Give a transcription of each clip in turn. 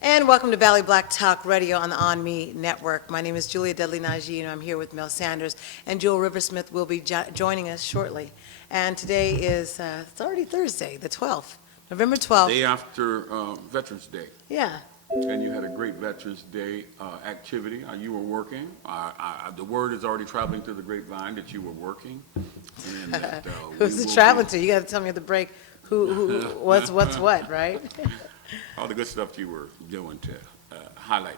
And welcome to Valley Black Talk Radio on the ONME Network. My name is Julia Dudley Najee, and I'm here with Mel Sanders, and Joel Riversmith will be joining us shortly. And today is, it's already Thursday, the 12th, November 12th. Day after Veterans Day. Yeah. And you had a great Veterans Day activity. You were working. The word is already traveling through the grapevine that you were working. And that, Who's it traveling to? You got to tell me at the break what's what, right? All the good stuff you were doing to highlight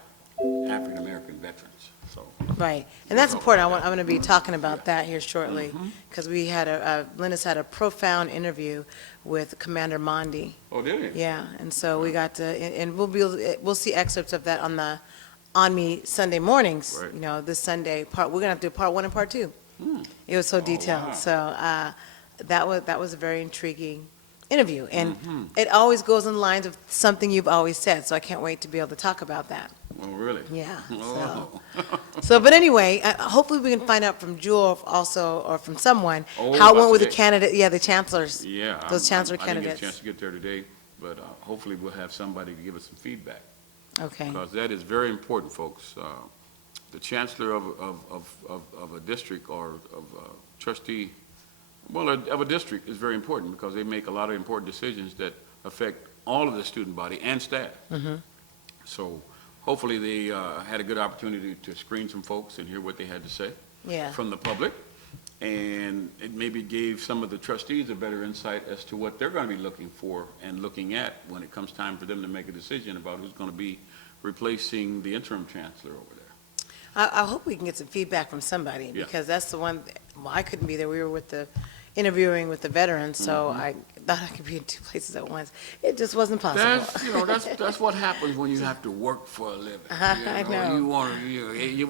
African American veterans. So right, and that's important. I'm going to be talking about that here shortly, because we had Linda's had a profound interview with Commander Mondi. Oh, did he? Yeah, and so we got to, and we'll see excerpts of that on me Sunday mornings. Right. You know, this Sunday we're going to have to do part 1 and part 2. It was so detailed. Wow. So that was a very intriguing interview, and it always goes in the lines of something you've always said. So I can't wait to be able to talk about that. Oh, really? Yeah. Oh. But anyway, hopefully we can find out from Jewel also, or from someone, Oh, how it went about with the today. candidate, the chancellors. Yeah. Those chancellor I didn't get candidates. a chance to get there today, but hopefully we'll have somebody to give us some feedback. Okay. Because that is very important, folks. The chancellor of a district or of a trustee, of a district is very important because they make a lot of important decisions that affect all of the student body and staff. So hopefully they had a good opportunity to screen some folks and hear what they had to say Yeah. from the public. And it maybe gave some of the trustees a better insight as to what they're going to be looking for and looking at when it comes time for them to make a decision about who's going to be replacing the interim chancellor over there. I hope we can get some feedback from somebody, Yeah. because that's the one, well, I couldn't be there. We were interviewing with the veterans, so I thought I could be in 2 places at once. It just wasn't possible. That's what happens when you have to work for a living. I know.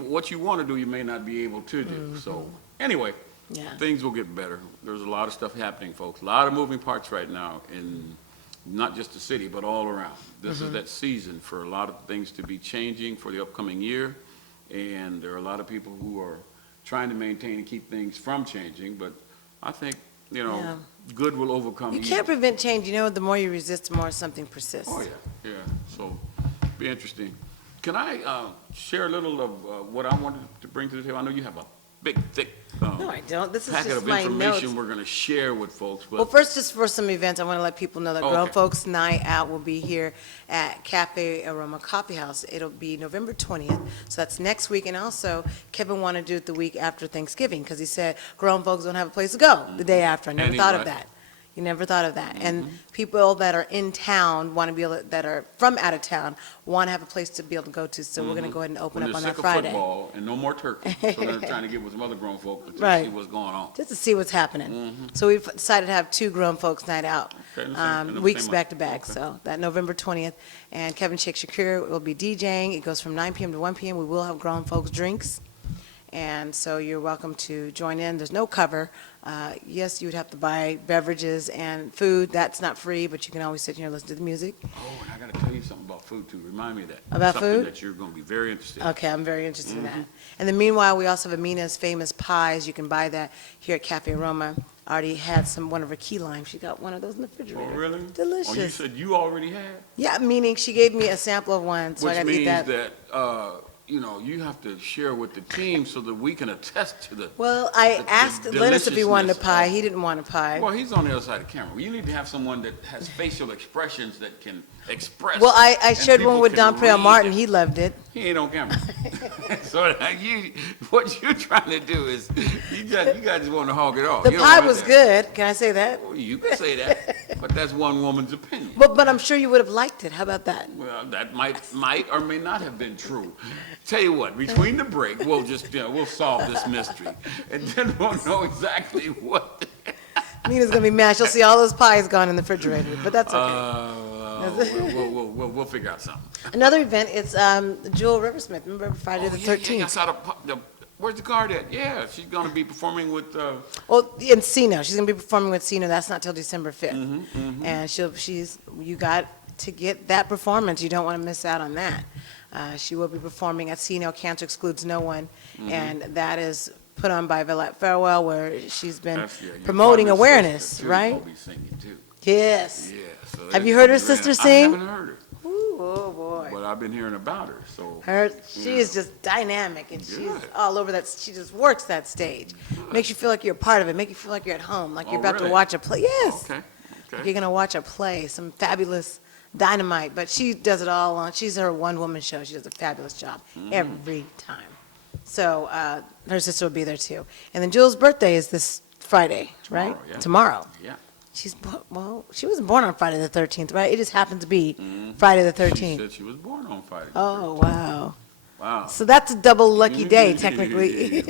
What you want to do, you may not be able to do. So anyway, Yeah. things will get better. There's a lot of stuff happening, folks. A lot of moving parts right now in not just the city, but all around. This is that season for a lot of things to be changing for the upcoming year. And there are a lot of people who are trying to maintain and keep things from changing. But I think, Yeah. good will overcome You evil. can't prevent change. You know, the more you resist, the more something persists. Oh, yeah. So, be interesting. Can I share a little of what I wanted to bring to the table? I know you have a big, thick No, I don't. This is packet just of my information notes. we're going to share with folks. But Well, first, just for some events, I want to let people know that Oh, Grown okay. Folks Night Out will be here at Cafe Aroma Coffee House. It'll be November 20th, so that's next week. And also, Kevin wanted to do it the week after Thanksgiving, because he said grown folks don't have a place to go the day after. I never And he's thought of right. that. You never thought of that. And people that are in town want to be able to, that are from out of town, want to have a place to be able to go to. So we're going to go ahead and open when up on they're that sick of Friday. football and no more turkey, so they're trying to get with some other grown folk to Right. see what's going on. Just to see what's happening. So we've decided to have 2 Grown Folks Night Out, Okay, in the same weeks month. back to back. Okay. So that November 20th, and Kevin Sheikh Shakir will be DJing. It goes from 9 p.m. to 1 p.m. We will have grown folks drinks, and so you're welcome to join in. There's no cover. Yes, you would have to buy beverages and food. That's not free, but you can always sit here and listen to the music. Oh, and I got to tell you something about food, too. Remind me of that. About something food? that you're going to be very interested in. Okay, I'm very interested in that. And then meanwhile, we also have Amina's Famous Pies. You can buy that here at Cafe Aroma. I already had one of her key limes. She got one of those in the Oh, refrigerator. really? Delicious. Oh, you said you already had? Yeah, meaning she gave me a sample of one, so I Which got to eat means that. that, you have to share with the team so that we can attest to the. Well, I the asked Lennis if he wanted a deliciousness pie. of- He didn't want a pie. Well, he's on the other side of the camera. You need to have someone that has facial expressions that can express. Well, I and shared one people with can Don Prel read Martin. it. He loved it. He ain't on camera. So what you're trying to do is, you guys just want to hog it off. The You don't pie want was that. good. Can I say that? Well, you can say that, but that's one woman's opinion. But I'm sure you would have liked it. How about that? Well, that might or may not have been true. Tell you what, between the break, we'll just, we'll solve this mystery, and then we'll know exactly what. Nina's going to be mad. She'll see all those pies gone in the refrigerator, but that's okay. We'll figure out something. Another event, it's Jewel Riversmith. Remember Friday the 13th? Yeah, I saw where's the card at? Yeah, she's going to be performing with. Well, in Sino. She's going to be performing with Sino. That's not till December 5th. And you got to get that performance. You don't want to miss out on that. She will be performing at Sino, Cancer Excludes No One, and that is put on by Villette Farewell, where she's been Your promoting partner's awareness, sister, too, right? will be singing too. Yes. Yeah. So Have you that's heard gonna her be sister I sing? haven't heard her. Ooh, Oh, boy. but I've been hearing about her, so. She yeah. is just dynamic, and she's Good. all over that. She just works that stage. Makes you feel like you're a part of it. Make you feel like you're at home, like Oh, you're about to really? watch a play. Yes. Okay, Like okay. you're gonna watch a play, some fabulous dynamite. But she does it all on. She's her one-woman show. She does a fabulous job every time. So her sister will be there too. And then Jewel's birthday is this Friday, right? Tomorrow, yeah. Tomorrow. Yeah. Well, she wasn't born on Friday the 13th, right? It just happened to be Friday the She 13th. said she was born on Friday. the Oh, 13th. wow. Wow. So that's a double lucky day, technically.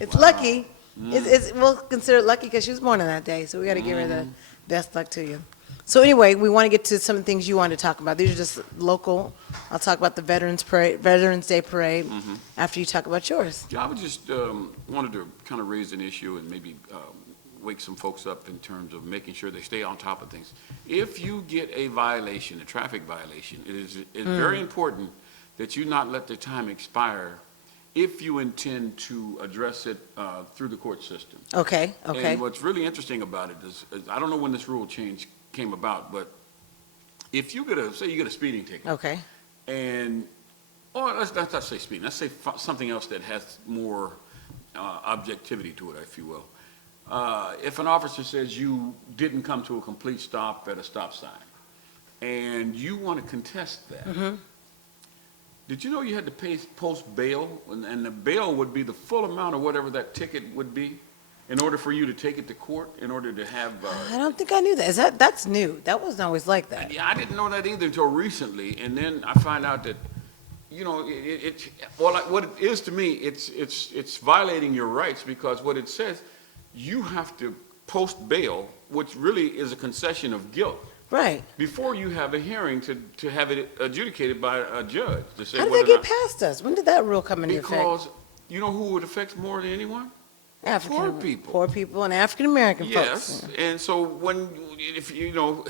It's Wow. lucky. We'll consider it lucky because she was born on that day, so we got to give her the best luck to you. So anyway, we want to get to some of the things you want to talk about. These are just local. I'll talk about the Veterans Day Parade after you talk about yours. Yeah, I would just wanted to kind of raise an issue and maybe wake some folks up in terms of making sure they stay on top of things. If you get a violation, a traffic violation, it's very important that you not let the time expire if you intend to address it through the court system. Okay, okay. And what's really interesting about it is I don't know when this rule change came about, but if you say you get a speeding ticket, Okay. and, or let's not say speeding, let's say something else that has more objectivity to it, if you will. If an officer says you didn't come to a complete stop at a stop sign, and you want to contest that, did you know you had to post bail, and the bail would be the full amount of whatever that ticket would be, in order for you to take it to court, in order to have. I don't think I knew that. That's new. That wasn't always like that. Yeah, I didn't know that either until recently, and then I find out that, you know, what it is to me, it's violating your rights, because what it says, you have to post bail, which really is a concession of guilt, Right. before you have a hearing to have it adjudicated by a judge to say How did whether that or get not. past us? When did that rule come into effect? Because you know who it affects more than anyone? Poor people. Poor people and African-American Yes, folks. and so if you know,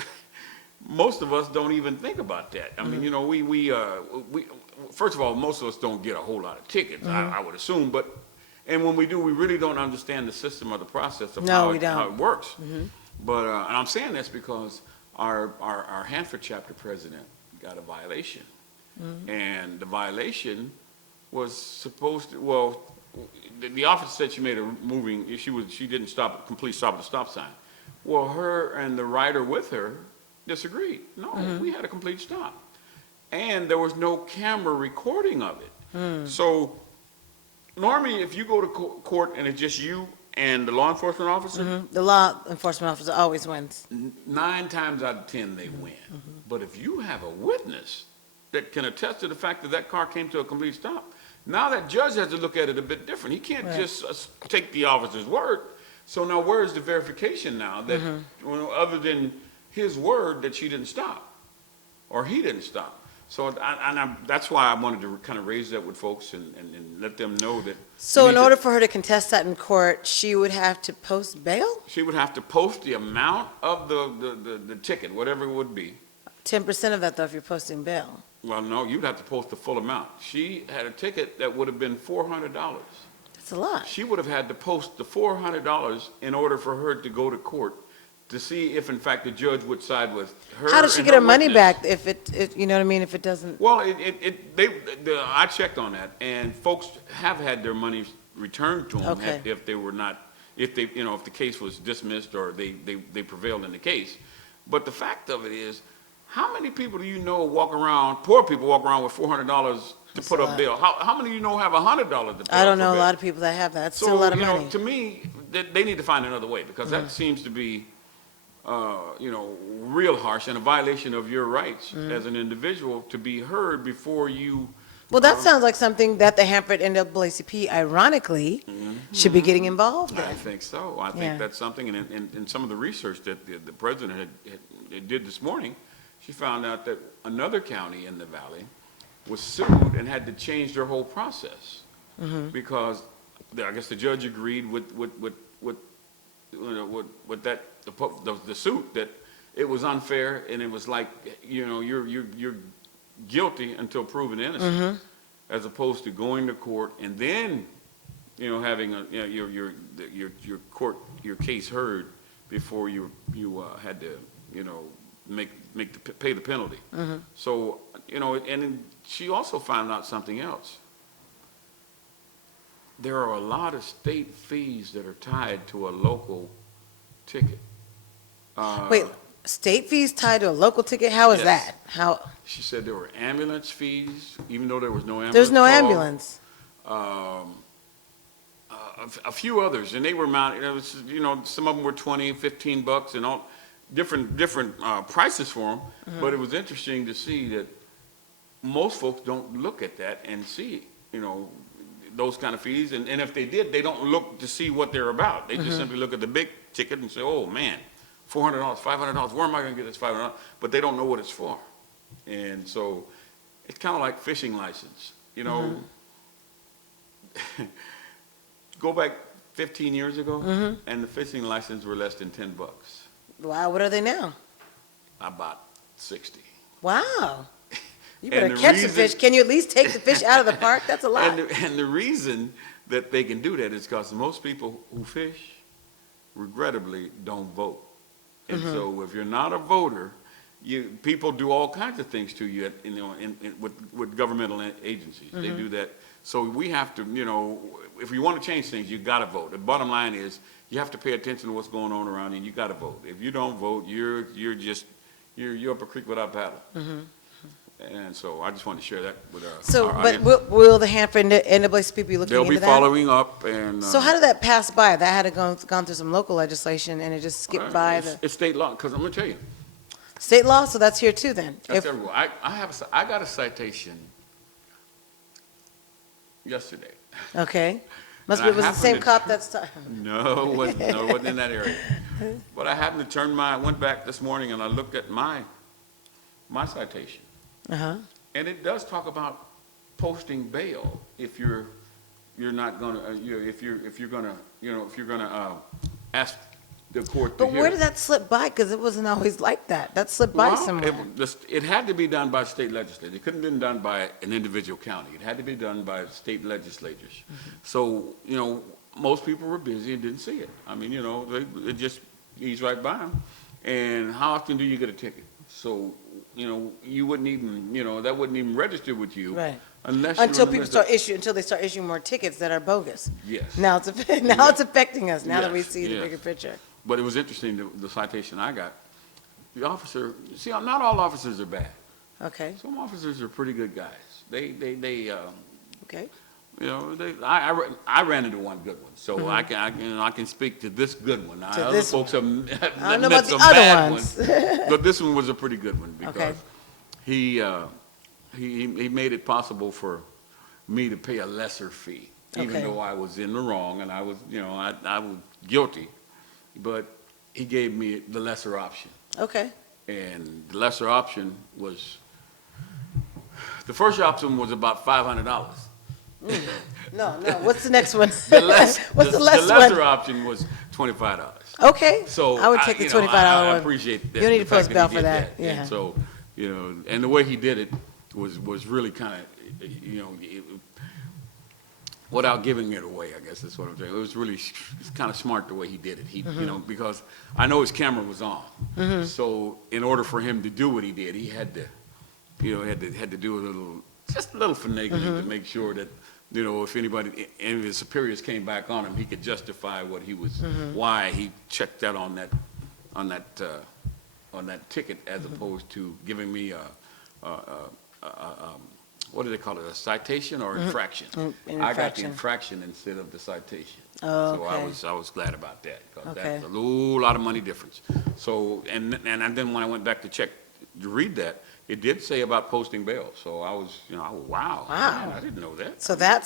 most of us don't even think about that. I mean, you know, we first of all, most of us don't get a whole lot of tickets, I would assume, and when we do, we really don't understand the system or the process of No, how we it don't. works. But and I'm saying this because our Hanford chapter president got a violation, and the violation was supposed to, well, the officer said she made a she didn't complete stop at the stop sign. Well, her and the rider with her disagreed. No, we had a complete stop, and there was no camera recording of it. So normally, if you go to court and it's just you and the law enforcement officer, The law enforcement officer always wins. 9 times out of 10 they win. But if you have a witness that can attest to the fact that that car came to a complete stop, now that judge has to look at it a bit different. He can't just take the officer's word. So now where's the verification now that, other than his word that she didn't stop or he didn't stop? So that's why I wanted to kind of raise that with folks and let them know that. So in order for her to contest that in court, she would have to post bail? She would have to post the amount of the ticket, whatever it would be. 10% of that, though, if you're posting bail. Well, no, you'd have to post the full amount. She had a ticket that would have been $400. That's a lot. She would have had to post the $400 in order for her to go to court to see if, in fact, the judge would side with her. How does she and get her money witness. back if you know what I mean, if it doesn't? Well, I checked on that, and folks have had their money returned to them Okay. if they were not, if the case was dismissed or they prevailed in the case. But the fact of it is, how many people do you know poor people walk around with $400 to put up bail? How many do you know have $100 to put I don't up know for a bail? lot of people that have that. It's So, still a lot of you money. know, to me, they need to find another way, because that seems to be, real harsh and a violation of your rights as an individual to be heard before you. Well, that sounds like something that the Hanford NAACP, ironically, should be getting involved I in. think so. I think Yeah. that's something, and in some of the research that the president did this morning, she found out that another county in the valley was sued and had to change their whole process because I guess the judge agreed with that the suit, that it was unfair, and it was like, you're guilty until proven innocent, as opposed to going to court and then having your case heard before you had to make pay the penalty. So, and then she also found out something else. There are a lot of state fees that are tied to a local ticket. Wait, state fees tied to a local ticket? How is Yes. that? How? She said there were ambulance fees, even though there was no ambulance. There's no call. ambulance. A few others, and they were mounted, some of them were $20, $15 and all, different prices for them. But it was interesting to see that most folks don't look at that and see, those kind of fees. And if they did, they don't look to see what they're about. They just simply look at the big ticket and say, oh, man, $400, $500, where am I going to get this $500? But they don't know what it's for. And so it's kind of like fishing license, Go back 15 years ago, and the fishing license were less than $10. Wow, what are they now? About 60. Wow. You And better the catch the reason- fish. Can you at least take the fish out of the park? That's a lot. And the reason that they can do that is because most people who fish, regrettably, don't vote. And so if you're not a voter, people do all kinds of things to you, with governmental agencies. They do that. So we have to, if you want to change things, you got to vote. The bottom line is you have to pay attention to what's going on around you, and you got to vote. If you don't vote, you're up a creek without paddle. And so I just wanted to share that with our But audience. will the Hanford NAACP be looking They'll into be that? following up, and So how did that pass by? That had gone through some local legislation, and it just skipped by the it's state law. Because I'm going to tell you, state law? So that's here too then? that's everywhere. I got a citation yesterday. Okay. Must And be, it was I the same happened cop that's, No, it wasn't in that area. But I happened to went back this morning and I looked at my citation. uh-huh. And it does talk about posting bail if you're not gonna, if you're gonna ask the court to But hear where it. did that slip by? Because it wasn't always like that. That slipped by Well, somewhere. it had to be done by state legislators. It couldn't have been done by an individual county. It had to be done by state legislatures. So, most people were busy and didn't see it. I mean, it just eased right by them. And how often do you get a ticket? So, you wouldn't even, that wouldn't even register with you. Right. Unless Until you people until they start issuing more tickets that are bogus. Yes. Now it's affecting us, now that we Yes, see the yes. bigger picture. But it was interesting, the citation I got. The officer, not all officers are bad. Okay, Some officers are pretty good guys. They okay. I ran into one good one, so I can speak to this good one. To Other this folks have I don't know met about the some other bad ones. but this one was a pretty good one because Okay. he made it possible for me to pay a lesser fee, even Okay. though I was in the wrong and I was I was guilty, but he gave me the lesser option. Okay. And the lesser option was, the first option was about $500. No, what's the next one? The less, What's the the last lesser one? option was $25. Okay, So I would take the $25 I one. appreciate that. You don't need the to post fact bail he for did that, yeah. And so, and the way he did it was really kind of, without giving it away, I guess that's what I'm saying. It was really, it's kind of smart the way he did it. He, because I know his camera was on. So in order for him to do what he did, he had to, had to do just a little finagling to make sure that, if any of his superiors came back on him, he could justify what he was, why he checked that on that ticket, as opposed to giving me what do they call it, a citation or infraction? I got the infraction instead of the citation. Oh, So okay. I was glad about that, because Okay. that's a lot of money difference. So, and then when I went back to read that, it did say about posting bail. So I was, wow. Wow. Man, I didn't know that. So that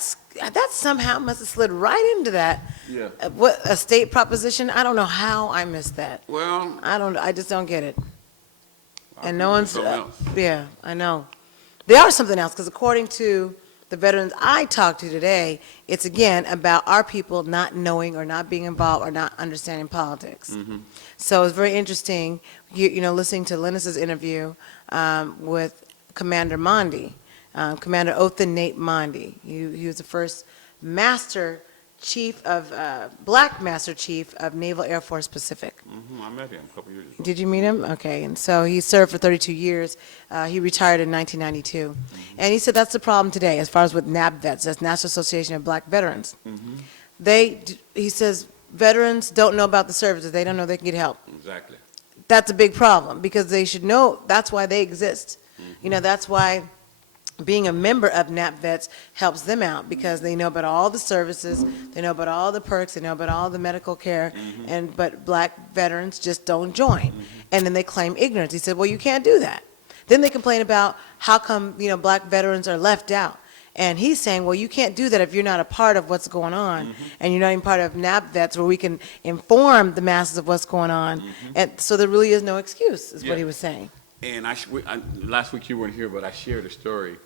somehow must have slid right into that. Yeah. What, a state proposition? I don't know how I missed that. Well, I just don't get it. I And think no it was one's, something else. yeah, I know. They are something else, because according to the veterans I talked to today, it's again about our people not knowing or not being involved or not understanding politics. Mm-hmm. So it's very interesting, listening to Linus's interview with Commander Mondi, Commander Othan Nate Mondi. He was the first Black Master Chief of Naval Air Force Pacific. I met him a couple years ago. Did you meet him? Okay, and so he served for 32 years. He retired in 1992. And he said that's the problem today as far as with NAB vets, that's National Association of Black Veterans. He says veterans don't know about the services. They don't know they can get help. Exactly. That's a big problem because they should know that's why they exist. You know, that's why being a member of NAP Vets helps them out because they know about all the services, they know about all the perks, they know about all the medical care, but black veterans just don't join. And then they claim ignorance. He said, well, you can't do that. Then they complain about how come, you know, black veterans are left out. And he's saying, well, you can't do that if you're not a part of what's going on, and you're not even part of NAP Vets where we can inform the masses of what's going on. And so there really is no excuse, is what he was saying. And last week you weren't here, but I shared a story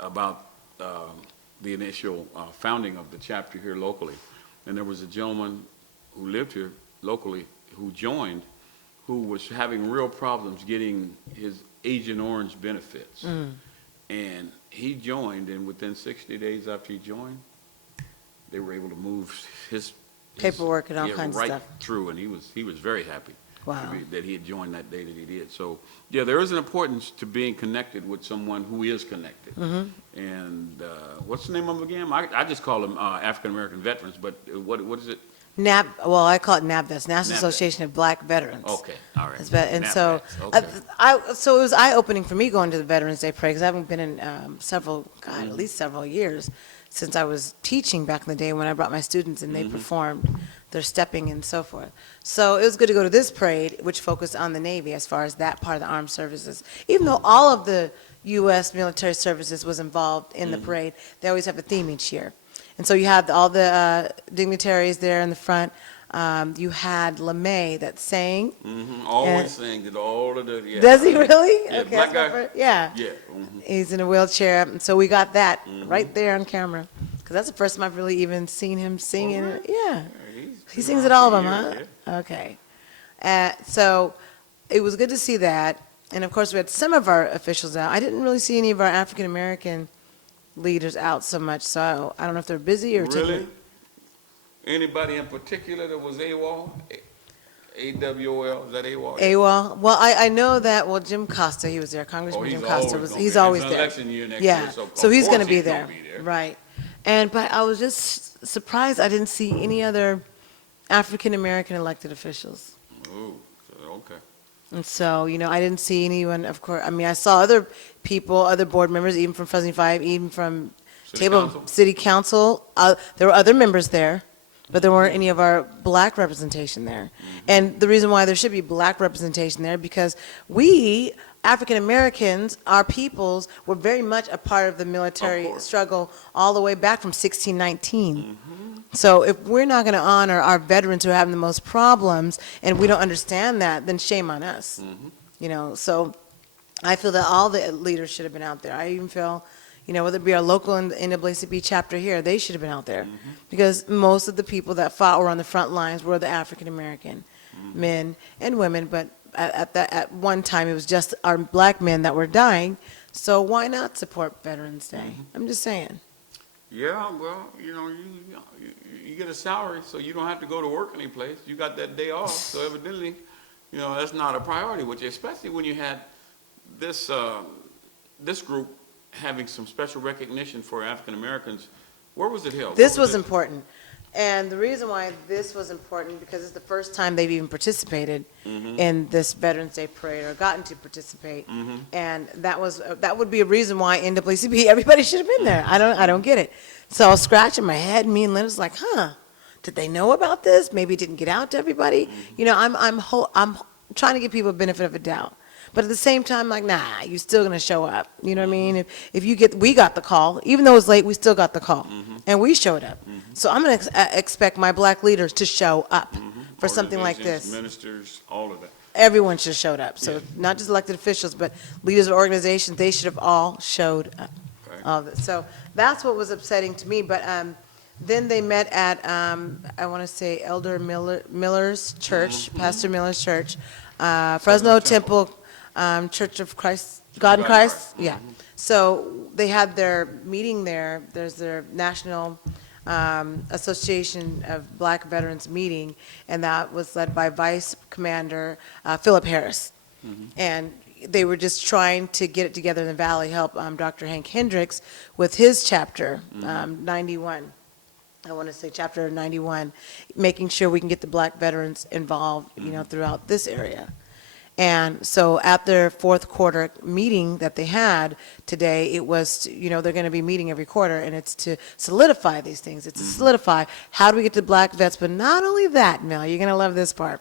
about the initial founding of the chapter here locally. And there was a gentleman who lived here locally who joined, who was having real problems getting his Agent Orange benefits. And he joined, and within 60 days after he joined, they were able to move his Paperwork and all kinds of right stuff. through, and he was very happy. Wow. That he had joined that day that he did. So, yeah, there is an importance to being connected with someone who is connected. And what's the name of them again? I just call them African American veterans, but what is it? NAB, well, I call it NAB Vets, National NAB Association of Black Veterans. Okay, all right. And NAB so, Vets, okay. so it was eye-opening for me going to the Veterans Day Parade because I haven't been in at least several years since I was teaching back in the day when I brought my students and they performed their stepping and so forth. So it was good to go to this parade, which focused on the Navy as far as that part of the armed services. Even though all of the U.S. military services was involved in the parade, they always have a theme each year. And so you had all the dignitaries there in the front. You had LeMay that sang. Always sing it all of the. Yeah. Does he really? Yeah, Okay, black that's my guy. first- yeah. Yeah. He's in a wheelchair, and so we got that right there on camera. Because that's the first time I've really even seen him singing. Oh, really? Yeah. He's He sings at all of them, around huh? for years, Okay. So it was good to see that. And of course, we had some of our officials out. I didn't really see any of our African American leaders out so much, so I don't know if they're busy or Really? Anybody in particular that was AWOL? AWOL, is that AWOL? AWOL. Well, I know that, well, Jim Costa, he was there. Congressman Oh, Jim he's Costa always was, gonna he's be. always It's an there. election year next Yeah, year, so of he's going to course be he's there. gonna be there. Right. But I was just surprised I didn't see any other African American elected officials. Oh, okay. And so, you know, I didn't see anyone, of course, I mean, I saw other people, other board members, even from Fuzzy 5, even from City Council. There were other members there, but there weren't any of our black representation there. And the reason why there should be black representation there, because we, African Americans, our peoples, were very much a part of the military struggle all the way back from 1619. So if we're not going to honor our veterans who are having the most problems, and we don't understand that, then shame on us. You know, so I feel that all the leaders should have been out there. I even feel, you know, whether it be our local NAACP chapter here, they should have been out there. Because most of the people that fought were on the front lines were the African American men and women, but at one time it was just our black men that were dying. So why not support Veterans Day? I'm just saying. Yeah, well, you know, you get a salary, so you don't have to go to work any place. You got that day off, so evidently, you know, that's not a priority with you, especially when you had this this group having some special recognition for African Americans. Where was it held? This was important. And the reason why this was important, because it's the first time they've even participated in this Veterans Day Parade or gotten to participate. And that would be a reason why NAACP, everybody should have been there. I don't get it. So I was scratching my head, me and Lynn was like, did they know about this? Maybe it didn't get out to everybody. You know, I'm trying to give people a benefit of a doubt. But at the same time, like, nah, you're still going to show up. You know what I mean? We got the call. Even though it was late, we still got the call. And we showed up. So I'm going to expect my black leaders to show up for something like this. Ministers, all of that. Everyone should have showed up. So not just elected officials, but leaders of organizations, they should have all showed up. Right. So that's what was upsetting to me. But then they met at, I want to say, Elder Miller's church, Pastor Miller's church, Fresno Temple Church of Christ, God in Christ. Yeah. So they had their meeting there. There's their national Association of Black Veterans meeting, and that was led by Vice Commander Philip Harris. And they were just trying to get it together in the Valley, help Dr. Hank Hendricks with his chapter 91. I want to say chapter 91, making sure we can get the black veterans involved, throughout this area. And so at their fourth quarter meeting that they had today, it was, they're going to be meeting every quarter, and it's to solidify these things. It's to solidify, how do we get to black vets? But not only that, Mel, you're going to love this part.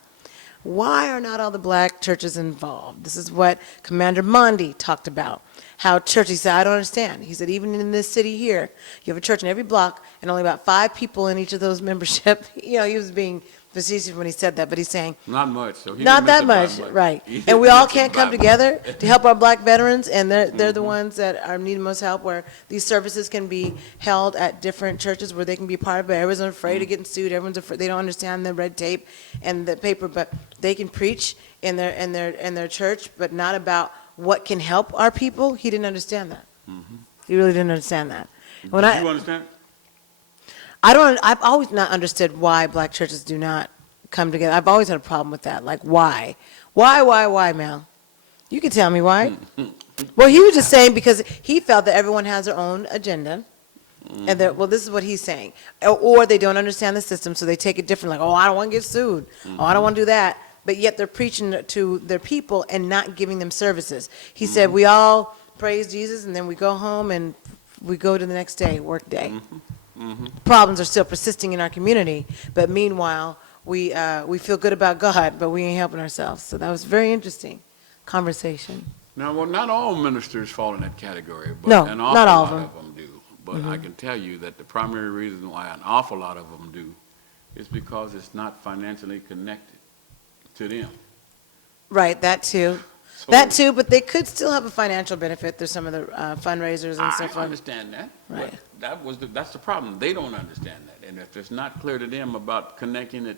Why are not all the black churches involved? This is what Commander Mondi talked about. How church, he said, I don't understand. He said, even in this city here, you have a church in every block and only about 5 people in each of those membership. He was being facetious when he said that, but he's saying, Not much. So he not didn't that miss it much, by right. He And we didn't all miss it can't by come much. together to help our black veterans, and they're the ones that are needing most help, where these services can be held at different churches where they can be part of it. Everyone's afraid of getting sued. Everyone's afraid. They don't understand the red tape and the paper, but they can preach in their church, but not about what can help our people. He didn't understand that. He really didn't understand that. When Did you understand? I've always not understood why black churches do not come together. I've always had a problem with that. Like, why? Why, Mel? You can tell me why. Well, he was just saying because he felt that everyone has their own agenda. And that, well, this is what he's saying. Or they don't understand the system, so they take it different. Like, oh, I don't want to get sued. Oh, I don't want to do that. But yet they're preaching to their people and not giving them services. He said, we all praise Jesus, and then we go home and we go to the next day, work day. Problems are still persisting in our community, but meanwhile, we feel good about God, but we ain't helping ourselves. So that was very interesting conversation. Now, well, not all ministers fall in that category, but No, an not awful all lot of of them do. But I can tell you that the primary reason why an awful lot of them do is because it's not financially connected to them. Right, that too. So That too, but they could still have a financial benefit through some of the fundraisers and I stuff like. understand that. Right. But that's the problem. They don't understand that. And if it's not clear to them about connecting it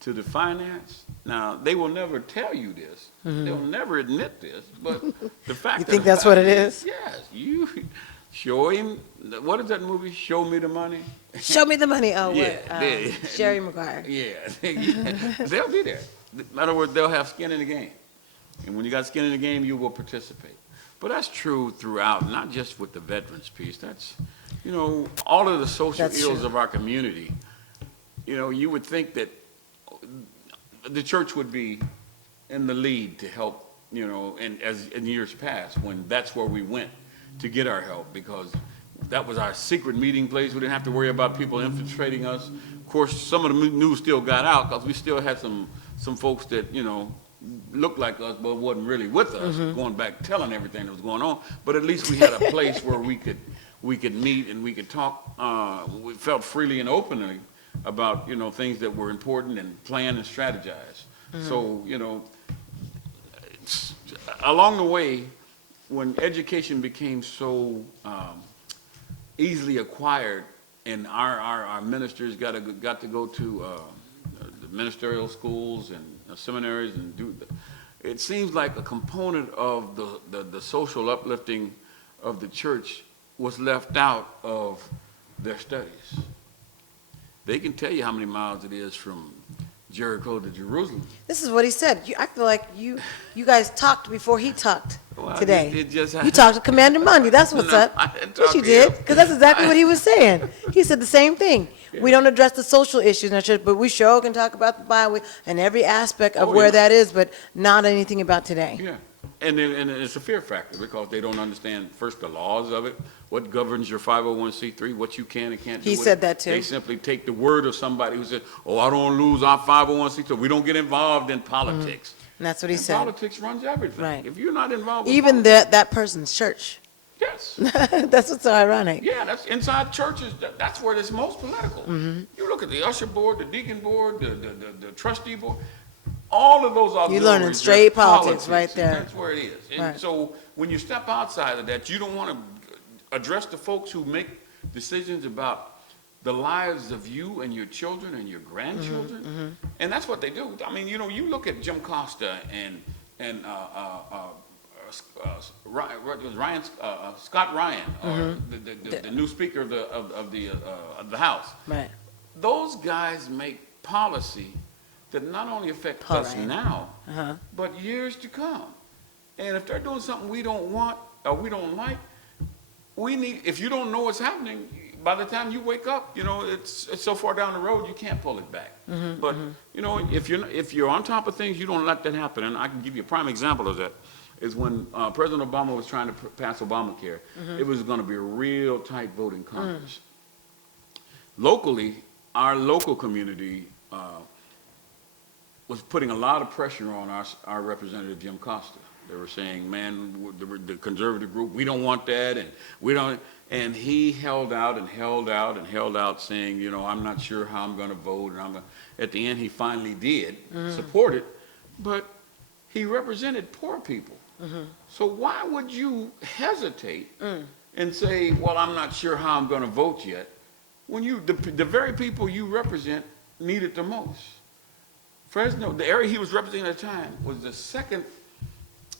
to the finance, now, they will never tell you this. They'll never admit this, but the fact You that think that's what it is? Yes, you show him, what is that movie, Show Me the Money? Show me the money. Oh, Yeah, what? they- Sherry Maguire. Yeah, they'll be there. In other words, they'll have skin in the game. And when you got skin in the game, you will participate. But that's true throughout, not just with the veterans piece. That's, all of the social That's ills true. of our community. You would think that the church would be in the lead to help, as in years past, when that's where we went to get our help, because that was our secret meeting place. We didn't have to worry about people infiltrating us. Of course, some of the news still got out because we still had some folks that, looked like us but wasn't really with us, going back telling everything that was going on. But at least we had a place where we could meet and we could talk. We felt freely and openly about, things that were important and plan and strategize. So, along the way, when education became so easily acquired, and our ministers got to go to the ministerial schools and seminaries and it seems like a component of the social uplifting of the church was left out of their studies. They can tell you how many miles it is from Jericho to Jerusalem. This is what he said. I feel like you guys talked before he talked Well, today. it just You talked to Commander Monday. That's what's No, up. I didn't Yes, talk you to did. him. Because that's exactly what he was saying. He said the same thing. We don't address the social issues in our church, but we sure can talk about the Bible and every aspect of Oh, where yeah. that is, but not anything about today. Yeah, and it's a fear factor because they don't understand first the laws of it, what governs your 501c3, what you can and can't do. He with said it. that too. They simply take the word of somebody who said, "Oh, I don't want to lose our 501c3." We don't get involved in politics. And that's what he And said. politics runs everything. Right. If you're not involved, with Even politics, that person's church. yes. That's what's so ironic. Yeah, that's inside churches. That's where it's most political. Mm-hmm. You look at the usher board, the deacon board, the trustee board. All of those auxiliaries. learning are straight politics right there. That's where it is. And Right. so when you step outside of that, you don't want to address the folks who make decisions about the lives of you and your children and your grandchildren. And that's what they do. I mean, you look at Jim Costa and Scott Ryan, or the new Speaker of the House. Right. Those guys make policy that not only affect Paul us Ryan. now, Uh-huh. but years to come. And if they're doing something we don't want or we don't like, we need. If you don't know what's happening, by the time you wake up, it's so far down the road you can't pull it back. But if you're on top of things, you don't let that happen. And I can give you a prime example of that. Is when President Obama was trying to pass Obamacare, it was going to be a real tight vote in Congress. Locally, our local community was putting a lot of pressure on our Representative Jim Costa. They were saying, man, the conservative group, we don't want that, and we don't. And he held out and held out and held out, saying, I'm not sure how I'm going to vote. And at the end, he finally did support it, but he represented poor people. So why would you hesitate and say, well, I'm not sure how I'm going to vote yet, when the very people you represent need it the most? Fresno, the area he was representing at the time, was the second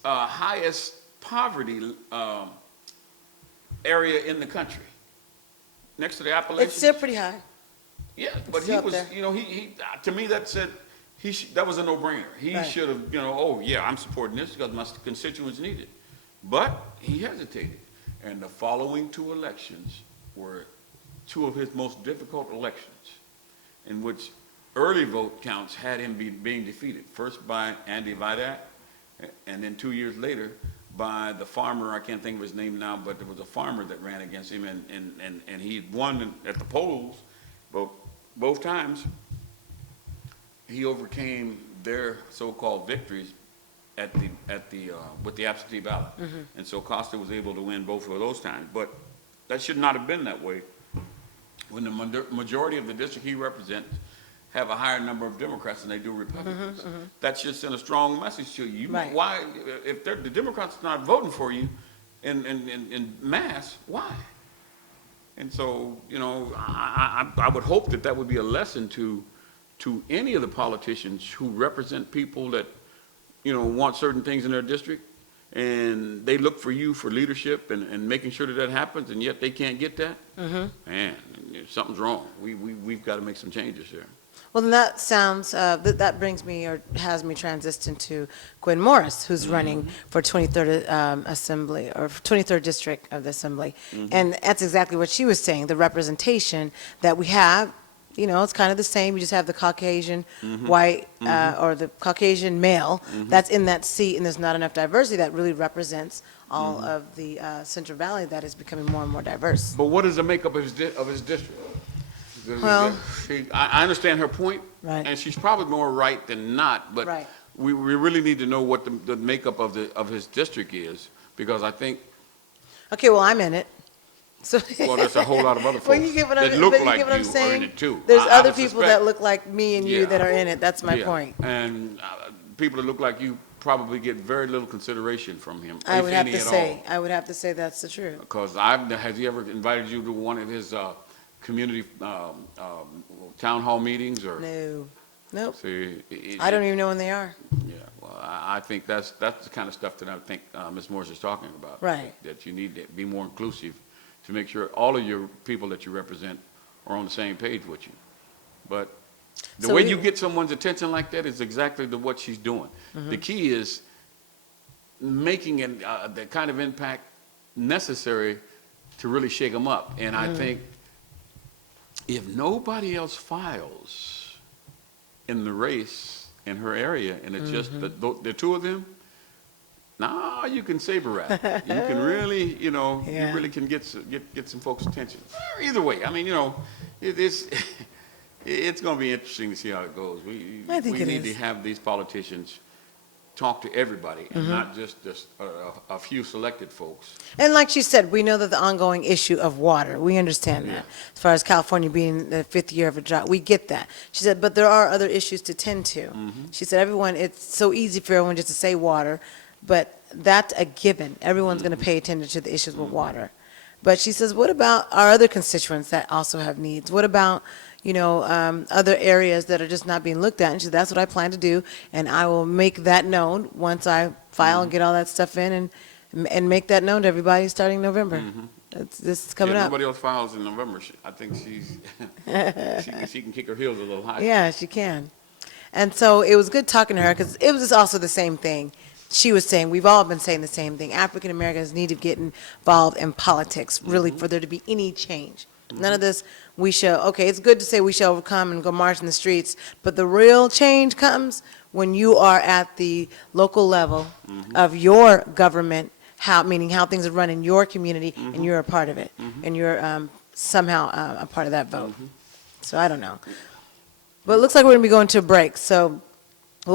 highest poverty area in the country, next to the Appalachians. It's still pretty high. Yeah, but he was, he to me that said that was a no-brainer. He Right. should have, oh yeah, I'm supporting this because my constituents need it. But he hesitated, and the following two elections were two of his most difficult elections, in which early vote counts had him being defeated, first by Andy Vidak, and then 2 years later by the farmer, I can't think of his name now, but there was a farmer that ran against him, and he won at the polls, but both times he overcame their so-called victories with the absentee ballot. And so Costa was able to win both of those times. But that should not have been that way when the majority of the district he represents have a higher number of Democrats than they do Republicans. That should send a strong message to you. Right. Why, if the Democrats are not voting for you in mass, why? And so, I would hope that would be a lesson to any of the politicians who represent people that, want certain things in their district, and they look for you for leadership and making sure that happens, and yet they can't get that. Man, something's wrong. We've got to make some changes here. Well, then that sounds, that brings me, or has me transition to Gwen Morris, who's running for 23rd Assembly, or 23rd District of the Assembly. And that's exactly what she was saying, the representation that we have, it's kind of the same. You just have the Caucasian white, or the Caucasian male that's in that seat, and there's not enough diversity that really represents all of the Central Valley that is becoming more and more diverse. But what is the makeup of his district? Well, I understand her point, Right. and she's probably more right than not. But Right. we really need to know what the makeup of his district is, because I think, okay, well, I'm in it. So well, there's a whole lot of other folks Well, you get what that I'm, look but you like get what I'm you are saying? in it too. There's I other would people suspect- that look like me and you Yeah. that are in it. That's my Yeah. point. And people that look like you probably get very little consideration from him, I if would have any to at say, all. I would have to say that's the truth. Because has he ever invited you to one of his community town hall meetings or? No, nope. See, I don't even know when they are. Yeah, well, I think that's the kind of stuff that I think Ms. Morris is talking about. Right. That you need to be more inclusive to make sure all of your people that you represent are on the same page with you. But the So way we- you get someone's attention like that is exactly what she's doing. The key is making the kind of impact necessary to really shake them up. And I think if nobody else files in the race in her area, and it's just the two of them, now you can saber rap. You can really, you Yeah. really can get some folks' attention. Either way, I mean, it's going to be interesting to see how it goes. I think we it need is. to have these politicians talk to everybody and not just a few selected folks. And like she said, we know that the ongoing issue of water, we understand that. As far as California being the 5th year of a drought, we get that. She said, but there are other issues to tend to. She said, it's so easy for everyone just to say water, but that's a given. Everyone's going to pay attention to the issues with water. But she says, what about our other constituents that also have needs? What about, other areas that are just not being looked at. And she said, that's what I plan to do, and I will make that known once I file and get all that stuff in, and make that known to everybody starting November. This is coming Yeah, up. nobody else files in November. I think she's, she can kick her heels a little high. Yeah, she can. And so it was good talking to her, because it was just also the same thing. She was saying, we've all been saying the same thing. African Americans need to get involved in politics, really, for there to be any change. None of this, okay, it's good to say we shall come and go march in the streets, but the real change comes when you are at the local level of your government, meaning how things are run in your community, and you're a part of it, and you're somehow a part of that vote. So I don't know. But it looks like we're going to be going to a break. So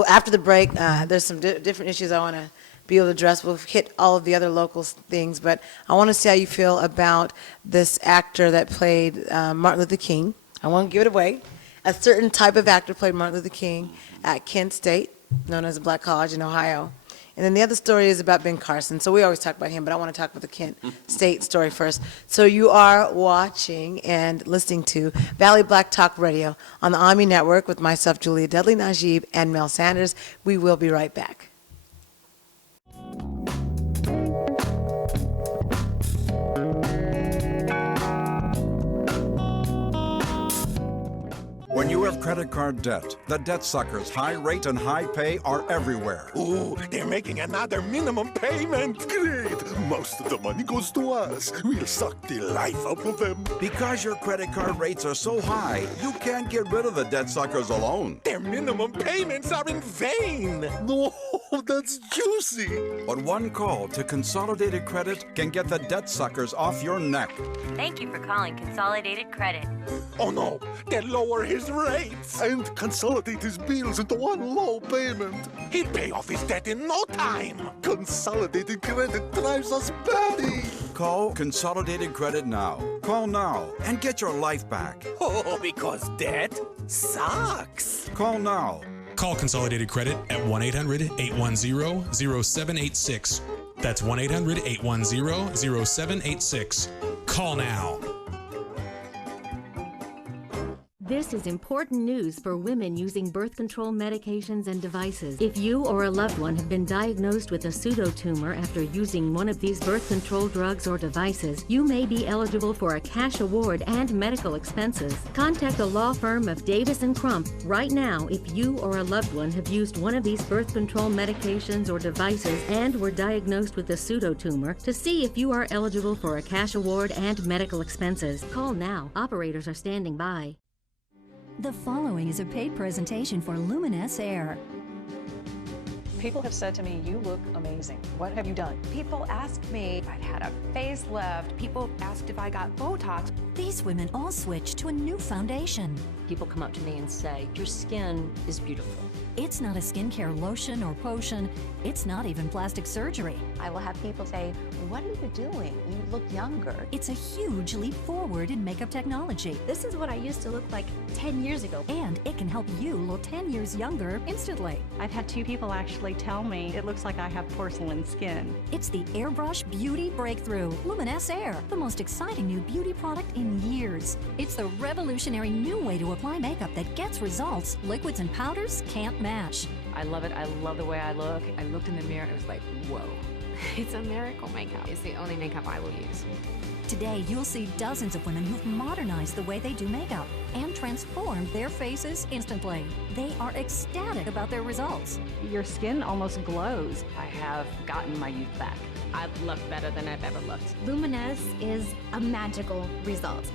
after the break, there's some different issues I want to be able to address. We'll hit all of the other local things, but I want to see how you feel about this actor that played Martin Luther King. I won't give it away. A certain type of actor played Martin Luther King at Kent State, known as a black college in Ohio. And then the other story is about Ben Carson. So we always talk about him, but I want to talk about the Kent State story first. So you are watching and listening to Valley Black Talk Radio on the ONME Network with myself, Julia Dudley Najib, and Mel Sanders. We will be right back. When you have credit card debt, the debt suckers' high rate and high pay are everywhere. Ooh, they're making another minimum payment. Great. Most of the money goes to us. We'll suck the life out of them. Because your credit card rates are so high, you can't get rid of the debt suckers alone. Their minimum payments are in vain. No, that's juicy. But one call to Consolidated Credit can get the debt suckers off your neck. Thank you for calling Consolidated Credit. Oh no, they'll lower his rates and consolidate his bills into one low payment. He'll pay off his debt in no time. Consolidated Credit drives us batty. Call Consolidated Credit now. Call now and get your life back. Oh, because debt sucks. Call now. Call Consolidated Credit at 1-800-810-0786. That's 1-800-810-0786. Call now. This is important news for women using birth control medications and devices. If you or a loved one have been diagnosed with a pseudotumor after using one of these birth control drugs or devices, you may be eligible for a cash award and medical expenses. Contact the law firm of Davis & Crump right now if you or a loved one have used one of these birth control medications or devices and were diagnosed with a pseudotumor to see if you are eligible for a cash award and medical expenses. Call now. Operators are standing by. The following is a paid presentation for Luminous Air. People have said to me, you look amazing. What have you done? People ask me if I've had a facelift. People asked if I got Botox. These women all switched to a new foundation. People come up to me and say, your skin is beautiful. It's not a skincare lotion or potion. It's not even plastic surgery. I will have people say, what are you doing? You look younger. It's a huge leap forward in makeup technology. This is what I used to look like 10 years ago. And it can help you look 10 years younger instantly. I've had 2 people actually tell me it looks like I have porcelain skin. It's the Airbrush Beauty Breakthrough, Luminous Air, the most exciting new beauty product in years. It's the revolutionary new way to apply makeup that gets results liquids and powders can't match. I love it. I love the way I look. I looked in the mirror and it was like, whoa. It's a miracle makeup. It's the only makeup I will use. Today, you'll see dozens of women who've modernized the way they do makeup and transformed their faces instantly. They are ecstatic about their results. Your skin almost glows. I have gotten my youth back. I look better than I've ever looked. Luminous is a magical result.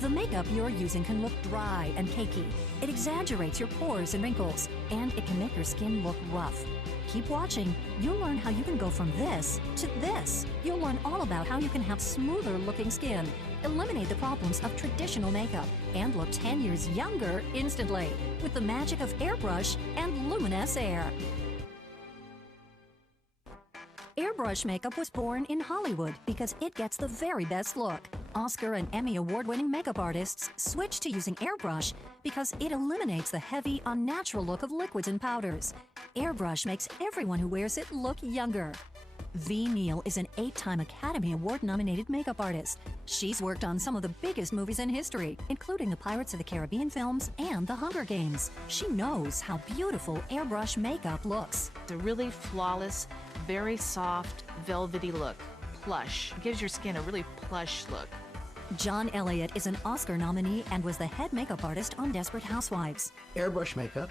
The makeup you're using can look dry and cakey. It exaggerates your pores and wrinkles, and it can make your skin look rough. Keep watching. You'll learn how you can go from this to this. You'll learn all about how you can have smoother looking skin, eliminate the problems of traditional makeup, and look 10 years younger instantly with the magic of Airbrush and Luminous Air. Airbrush makeup was born in Hollywood because it gets the very best look. Oscar and Emmy award-winning makeup artists switch to using Airbrush because it eliminates the heavy, unnatural look of liquids and powders. Airbrush makes everyone who wears it look younger. V. Neal is an 8-time Academy Award-nominated makeup artist. She's worked on some of the biggest movies in history, including the Pirates of the Caribbean films and The Hunger Games. She knows how beautiful airbrush makeup looks. It's a really flawless, very soft, velvety look. Plush. It gives your skin a really plush look. John Elliott is an Oscar nominee and was the head makeup artist on Desperate Housewives. Airbrush makeup.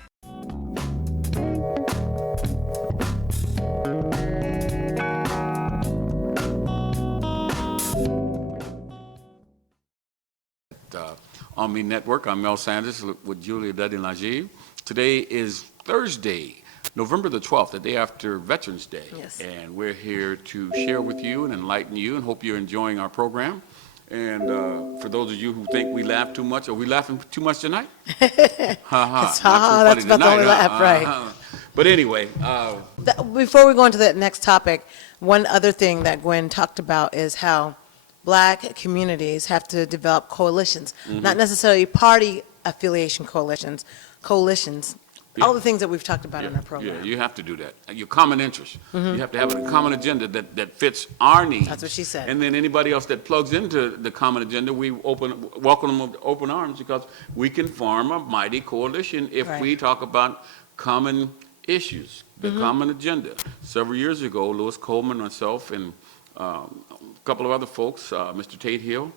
ONME Network. I'm Mel Sanders with Julia Duddy-Najib. Today is Thursday, November the 12th, the day after Veterans Day. Yes. And we're here to share with you and enlighten you and hope you're enjoying our program. And for those of you who think we laugh too much, are we laughing too much tonight? That's about the only laugh, right. But anyway. Before we go into the next topic, one other thing that Gwen talked about is how Black communities have to develop coalitions, not necessarily party affiliation coalitions, Yeah. all the things that we've talked about in our program. Yeah, you have to do that. Your common interest. You have to have a common agenda that fits our needs. That's what she said. And then anybody else that plugs into the common agenda, we welcome them with open arms because we can form a mighty coalition if we talk about common issues, the common agenda. Several years ago, Lewis Coleman, myself, and a couple of other folks, Mr. Tate Hill,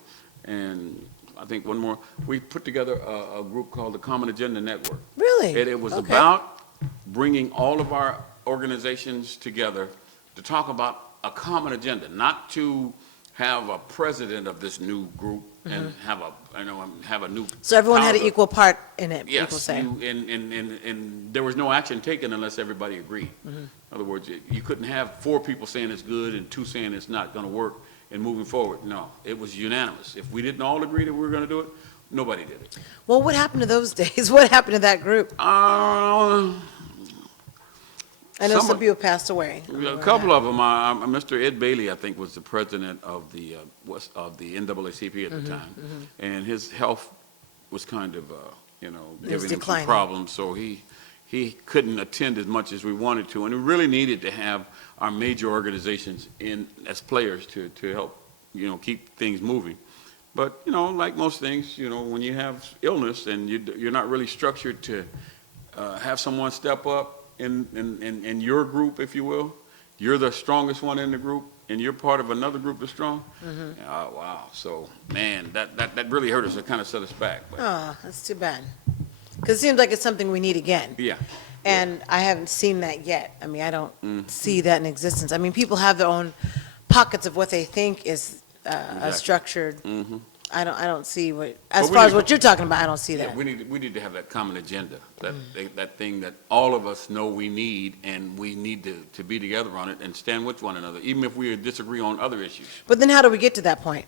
and I think one more, we put together a group called the Common Agenda Network. Really? And it was about bringing all of our organizations together to talk about a common agenda, not to have a president of this new group and have a new. So everyone had an powder. equal part in it, equal Yes, say. and there was no action taken unless everybody agreed. In other words, you couldn't have 4 people saying it's good and 2 saying it's not going to work and moving forward. No, it was unanimous. If we didn't all agree that we were going to do it, nobody did it. Well, what happened to those days? What happened to that group? I know some people passed away. A couple of them. Mr. Ed Bailey, I think, was the president of the NAACP at the time, and his health was kind of, giving him some problems. So he couldn't attend as much as we wanted to, and we really needed to have our major organizations in as players to help, keep things moving. But like most things, when you have illness and you're not really structured to have someone step up. In your group, if you will, you're the strongest one in the group, and you're part of another group that's strong. Oh, wow. So, man, that really hurt us. It kind of set us back. But. Oh, that's too bad. Because it seems like it's something we need again. Yeah. And I haven't seen that yet. I mean, I don't see that in existence. I mean, people have their own pockets of what they think is a structured. I don't see what, as far as what you're talking about, I don't see that. We need to have that common agenda, that thing that all of us know we need, and we need to be together on it and stand with one another, even if we disagree on other issues. But then how do we get to that point?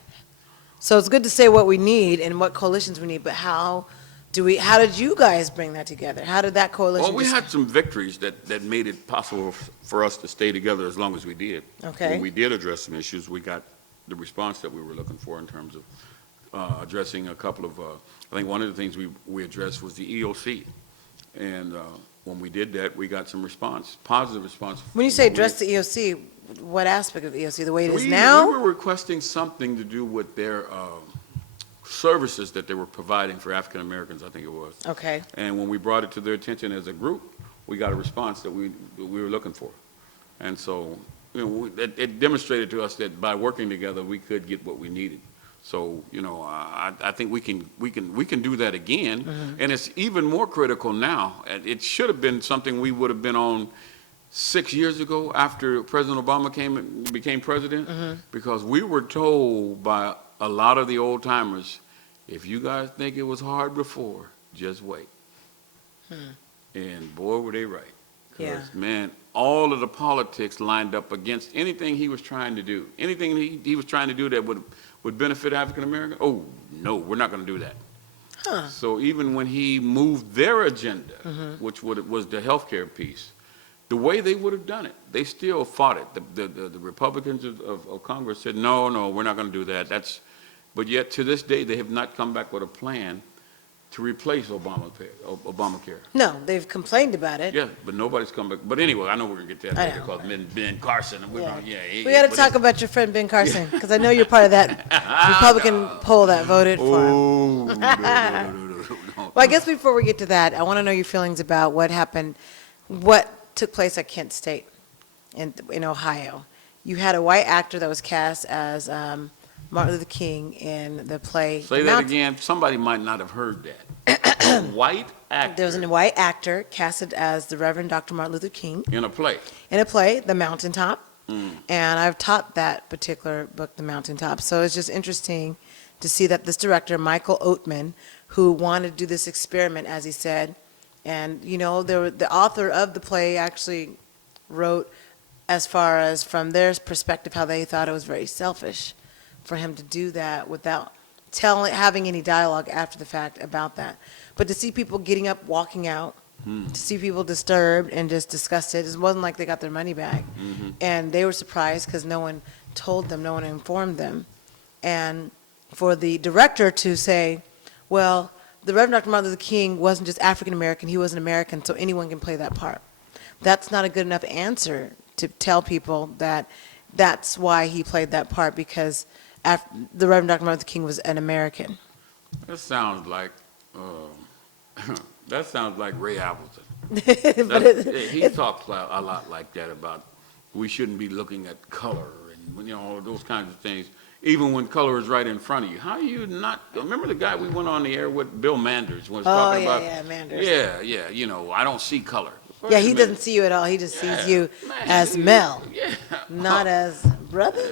So it's good to say what we need and what coalitions we need, but how did you guys bring that together? How did that coalition? Well, we had some victories that made it possible for us to stay together as long as we did. Okay. When we did address some issues, we got the response that we were looking for in terms of addressing a couple of, I think one of the things we addressed was the EOC. And when we did that, we got some response, positive response. When you say address the EOC, what aspect of the EOC? The way it is now? We were requesting something to do with their services that they were providing for African Americans, I think it was. Okay. And when we brought it to their attention as a group, we got a response that we were looking for. And so, it demonstrated to us that by working together, we could get what we needed. So, I think we can do that again, and it's even more critical now. It should have been something we would have been on 6 years ago after President Obama became president, because we were told by a lot of the old timers, if you guys think it was hard before, just wait. And boy, were they right. Because, man, all of the politics lined up against anything he was trying to do. Anything he was trying to do that would benefit African Americans, oh, no, we're not going to do that. So even when he moved their agenda, which was the health care piece, the way they would have done it, they still fought it. The Republicans of Congress said, no, we're not going to do that. But yet to this day, they have not come back with a plan to replace Obamacare. No, they've complained about it. Yeah, but nobody's come back. But anyway, I know we're gonna get to that I later know. because Ben Carson. And we're Yeah. gonna, yeah, We got to but talk about your friend Ben Carson, because I know you're part of that Republican poll that voted for him. Oh, no. Well, I guess before we get to that, I want to know your feelings about what happened, what took place at Kent State in Ohio. You had a white actor that was cast as Martin Luther King in the play. Say that again. Somebody might not have heard that. A white actor. There was a white actor casted as the Reverend Dr. Martin Luther King in a play. In a play, The Mountaintop. And I've taught that particular book, The Mountaintop. So it's just interesting to see that this director, Michael ONME, who wanted to do this experiment, as he said, and, you know, the author of the play actually wrote as far as from their perspective how they thought it was very selfish for him to do that without having any dialogue after the fact about that. But to see people getting up, walking out, to see people disturbed and just disgusted, it wasn't like they got their money back. And they were surprised because no one told them, no one informed them. And for the director to say, well, the Reverend Dr. Martin Luther King wasn't just African American, he was an American, so anyone can play that part. That's not a good enough answer to tell people that that's why he played that part, because the Reverend Dr. Martin Luther King was an American. That sounds like Ray Appleton. He talks a lot like that about we shouldn't be looking at color and, you know, those kinds of things. Even when color is right in front of you. How are you not? Remember the guy we went on the air with, Bill Manders, was talking about? Manders. Yeah, you know, I don't see color. Yeah, he doesn't see you at all. He just sees you as Mel, not as brother.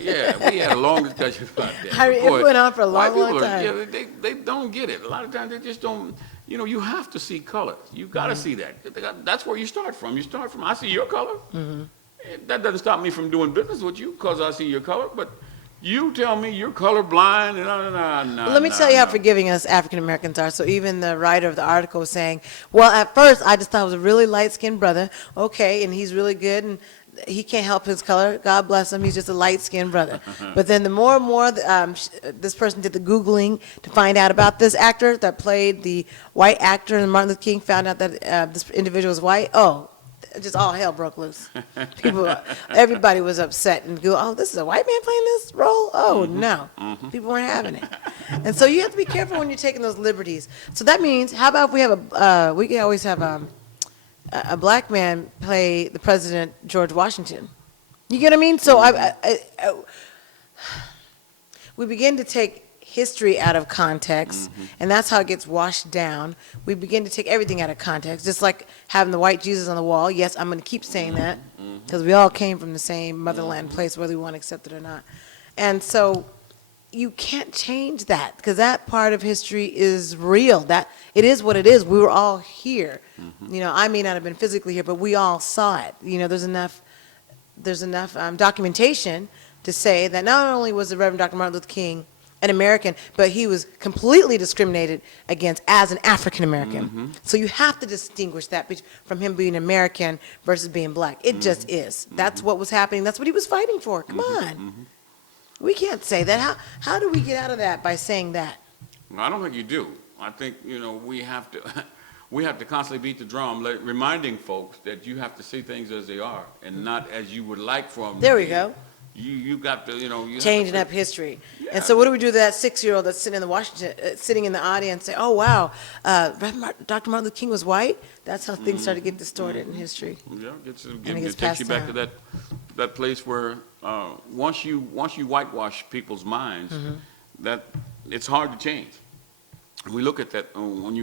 Yeah, we had a long discussion about that. It went on for a long time. Yeah, they don't get it. A lot of times they just don't, you know, you have to see color. You got to see that. That's where you start from. You start from, I see your color. That doesn't stop me from doing business with you because I see your color, but you tell me you're colorblind and Let me tell you how forgiving us African Americans are. So even the writer of the article was saying, well, at first I just thought it was a really light-skinned brother. Okay, and he's really good, and he can't help his color. God bless him. He's just a light-skinned brother. But then the more and more this person did the Googling to find out about this actor that played the white actor in Martin Luther King, found out that this individual was white. Oh, just all hell broke loose. Everybody was upset and go, oh, this is a white man playing this role? Oh, no. People weren't having it. And so you have to be careful when you're taking those liberties. So that means, how about if we have we can always have a black man play the President George Washington. You get what I mean? So we begin to take history out of context, and that's how it gets washed down. We begin to take everything out of context, just like having the white Jesus on the wall. Yes, I'm going to keep saying that, because we all came from the same motherland place, whether we want to accept it or not. And so you can't change that, because that part of history is real. That it is what it is. We were all here. You know, I may not have been physically here, but we all saw it. You know, there's enough documentation to say that not only was the Reverend Dr. Martin Luther King an American, but he was completely discriminated against as an African American. So you have to distinguish that from him being American versus being black. It just is. That's what was happening. That's what he was fighting for. Come on. We can't say that. How do we get out of that by saying that? No, I don't think you do. I think, you know, we have to constantly beat the drum, reminding folks that you have to see things as they are and not as you would like for them. There we go. You got to, you know, changing up history. And so what do we do to that 6-year-old that's sitting in the sitting in the audience, say, oh wow, Dr. Martin Luther King was white? That's how things start to get distorted in history. Yeah, it takes you back to that place where once you whitewash people's minds, that it's hard to change. We look at that when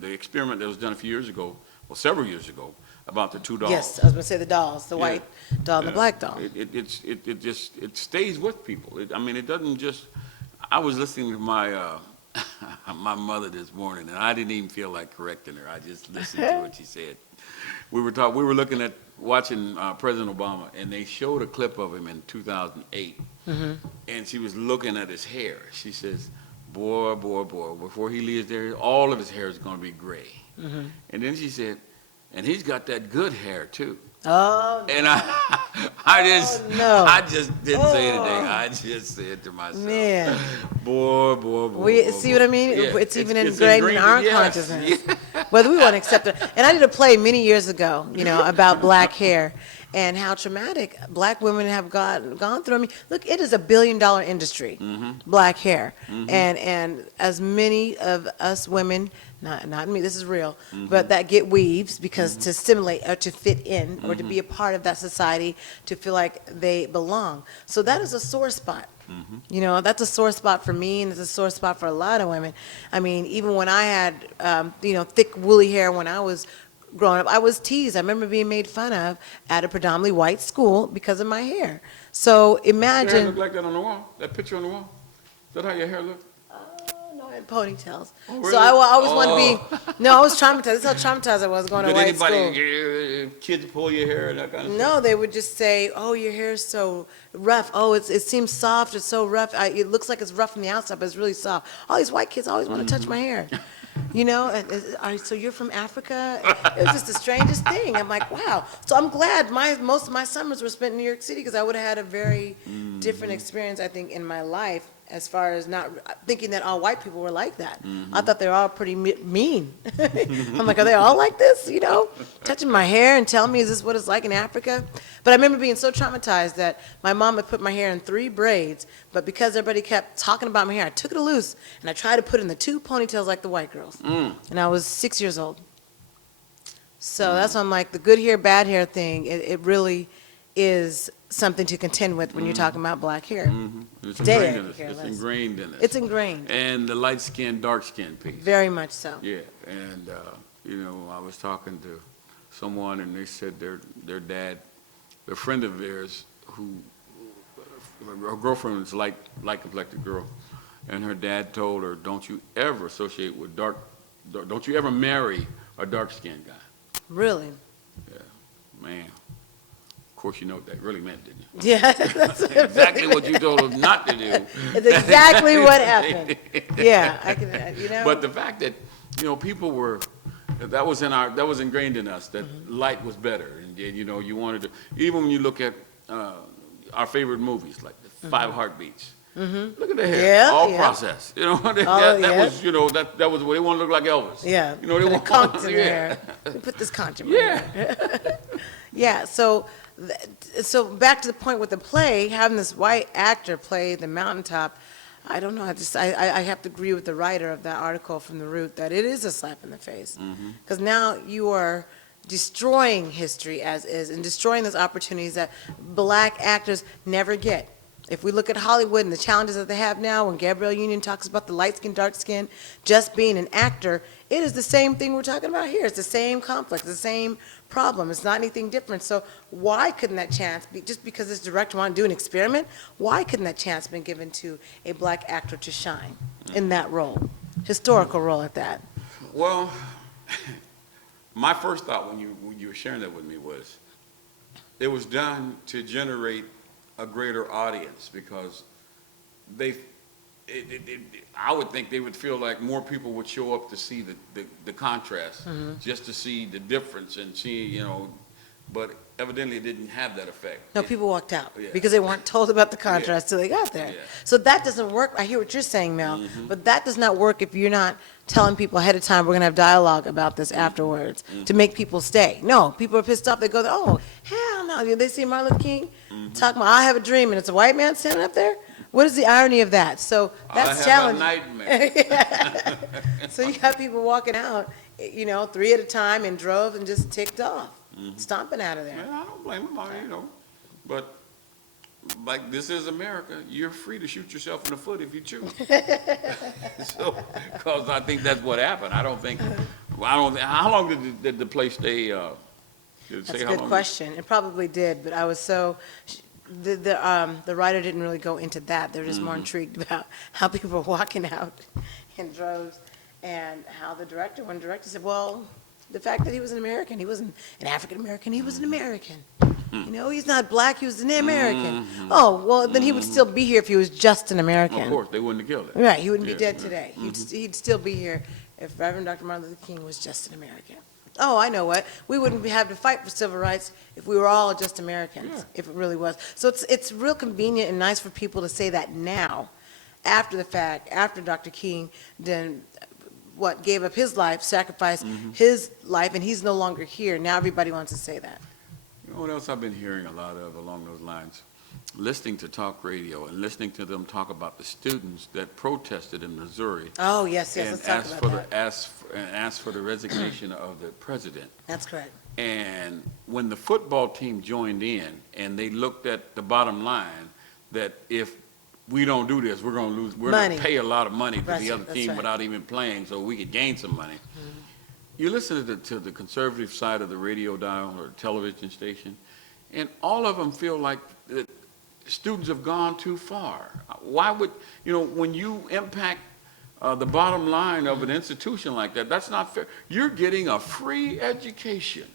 the experiment that was done a few years ago, well, several years ago, about the two dolls. Yes, I was going to say the dolls, the white doll and the black doll. It stays with people. I mean, it doesn't just. I was listening to my my mother this morning, and I didn't even feel like correcting her. I just listened to what she said. We were watching President Obama, and they showed a clip of him in 2008, and she was looking at his hair. She says, boy, before he leaves there, all of his hair is going to be gray. And then she said, and he's got that good hair too. Oh, and no. I just didn't say anything. Oh. I just said to myself, Man. boy. See what I mean? Yeah, It's even it's ingrained in our yes. consciousness, whether we want to accept it. And I did a play many years ago, about black hair and how traumatic black women have gone through. I mean, look, it is $1 billion industry, black hair, and as many of us women. Not me, this is real, but that get weaves because to stimulate or to fit in or to be a part of that society, to feel like they belong. So that is a sore spot. That's a sore spot for me, and it's a sore spot for a lot of women. I mean, even when I had, thick woolly hair when I was growing up, I was teased. I remember being made fun of at a predominantly white school because of my hair. So Your hair imagine. look like that on the wall? That picture on the wall? Is that how your hair look? No, I had ponytails. Oh, really? So I always wanted to be. No, I was traumatized. That's how traumatized I was going to white school. Kids pull your hair and that kind of stuff? No, they would just say, "Oh, your hair's so rough. Oh, it seems soft. It's so rough. It looks like it's rough from the outside, but it's really soft." All these white kids always want to touch my hair. So you're from Africa? It was just the strangest thing. I'm like, wow. So I'm glad most of my summers were spent in New York City because I would have had a very different experience, I think, in my life as far as not thinking that all white people were like that. I thought they were all pretty mean. I'm like, are they all like this, touching my hair and telling me, is this what it's like in Africa? But I remember being so traumatized that my mom had put my hair in 3 braids, but because everybody kept talking about my hair, I took it loose, and I tried to put it in the 2 ponytails like the white girls. And I was 6 years old. So that's why I'm like, the good hair, bad hair thing, it really is something to contend with when you're talking about black hair. It's Today, ingrained in us. It's ingrained in us. It's ingrained. And the light skin, dark skin piece. Very much so. Yeah, and I was talking to someone, and they said their dad, a friend of theirs, her girlfriend was light complected girl, and her dad told her, "Don't you ever associate with don't you ever marry a dark skinned guy." Really? Yeah, man. Of course, you know what that really meant, didn't you? Yeah, that's exactly what you told them not to do. It's exactly what happened. Yeah, I can, But the fact that, people were, that was ingrained in us, that light was better. And, you wanted to, even when you look at our favorite movies, like the 5 Heartbeats. Look at the hair, all processed. That was what they want to look like Elvis. Yeah, they want conch in there. We put this conch in there. Yeah, so back to the point with the play, having this white actor play the mountaintop, I don't know, I have to agree with the writer of that article from The Root that it is a slap in the face. Because now you are destroying history as is and destroying those opportunities that black actors never get. If we look at Hollywood and the challenges that they have now, when Gabrielle Union talks about the light skin, dark skin, just being an actor, it is the same thing we're talking about here. It's the same conflict, the same problem. It's not anything different. So why couldn't that chance be, just because this director wanted to do an experiment, why couldn't that chance been given to a black actor to shine in that role, historical role at that? Well, my first thought when you were sharing that with me was, it was done to generate a greater audience because I would think they would feel like more people would show up to see the contrast, just to see the difference and see, but evidently it didn't have that effect. No, people walked out because they weren't told about the contrast till they got there. Yeah. So that doesn't work. I hear what you're saying, Mel, but that does not work if you're not telling people ahead of time we're going to have dialogue about this afterwards to make people stay. No, people are pissed off. They go, oh, hell no. They see Martin Luther King talking about, I have a dream, and it's a white man standing up there? What is the irony of that? So that's challenging. I have a nightmare. So you got people walking out, 3 at a time in droves and just ticked off, stomping out of there. Well, I don't blame them, but like this is America. You're free to shoot yourself in the foot if you choose. So, because I think that's what happened. I don't think. How long did the play stay? That's a good question. It probably did, but I was so. The writer didn't really go into that. They're just more intrigued about how people were walking out in droves, and how when the director said, well, the fact that he was an American, he wasn't an African American, he was an American. He's not black, he was an American. Oh, well, then he would still be here if he was just an American. Of course, they wouldn't have killed him. Right, he wouldn't be dead today. He'd still be here if Reverend Dr. Martin Luther King was just an American. Oh, I know what. We wouldn't have to fight for civil rights if we were all just Americans, if it really was. So it's real convenient and nice for people to say that now, after the fact, after Dr. King then gave up his life, sacrificed his life, and he's no longer here. Now everybody wants to say that. You know what else I've been hearing a lot of along those lines? Listening to talk radio and listening to them talk about the students that protested in Missouri. Oh, yes, And let's talk about that. asked for the resignation of the president. That's correct. And when the football team joined in and they looked at the bottom line, that if we don't do this, we're going to lose, we're going to pay a lot of money to the other team without even playing so we could gain some money. You listen to the conservative side of the radio dial or television station, and all of them feel like that students have gone too far. Why would, when you impact the bottom line of an institution like that, that's not fair. You're getting a free education,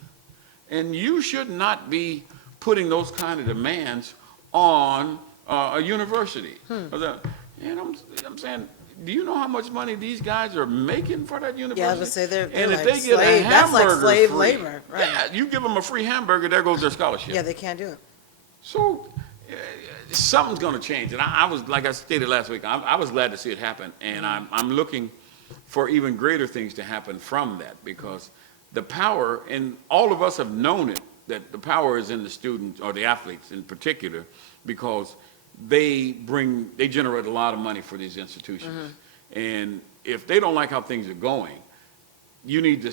and you should not be putting those kind of demands on a university. And I'm saying, do you know how much money these guys are making for that university? Yeah, I would say they're and if like they get slave, a that's like hamburger slave free, labor, right? Yeah, you give them a free hamburger, there goes their scholarship. Yeah, they can't do it. So something's going to change, and I was, like I stated last week, I was glad to see it happen, and I'm looking for even greater things to happen from that, because the power, and all of us have known it, that the power is in the students or the athletes in particular, because they generate a lot of money for these institutions. And if they don't like how things are going, you need to,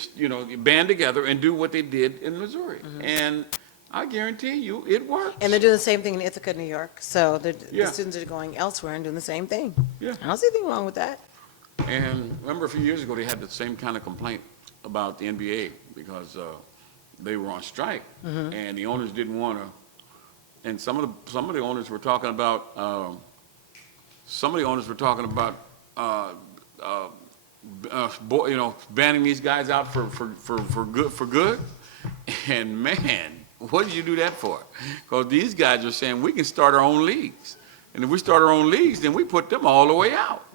band together and do what they did in Missouri. And I guarantee you, it works. And they're doing the same thing in Ithaca, New York. So the students are going elsewhere and doing the same thing. Yeah. I don't see anything wrong with that. And remember a few years ago, they had the same kind of complaint about the NBA because they were on strike, and the owners didn't want to. And some of the owners were talking about banning these guys out for good. And man, what did you do that for? Because these guys are saying we can start our own leagues, and if we start our own leagues, then we put them all the way out.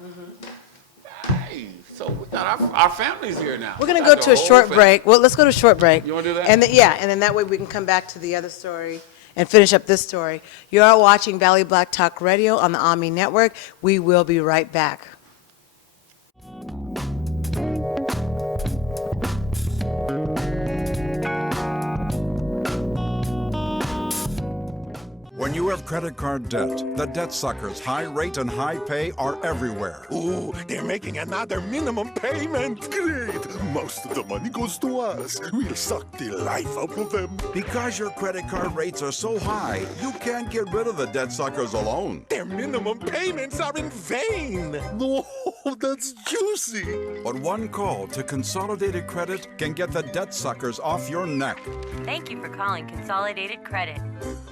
Hey, so we got our families here now. We're going to go to a short break. Well, let's go to a short break. You want to do that? And then that way we can come back to the other story and finish up this story. You're watching Valley Black Talk Radio on the ONME Network. We will be right back. When you have credit card debt, the debt suckers' high rate and high pay are everywhere. Ooh, they're making another minimum payment. Great. Most of the money goes to us. We'll suck the life out of them. Because your credit card rates are so high, you can't get rid of the debt suckers alone. Their minimum payments are in vain. No, that's juicy. But one call to Consolidated Credit can get the debt suckers off your neck. Thank you for calling Consolidated Credit.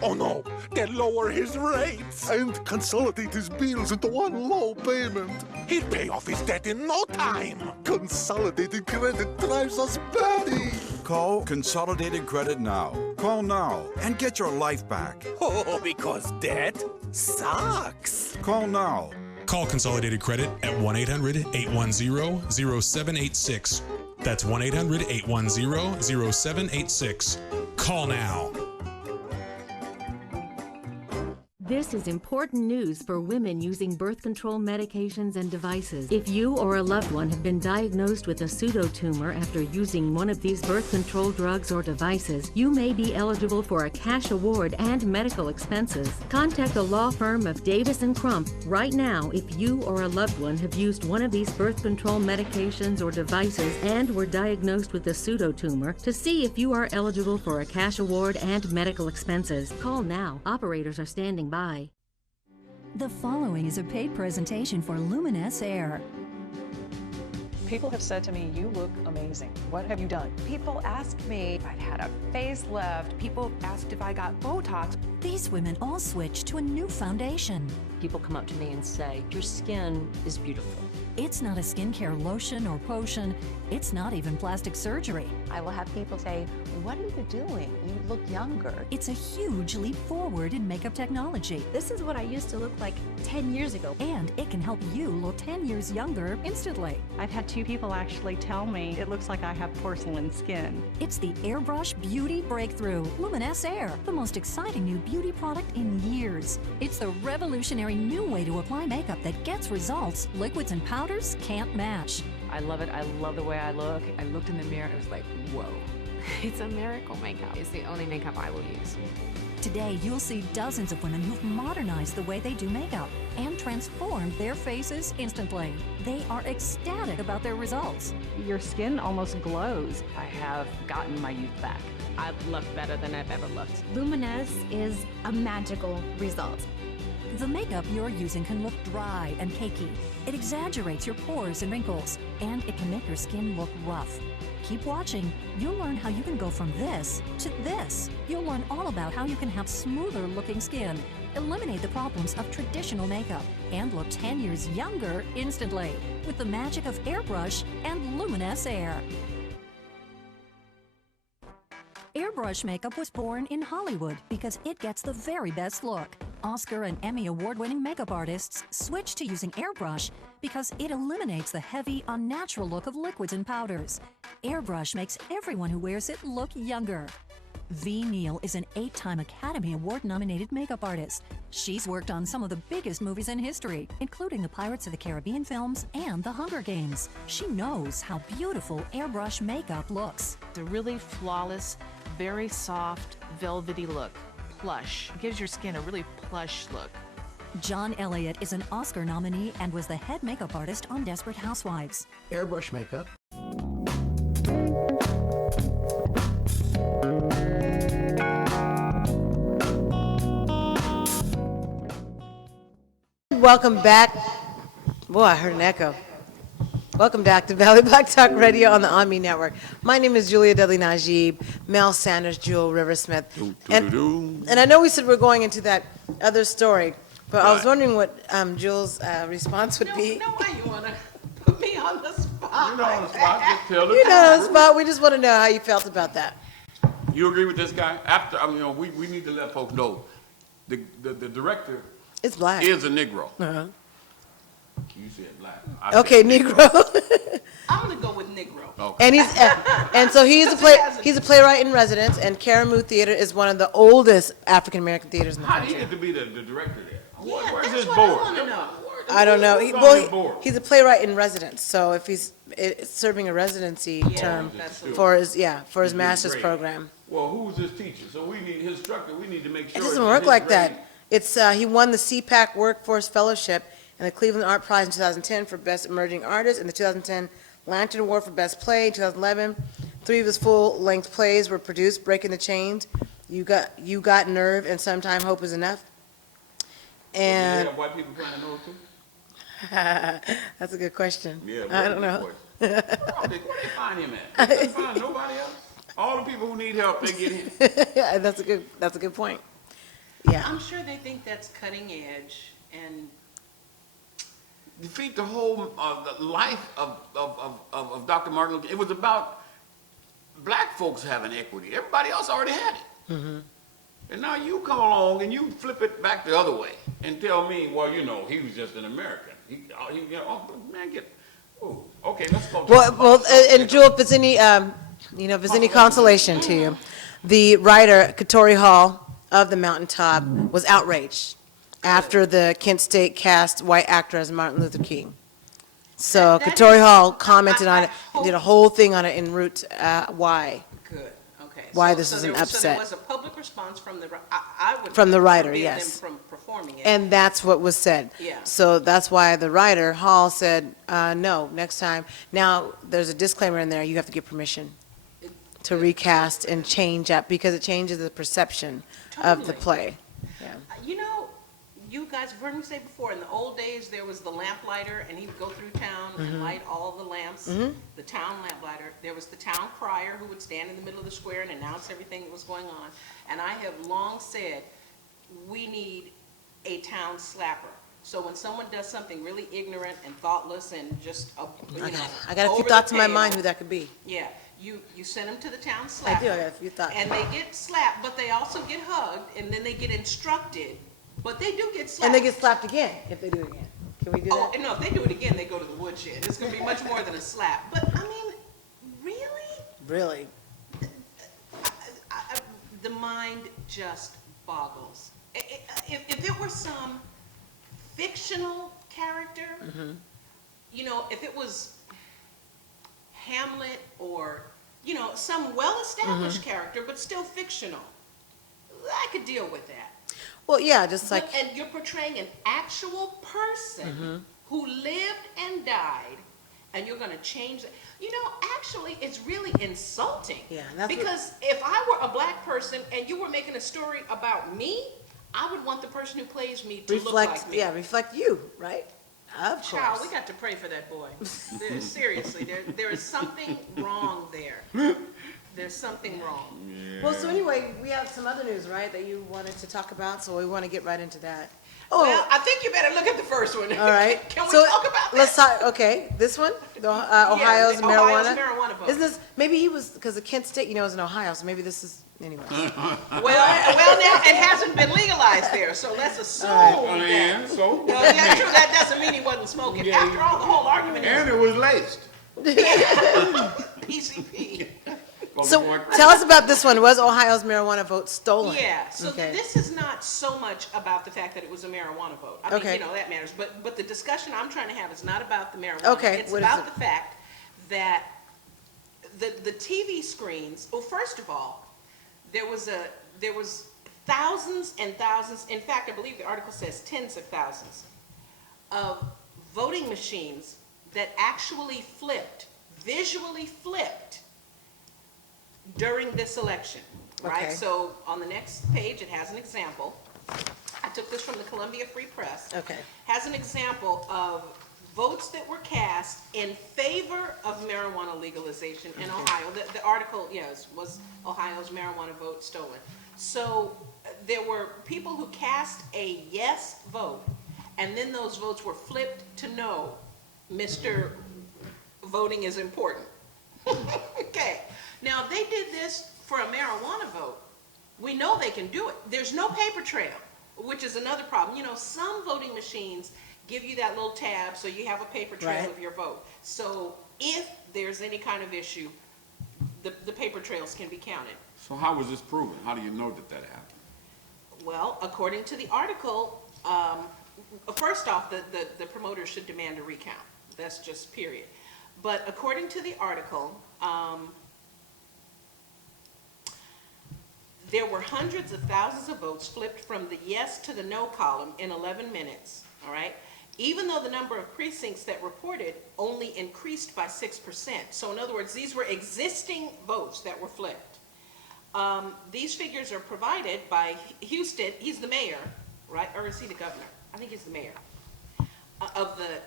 Oh no, they'll lower his rates and consolidate his bills into one low payment. He'll pay off his debt in no time. Consolidated Credit drives us batty. Call Consolidated Credit now. Call now and get your life back. Oh, because debt sucks. Call now. Call Consolidated Credit at 1-800-810-0786. That's 1-800-810-0786. Call now. This is important news for women using birth control medications and devices. If you or a loved one have been diagnosed with a pseudotumor after using one of these birth control drugs or devices, you may be eligible for a cash award and medical expenses. Contact the law firm of Davis & Crump right now if you or a loved one have used one of these birth control medications or devices and were diagnosed with a pseudotumor to see if you are eligible for a cash award and medical expenses. Call now. Operators are standing by. The following is a paid presentation for Luminous Air. People have said to me, you look amazing. What have you done? People asked me if I'd had a facelift. People asked if I got Botox. These women all switched to a new foundation. People come up to me and say, your skin is beautiful. It's not a skincare lotion or potion. It's not even plastic surgery. I will have people say, what are you doing? You look younger. It's a huge leap forward in makeup technology. This is what I used to look like 10 years ago. And it can help you look 10 years younger instantly. I've had 2 people actually tell me it looks like I have porcelain skin. It's the Airbrush Beauty Breakthrough Luminous Air, the most exciting new beauty product in years. It's the revolutionary new way to apply makeup that gets results liquids and powders can't match. I love it. I love the way I look. I looked in the mirror and I was like, whoa. It's a miracle makeup. It's the only makeup I will use. Today, you'll see dozens of women who've modernized the way they do makeup and transformed their faces instantly. They are ecstatic about their results. Your skin almost glows. I have gotten my youth back. I look better than I've ever looked. Luminous is a magical result. The makeup you're using can look dry and cakey. It exaggerates your pores and wrinkles, and it can make your skin look rough. Keep watching. You'll learn how you can go from this to this. You'll learn all about how you can have smoother looking skin, eliminate the problems of traditional makeup, and look 10 years younger instantly with the magic of Airbrush and Luminous Air. Airbrush makeup was born in Hollywood because it gets the very best look. Oscar and Emmy award-winning makeup artists switched to using airbrush because it eliminates the heavy, unnatural look of liquids and powders. Airbrush makes everyone who wears it look younger. V. Neal is an 8-time Academy Award-nominated makeup artist. She's worked on some of the biggest movies in history, including the Pirates of the Caribbean films and The Hunger Games. She knows how beautiful airbrush makeup looks. It's a really flawless, very soft, velvety look. Plush. It gives your skin a really plush look. John Elliott is an Oscar nominee and was the head makeup artist on Desperate Housewives. Airbrush makeup. Welcome back. Boy, I heard an echo. Welcome back to Valley Black Talk Radio on the ONME Network. My name is Julia Dudley Najib, Mel Sanders, Jewel Riversmith. And I know we said we're going into that other story, but I was wondering what Jewel's response would be. You know why you want to put me on the spot? You're not on the spot, just tell the You're not on the spot. We just want to know how you felt about that. You agree with this guy? After, we need to let folks know the director It's black. is a Negro. Uh-huh. You said black. Okay, Negro. I'm going to go with Negro. Okay. And he's a playwright in residence, and Karamu Theater is one of the oldest African American theaters in the How do country. you get to be the director there? Yeah, Where's that's his what board? I want to know. I don't know. Who's on his board? He's a playwright in residence, so if he's serving a residency term for his master's great. program. Well, who's his teacher? So we need his instructor. We need to make sure It doesn't work like that. It's he won the CPAC Workforce Fellowship and the Cleveland Art Prize in 2010 for Best Emerging Artist, and the 2010 Lantern Award for Best Play. In 2011, 3 of his full-length plays were produced: Breaking the Chains, You Got Nerve, and Sometime Hope Is Enough. And have white people playing those too? that's a good question. Yeah, I don't know. Where they find him at? They couldn't find nobody else. All the people who need help, they get him. Yeah, that's a good point. Yeah. I'm sure they think that's cutting edge and Defeat the whole the life of Dr. Martin Luther. It was about black folks having equity. Everybody else already had it. Mm-hmm. And now you come along and you flip it back the other way and tell me, well, he was just an American. Okay, let's go. Well, and Jewel, if it's any consolation to you, the writer Katori Hall of The Mountaintop was outraged after the Kent State cast white actor as Martin Luther King. So Katori Hall commented on it and did a whole thing on it en route why. good. Okay. Why this is an So upset. there was a public response from the From the writer, forbid yes. them from performing it. And that's what was said. Yeah. So that's why the writer, Hall, said, no, next time. Now, there's a disclaimer in there, you have to get permission to recast and change up, because it changes the perception of the play. Yeah. You guys have heard me say before, in the old days, there was the lamplighter, and he'd go through town and Mhm. light all the lamps. Mhm. The town lamplighter. There was the town crier who would stand in the middle of the square and announce everything that was going on. And I have long said, we need a town slapper. So when someone does something really ignorant and thoughtless and just, you know, I got a few over the thoughts in my pale, mind who that could be. Yeah, you send them to the town I slap. do, I got a few thoughts. And they get slapped, but they also get hugged, and then they get instructed, but they do get slapped. And they get slapped again if they do it again. Can we do Oh, that? no, if they do it again, they go to the woodshed. It's gonna be much more than a slap. But, I mean, really? Really? The mind just boggles. If it were some fictional character, you know, if it was Hamlet or, you know, some well-established character, but still fictional, I could deal with that. Well, yeah, just like, And you're portraying an actual person who lived and died, and you're going to change that. You know, actually, it's really insulting. Yeah, that's what- because if I were a black person and you were making a story about me, I would want the person who plays me to look like me. yeah, reflect you, right? Of course. Child, we got to pray for that boy. Seriously, there is something wrong there. There's something wrong. Well, so anyway, we have some other news, right, that you wanted to talk about, so we want to get right into that. Oh, Well, I think you better look at the first one. all right. Can we So, talk about that? let's talk, okay, this one, the Ohio's the marijuana. Ohio's marijuana vote. Isn't this, maybe he was, because of Kent State, you know, is in Ohio, so maybe this is, anyway. Well, now it hasn't been legalized there, so let's assume that. So? Well, yeah, true, that doesn't mean he wasn't smoking. Yeah, After all, the whole argument And is it was laced. PCP. So, tell us about this one, was Ohio's marijuana vote stolen? Yeah, so Okay. this is not so much about the fact that it was a marijuana vote. I mean, Okay. you know, that matters, but the discussion I'm trying to have is not about the marijuana. Okay, It's what is about it? the fact that the TV screens, well, first of all, there was thousands and thousands, in fact, I believe the article says tens of thousands of voting machines that actually visually flipped during this election, right? Okay. So on the next page, it has an example. I took this from the Columbia Free Press. Okay. Has an example of votes that were cast in favor of marijuana legalization in Ohio. The article, yes, was Ohio's marijuana vote stolen. So there were people who cast a yes vote, and then those votes were flipped to no. Mr. Voting is important. Okay. Now, they did this for a marijuana vote. We know they can do it. There's no paper trail, which is another problem. You know, some voting machines give you that little tab so you have a paper trail Right. of your vote. So if there's any kind of issue, the paper trails can be counted. So how was this proven? How do you know that happened? Well, according to the article, first off, the promoter should demand a recount. That's just period. But according to the article, there were hundreds of thousands of votes flipped from the yes to the no column in 11 minutes, all right? Even though the number of precincts that reported only increased by 6%. So in other words, these were existing votes that were flipped. These figures are provided by Houston. He's the mayor, right? Or is he the governor? I think he's the mayor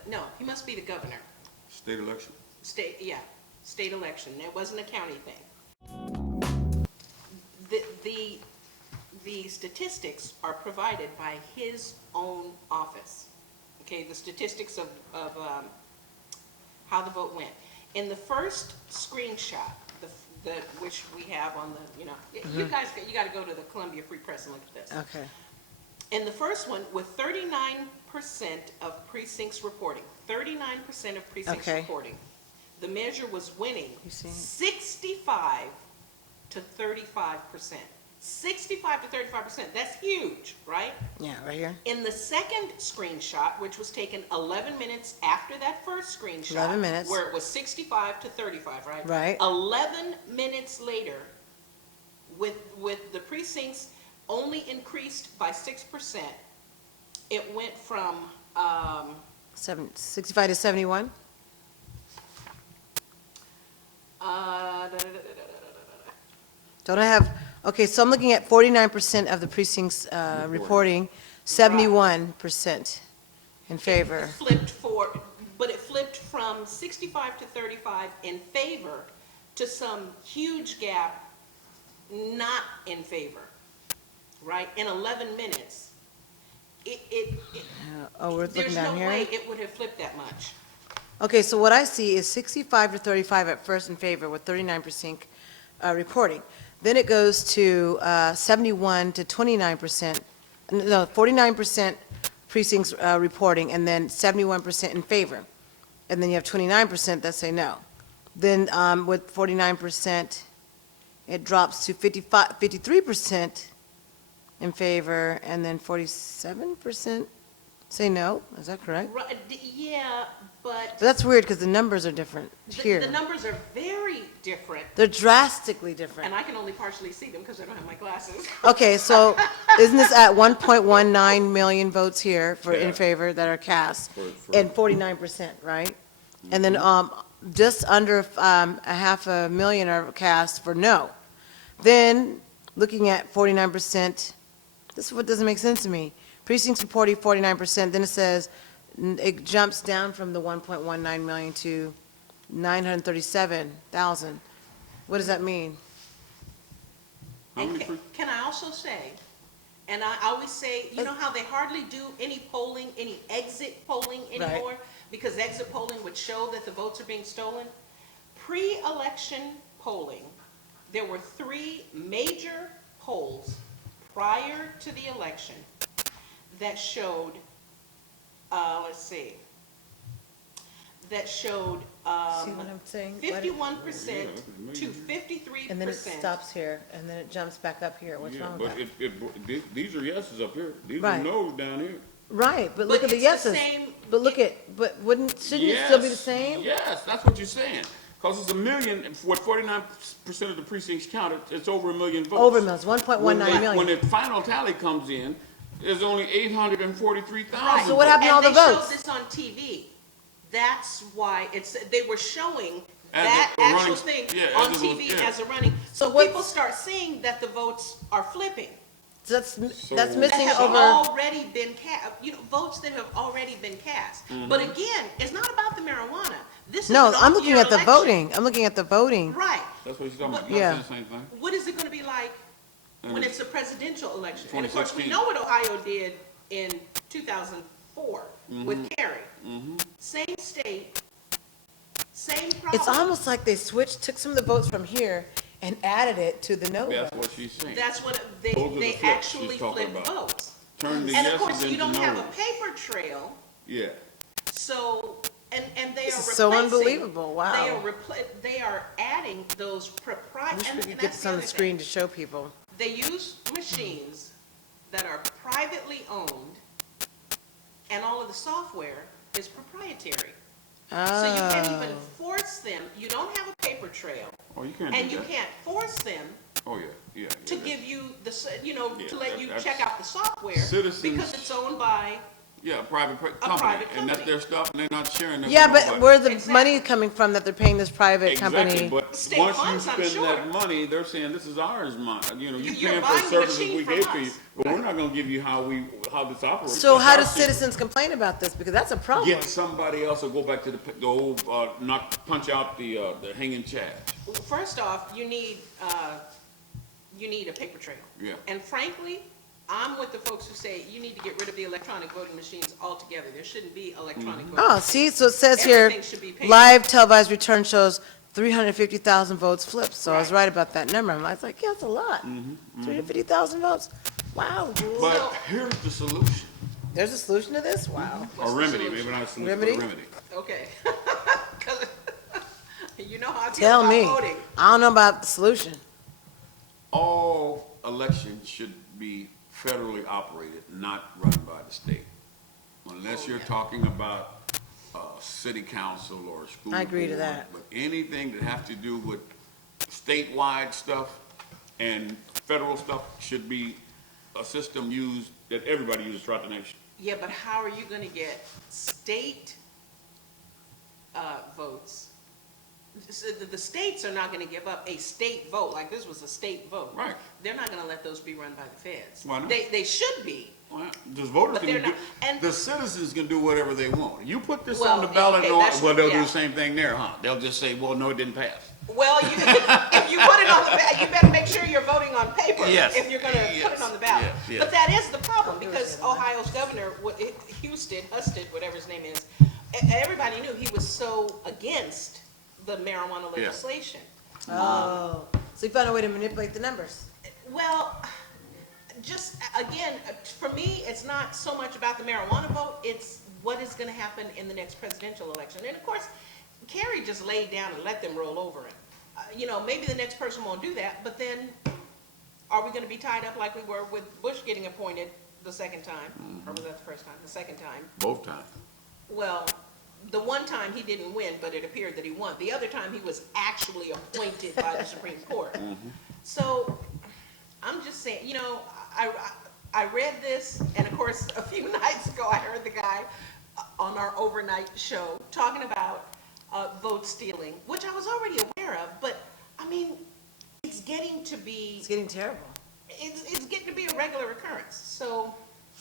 no, he must be the governor. State election? State election. It wasn't a county thing. The statistics are provided by his own office. Okay, the statistics of how the vote went. In the first screenshot, which we have on the, you know, you guys, you got to go to the Columbia Free Press and look at this. Okay. In the first one, with 39% of precincts reporting, 39% of precincts Okay. reporting, the measure was winning You see it? 65 to 35%. 65 to 35%, that's huge, right? Yeah, right here. In the second screenshot, which was taken 11 minutes after that first screenshot, 11 minutes. where it was 65 to 35, right? Right. 11 minutes later, with the precincts only increased by 6%, it went from 65 to 71? Don't I have, okay, so I'm looking at 49% of the precincts reporting, 71% in favor. But it flipped from 65 to 35 in favor to some huge gap not in favor, right? In 11 minutes. Oh, we're looking there's down no here? way it would have flipped that much. Okay, so what I see is 65 to 35 at first in favor with 39% reporting. Then it goes to 71 to 29%, no, 49% precincts reporting, and then 71% in favor. And then you have 29% that say no. Then with 49%, it drops to 53% in favor, and then 47% say no. Is that correct? Right, yeah, But that's weird because the numbers are different here. the numbers are very different, They're drastically different. and I can only partially see them because I don't have my glasses. Okay, so isn't this at 1.19 million votes here for in Yeah. favor that are cast, For- and 49%, right? And then just under a half a million are cast for no. Then, looking at 49%, this is what doesn't make sense to me. Precincts reporting 49%, then it says, it jumps down from the 1.19 million to 937,000. What does that mean? And can I also say, and I always say, you know how they hardly do any polling, any exit polling anymore? Because exit polling would show that the votes are being stolen. Pre-election polling, there were 3 major polls prior to the election that showed, that showed See what I'm saying? 51% to 53%. And then it stops here, and then it jumps back up here. What's wrong with that? But these are yeses up here. These Right. are no's down here. Right, but look at the it's the yeses. same- But look at, but shouldn't it still be the Yes, same? Yes, that's what you're saying. Because it's a million, what 49% of the precincts counted, it's over a million votes. Over millions, 1.19 million. When the final tally comes in, there's only 843,000. So what happened to all the And they votes? showed this on TV. That's why they were showing As that a running- actual thing yeah, on as it was- TV yeah. as a running. So what- people start seeing that the votes are flipping. So that's That missing have over, already been cast, votes that have already been cast. Mm-hmm. But again, it's not about the marijuana. This is no, an I'm looking off-year at the election. voting. I'm looking at the voting. Right. That's what you're talking about. Yeah. Not saying the same thing. What is it going to be like when it's a presidential election? And of course, we 2016. know what Ohio did in 2004 with Kerry. Same state, same problem. It's almost like they switched, took some of the votes from here and added it to the no That's vote. what she's saying. That's what Those are the they flips actually she's talking flip about. votes. Turn the And of yeses course, you into don't have a no's. paper trail, Yeah. so, and they are This is replacing. so unbelievable. Wow. They are adding those I proprietary. wish we could get this on the screen to show people. They use machines that are privately owned, and all of the software is proprietary. So you can't even force them, you don't have a paper trail, Oh, you can't and do you that. can't force them Oh, yeah. to give you the, Yeah, to let you that's- check out the software, Citizens- because it's owned by, Yeah, a private company. private And that's company. their stuff, and they're not sharing it. Yeah, with but nobody. where's the money coming from that they're paying this private Exactly, company? but State once funds, you I'm spend sure. that money, they're saying, this is ours, you You're paying for buying the services machine we from gave to us. you, but we're not gonna give you how this operates. So That's how our do secret. citizens complain about this? Because that's a problem. Get somebody else or go back to the old, punch out the hanging chad. first off, you need a paper trail. Yeah. And frankly, I'm with the folks who say you need to get rid of the electronic voting machines altogether. There shouldn't be electronic voting. Oh, see, so it says here, Everything should be paper. live televised return shows 350,000 votes flipped. So I was right about that number. I was like, yeah, that's a lot. 350,000 votes. Wow. But here's the solution, There's a solution to this? Wow. or remedy, maybe not a solution, but a remedy. Okay. 'Cause you know how I feel Tell about me. voting. I don't know about the solution. All elections should be federally operated, not run by the state. Unless you're talking about city council or school board. I agree to that. But anything that has to do with statewide stuff and federal stuff should be a system used, that everybody uses throughout the nation. Yeah, but how are you gonna get state votes? The states are not gonna give up a state vote, like this was a state vote. Right. They're not gonna let those be run by the feds. Why not? They should be. Well, the voters But they're can do, not- and- the citizens can do whatever they want. You put this Well, on the ballot, okay, and all- that's- well, they'll do yeah. the same thing there, huh? They'll just say, well, no, it didn't pass. Well, if you put it on the ballot, you better make sure you're voting on paper. Yes. If you're going to put it on the ballot. Yes, yes. But that is the problem, because Ohio's governor, Husted, whatever his name is, everybody knew he was so against the marijuana legislation. Oh, so you found a way to manipulate the numbers. Well, just, again, for me, it's not so much about the marijuana vote, it's what is going to happen in the next presidential election. And of course, Kerry just laid down and let them roll over it. You know, maybe the next person won't do that, but then are we going to be tied up like we were with Bush getting appointed the second time? Or was that the first time? The second time? Both times. Well, the one time he didn't win, but it appeared that he won. The other time he was actually appointed by the Supreme Court. So I'm just saying, you know, I read this, and of course, a few nights ago, I heard the guy on our overnight show talking about vote stealing, which I was already aware of, but I mean, it's getting to be... It's getting terrible. It's getting to be a regular occurrence, so...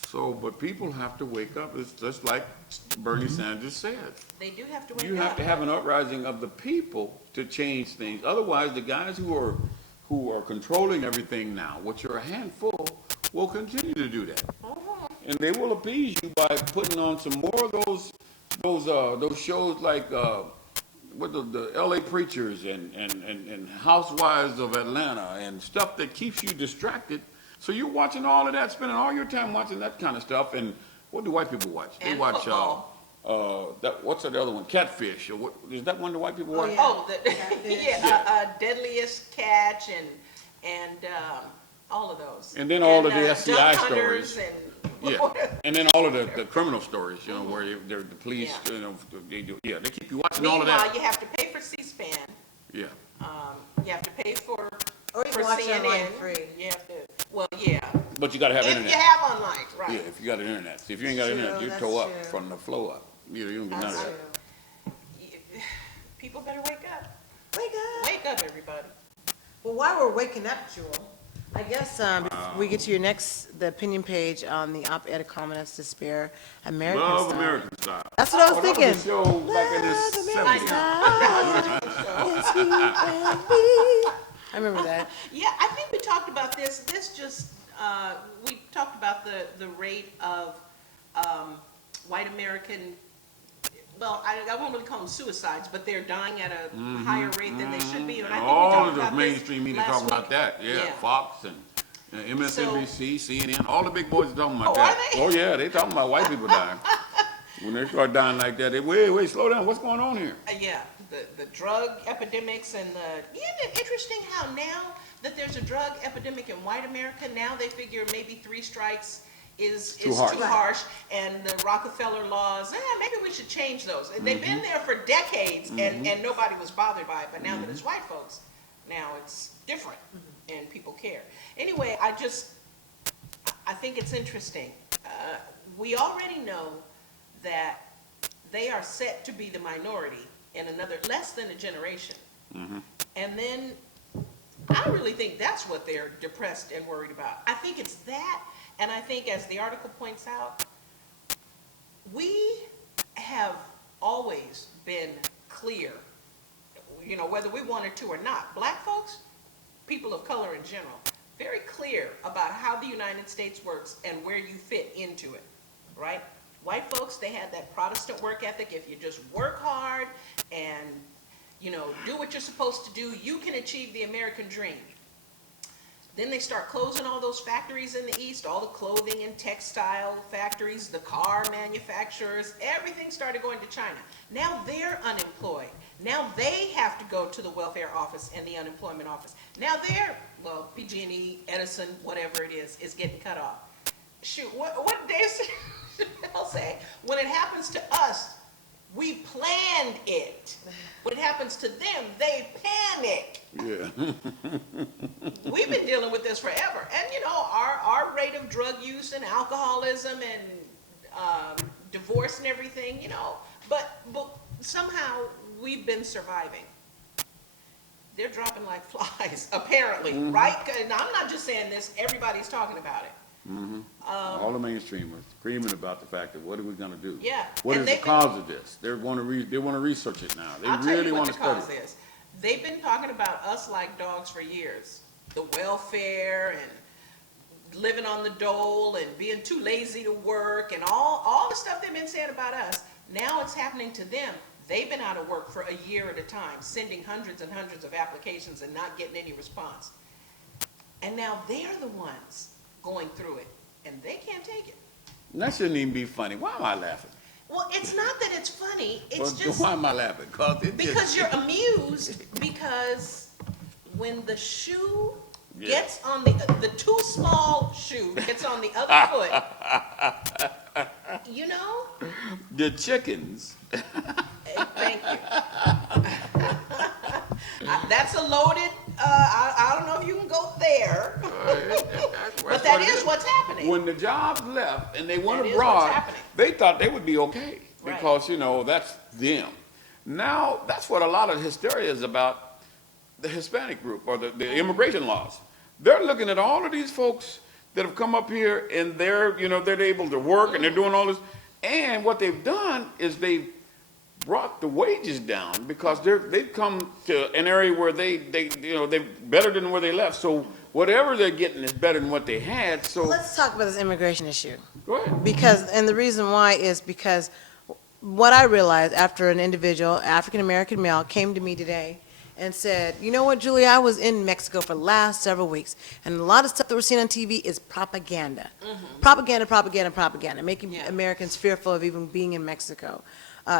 So, but people have to wake up. It's just like Bernie Sanders said. They do have to wake up. You have to have an uprising of the people to change things. Otherwise, the guys who are controlling everything now, which are a handful, will continue to do that. And they will appease you by putting on some more of those shows like what the L.A. Preachers and Housewives of Atlanta and stuff that keeps you distracted. So you're watching all of that, spending all your time watching that kind of stuff. And what do white people watch? They watch what's that other one? Catfish, or what is that one the white people watch? Deadliest Catch and all of those. And then all of the SCI stories. And and then all of the criminal stories, you know, where the police, you know, they keep you watching all of that. Meanwhile, you have to pay for C-SPAN. Yeah. You have to pay for Or you can watch it online CNN. free. You have to, well, yeah. But you got to have internet. If you have online, right. Yeah, if you got an internet. See, if you ain't got internet, you toe up from the flow up. You don't get none of that. People better wake up. Wake up. Wake up, everybody. Well, while we're waking up, Jewel, I guess before we get to the opinion page on the op-ed columnist to spare American Love Style. American Style. That's what I was That thinking. was a show back in the 70s. I remember that. Yeah, I think we talked about this. This just, we talked about the rate of white American, well, I won't really call them suicides, but they're dying at a higher rate than they should be. And I think we All talked of the about mainstream media talking about that. Yeah, Fox and MSNBC, CNN, all the big boys are talking about that. Are they? Oh yeah, they talking about white people dying. When they start dying like that, they wait, slow down. What's going on here? Yeah, the drug epidemics and isn't it interesting how now that there's a drug epidemic in white America, now they figure maybe 3 strikes is too harsh, and the Rockefeller laws, maybe we should change those. They've been there for decades, and nobody was bothered by it, but now that it's white folks, now it's different, and people care. Anyway, I think it's interesting. We already know that they are set to be the minority in another less than a generation. And then I really think that's what they're depressed and worried about. I think it's that, and I think, as the article points out, we have always been clear, you know, whether we wanted to or not. Black folks, people of color in general, very clear about how the United States works and where you fit into it, right? White folks, they had that Protestant work ethic. If you just work hard and, you know, do what you're supposed to do, you can achieve the American dream. Then they start closing all those factories in the East, all the clothing and textile factories, the car manufacturers, everything started going to China. Now they're unemployed. Now they have to go to the welfare office and the unemployment office. Now they're, well, PG&E, Edison, whatever it is getting cut off. Shoot, what Dave Chappelle say? When it happens to us, we planned it. When it happens to them, they panic. Yeah. We've been dealing with this forever. And, you know, our rate of drug use and alcoholism and divorce and everything, you know, but somehow we've been surviving. They're dropping like flies, apparently, right? And I'm not just saying this, everybody's talking about it. All the mainstream are screaming about the fact that what are we going to do? Yeah. What is the cause of this? They want to research it now. They really want to study it. they've been talking about us like dogs for years. The welfare and living on the dole and being too lazy to work and all the stuff they've been saying about us. Now it's happening to them. They've been out of work for a year at a time, sending hundreds and hundreds of applications and not getting any response. And now they're the ones going through it, and they can't take it. That shouldn't even be funny. Why am I laughing? Well, it's not that it's funny, it's Well, just why am I laughing? because you're amused, because when the shoe gets on the too small shoe gets on the other foot, you know? The chickens. Thank you. That's a loaded, I don't know if you can go there, but that is what's happening. When the jobs left and they went That is abroad, what's happening. they thought they would be okay Right. because, you know, that's them. Now, that's what a lot of hysteria is about, the Hispanic group or the immigration laws. They're looking at all of these folks that have come up here and they're, you know, they're able to work and they're doing all this. And what they've done is they've brought the wages down because they've come to an area where they you know, they're better than where they left. So whatever they're getting is better than what they had. So Let's talk about this immigration issue. go ahead. Because, and the reason why is because what I realized after an individual, African-American male, came to me today and said, you know what, Julie, I was in Mexico for the last several weeks, and a lot of stuff that we're seeing on TV is propaganda. Propaganda, making Americans fearful of even being in Mexico,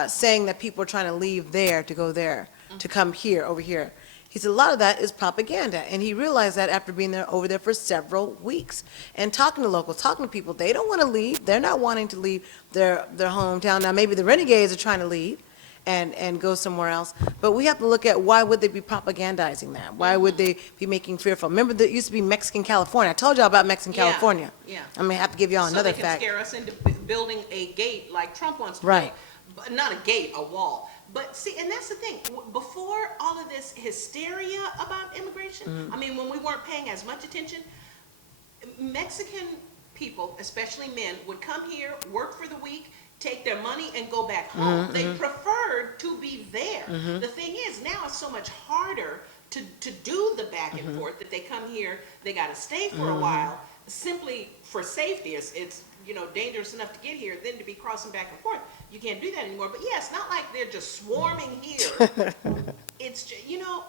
saying that people are trying to leave there to go there, to come here, over here. He said a lot of that is propaganda, and he realized that after being there over there for several weeks and talking to locals, talking to people. They don't want to leave. They're not wanting to leave their hometown. Now, maybe the renegades are trying to leave and go somewhere else, but we have to look at why would they be propagandizing that? Why would they be making fearful? Remember, there used to be Mexican California. I told y'all about Mexican California. Yeah. I'm going to have to give y'all another So they can fact. scare us into building a gate like Trump wants to Right. build. But not a gate, a wall. But see, and that's the thing, before all of this hysteria about immigration, I mean, when we weren't paying as much attention, Mexican people, especially men, would come here, work for the week, take their money and go back home. They preferred to be there. The thing is, now it's so much harder to do the back and forth, that they come here, they gotta stay for a while, simply for safety. It's you know, dangerous enough to get here, then to be crossing back and forth. You can't do that anymore. But yeah, it's not like they're just swarming here. It's just, you know,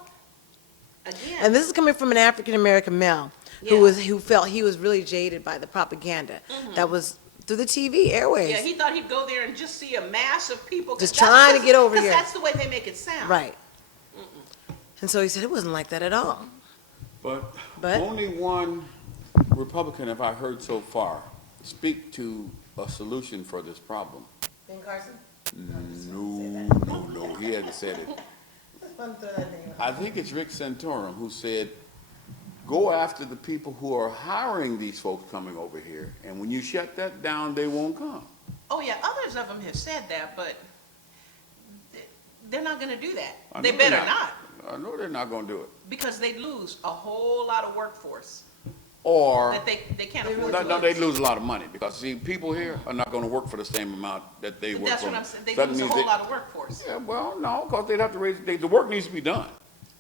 again. And this is coming from an African-American male who felt he was really jaded by the propaganda that was through the TV airways. Yeah, he thought he'd go there and just see a mass of people. Just trying to get over here. Because that's the way they make it sound. Right. And so he said it wasn't like that at all. But But- only one Republican have I heard so far speak to a solution for this problem. Ben Carson? No, he hasn't said it. I think it's Rick Santorum who said, go after the people who are hiring these folks coming over here, and when you shut that down, they won't come. Oh yeah, others of them have said that, but they're not gonna do that. I know They they're better not, I know they're not gonna do it. because they'd lose a whole lot of workforce Or, that they can't afford no, to no, lose. they'd lose a lot of money, because see, people here are not gonna work for the same amount that they But work that's for. what I'm saying, they That lose a means whole they- lot of workforce. Yeah, well, no, because they'd have to raise, the work needs to be done.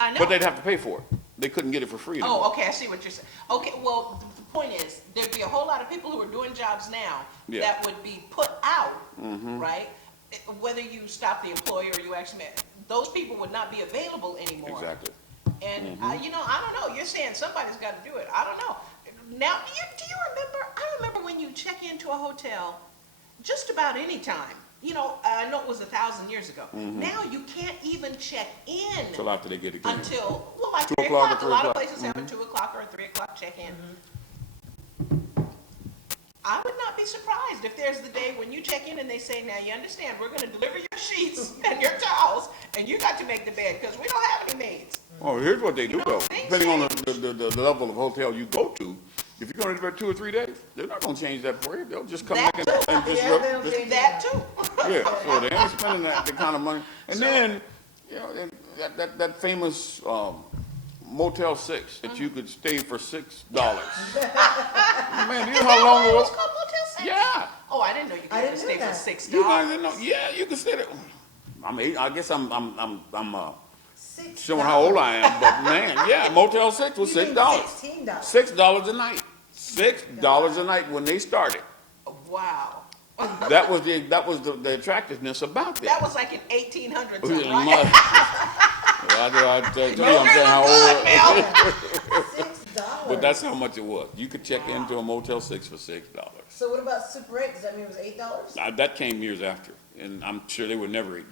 I know. But they'd have to pay for it. They couldn't get it for free anymore. Oh, okay, I see what you're saying. Okay, well, the point is, there'd be a whole lot of people who are doing jobs now Yeah. that would be put out, Mhm. right? Whether you stop the employer or you actually, those people would not be available anymore. Exactly. And, Mhm. you know, I don't know, you're saying somebody's got to do it. I don't know. Now, do you remember, I remember when you check into a hotel, just about any time, you know, I know it was 1,000 years ago. Mhm. Now you can't even check in Until after they get it clean. until, well, like 2 3 o'clock or o'clock. A 3 lot of o'clock. places have a 2 o'clock or a 3 o'clock check-in. I would not be surprised if there's the day when you check in and they say, now you understand, we're gonna deliver your sheets and your towels, and you got to make the bed, because we don't have any maids. Oh, here's what they do though, depending on the level of hotel you go to. If you're going to there 2 or 3 days, they're not going to change that for you. They'll just come back and just That too. yeah. So they ain't spending that the kind of money. And then, you know, that famous Motel 6 that you could stay for $6. Man, do you know how long It ago? was called Motel 6? Yeah. Oh, I didn't know you could stay for $6. You guys didn't know? Yeah, you can stay there. I guess I'm showing how old I am, but man, yeah, Motel 6 was $6. $16. $6 a night. $6 a night when they started. Wow. That was the attractiveness about it. That was like in 1800s, Well, right? I tell you, I'm saying how old. But that's how much it was. You could check into a Motel 6 for $6. So what about Super 8? Does that mean it was $8? That came years after, and I'm sure they were never $8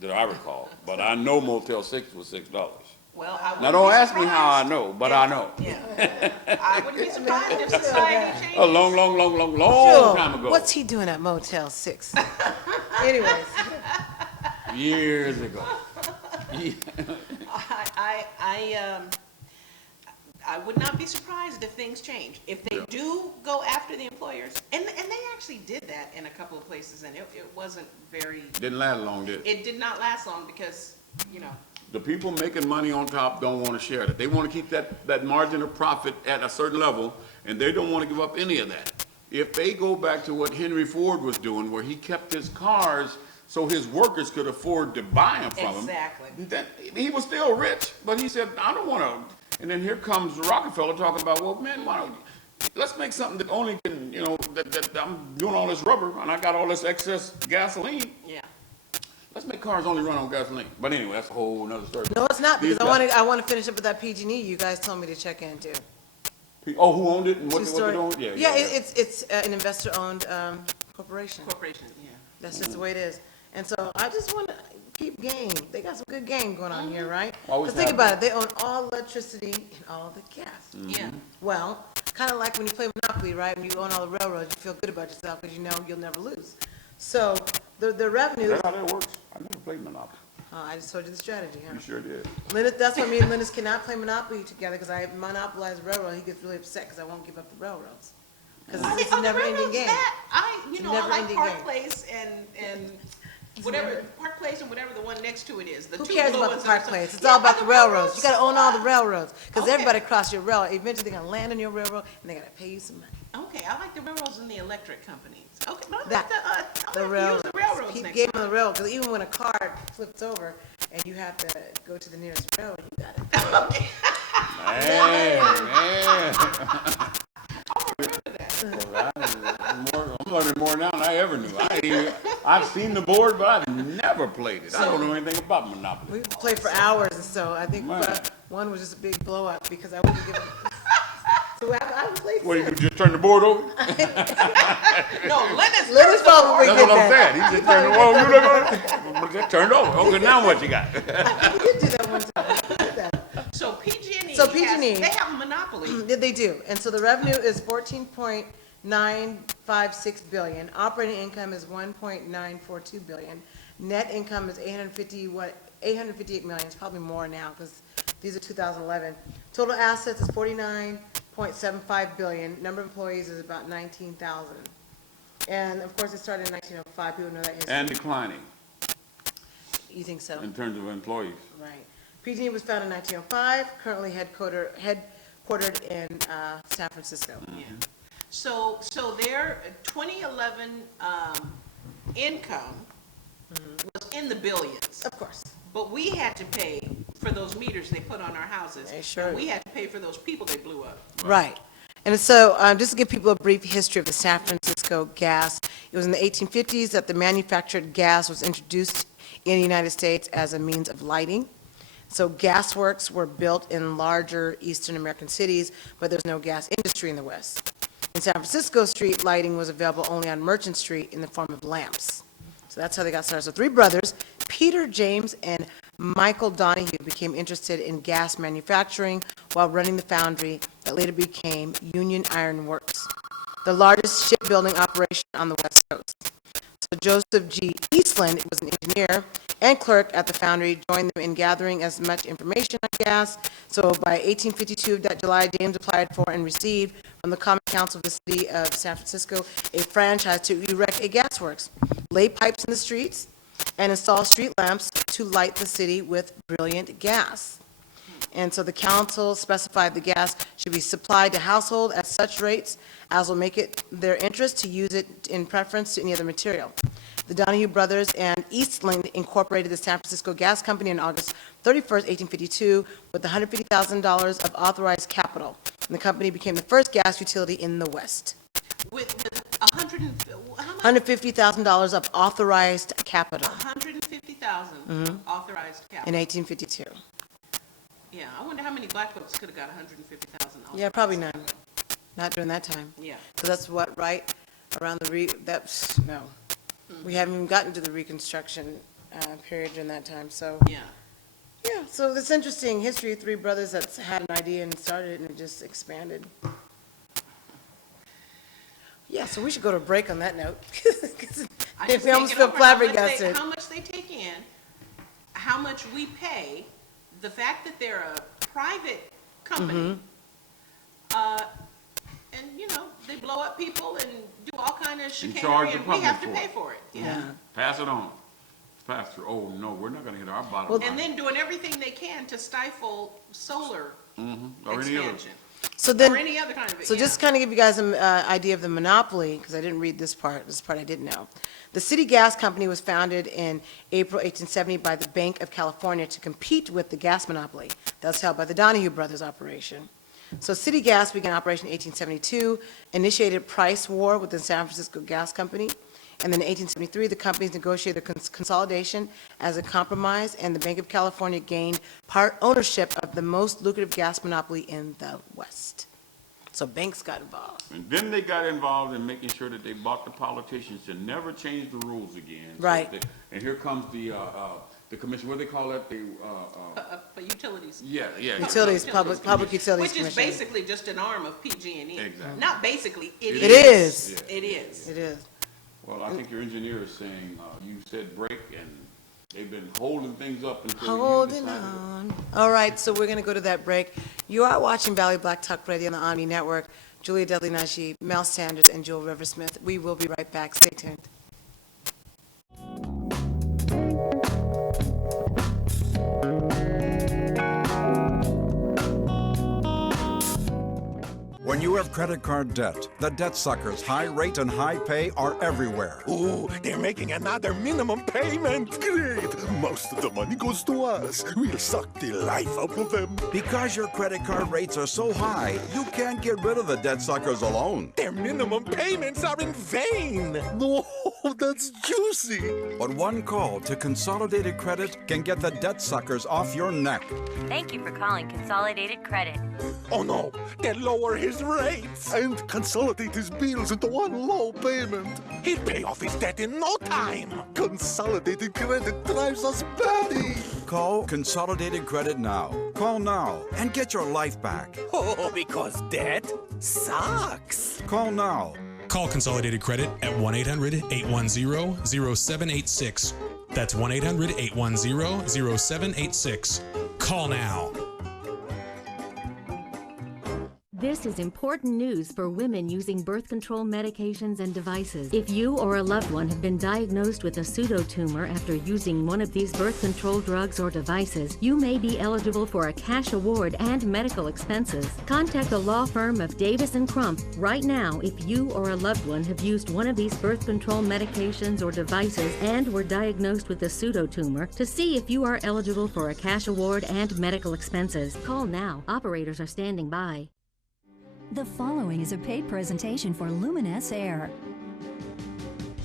that I recall. But I know Motel 6 was $6. Well, Now don't ask me how I know, but I know. I wouldn't be surprised if society changed. A long time ago. What's he doing at Motel 6? Anyways. Years ago. I would not be surprised if things change. If they do go after the employers, and they actually did that in a couple of places, and it wasn't very... Didn't last long, did it? It did not last long because, you know... The people making money on top don't want to share that. They want to keep that margin of profit at a certain level, and they don't want to give up any of that. If they go back to what Henry Ford was doing, where he kept his cars so his workers could afford to buy them from him, then he was still rich, but he said, I don't want to. And then here comes Rockefeller talking about, well, man, let's make something that only can, that I'm doing all this rubber, and I got all this excess gasoline. Yeah. Let's make cars only run on gasoline. But anyway, that's a whole nother story. No, it's not, because I want to finish up with that PG&E you guys told me to check into. Oh, who owned it and what they owned? Yeah, it's an investor-owned corporation. Corporation, yeah. That's just the way it is. And so I just want to keep game. They got some good game going on here, right? Always Because think have. about it. They own all electricity and all the gas. Yeah. Well, kind of like when you play Monopoly, right? When you own all the railroads, you feel good about yourself because you know you'll never lose. So the revenue... Is that how that works? I never played Monopoly. I just told you the strategy, huh? You sure did. Linus, that's why me and Linus cannot play Monopoly together, because I monopolize the railroad. He gets really upset because I won't give up the railroads. Because it's a never-ending game. I like Park Place and whatever, Park Place and whatever the one next to it is. Who cares about the Park Place? It's all about the railroads. You got to own all the railroads, because everybody across your railroad, eventually they're going to land on your railroad, and they're going to pay you some money. Okay, I like the railroads and the electric companies. Okay, but The railroads. railroads Keep next game time. on the railroad, because even when a car flips over and you have to go to the nearest railroad, you got it. Man. I'm learning more now than I ever knew. I've seen the board, but I've never played it. I don't know anything about Monopoly. We played for hours, and so I think one was just a big blow up because I wouldn't give it. So I played. What, you just turn the board over? No, Linus probably That's did what I'm that. saying. He just turned the board. You look at it. Just turned over. Okay, now what you got? We did do that one time. So PG&E, So PG&E, they have a monopoly. They do, and so the revenue is $14.956 billion. Operating income is $1.942 billion. Net income is $858 million. It's probably more now because these are 2011. Total assets is $49.75 billion. Number of employees is about 19,000. And of course, it started in 1905. People know that history. And declining. You think so? In terms of employees. Right. PG&E was founded in 1905, currently headquartered in San Francisco. Yeah. So their 2011 income was in the billions. Of course. But we had to pay for those meters they put on our houses. Sure. And we had to pay for those people they blew up. Right. And so just to give people a brief history of the San Francisco gas, it was in the 1850s that the manufactured gas was introduced in the United States as a means of lighting. So gas works were built in larger Eastern American cities, but there's no gas industry in the West. In San Francisco, street lighting was available only on Merchant Street in the form of lamps. So that's how they got started. So three brothers, Peter, James, and Michael Donahue, became interested in gas manufacturing while running the foundry that later became Union Iron Works, the largest shipbuilding operation on the West Coast. So Joseph G. Eastland was an engineer and clerk at the foundry, joined them in gathering as much information on gas. So by 1852, that July, James applied for and received from the Common Council of the City of San Francisco a franchise to erect a gas works, lay pipes in the streets, and install street lamps to light the city with brilliant gas. And so the council specified the gas should be supplied to household at such rates as will make it their interest to use it in preference to any other material. The Donahue brothers and Eastland incorporated the San Francisco Gas Company on August 31st, 1852, with $150,000 of authorized capital. And the company became the first gas utility in the West. With how much? $150,000 of authorized capital $150,000 authorized capital. in 1852. Yeah, I wonder how many black folks could have got $150,000. Yeah, probably none. Not during that time. Yeah. So that's what, right around no. We haven't even gotten to the Reconstruction period during that time, so. Yeah. Yeah, so it's interesting, history of three brothers that's had an idea and started it and it just expanded. Yeah, so we should go to a break on that note. I just We almost can't feel get over flabbergasted. how much they take in, how much we pay, the fact that they're a private company, and, you know, they blow up people and do all kind of charge chicanery, the and we have to public pay for for it. Yeah. Pass it on. Pass through. Oh, no, we're not gonna hit our bottom Well, line. and then doing everything they can to stifle solar Or any other. expansion. So then, Or any other kind of, so just to kind of give you guys an idea of the monopoly, because I didn't read this part I didn't know. The City Gas Company was founded in April 1870 by the Bank of California to compete with the gas monopoly that was held by the Donahue brothers operation. So City Gas began operation in 1872, initiated price war with the San Francisco Gas Company, and then in 1873, the companies negotiated consolidation as a compromise, and the Bank of California gained part ownership of the most lucrative gas monopoly in the West. So banks got involved. And then they got involved in making sure that they bought the politicians to never change the rules again. So Right. and here comes the commission, what do they call that? for utilities. Yeah. Utilities, public utilities Which is commission. basically just an arm of PG&E. Exactly. Not basically, it It is. is. It is. It is. Well, I think your engineer is saying, you said break, and they've been holding things up until you Holding decided. on. All right, so we're going to go to that break. You are watching Valley Black Talk Radio on the ONME Network. Julia Dudley Najee, Mel Sanders, and Joel Riversmith. We will be right back. Stay tuned. When you have credit card debt, the debt suckers' high rate and high pay are everywhere. Ooh, they're making another minimum payment. Great. Most of the money goes to us. We'll suck the life out of them. Because your credit card rates are so high, you can't get rid of the debt suckers alone. Their minimum payments are in vain. No, that's juicy. But one call to Consolidated Credit can get the debt suckers off your neck. Thank you for calling Consolidated Credit. Oh no, they'll lower his rates and consolidate his bills into one low payment. He'll pay off his debt in no time. Consolidated Credit drives us batty. Call Consolidated Credit now. Call now and get your life back. Oh, because debt sucks. Call now. Call Consolidated Credit at 1-800-810-0786. That's 1-800-810-0786. Call now. This is important news for women using birth control medications and devices. If you or a loved one have been diagnosed with a pseudotumor after using one of these birth control drugs or devices, you may be eligible for a cash award and medical expenses. Contact the law firm of Davis & Crump right now if you or a loved one have used one of these birth control medications or devices and were diagnosed with a pseudotumor to see if you are eligible for a cash award and medical expenses. Call now. Operators are standing by. The following is a paid presentation for Luminous Air.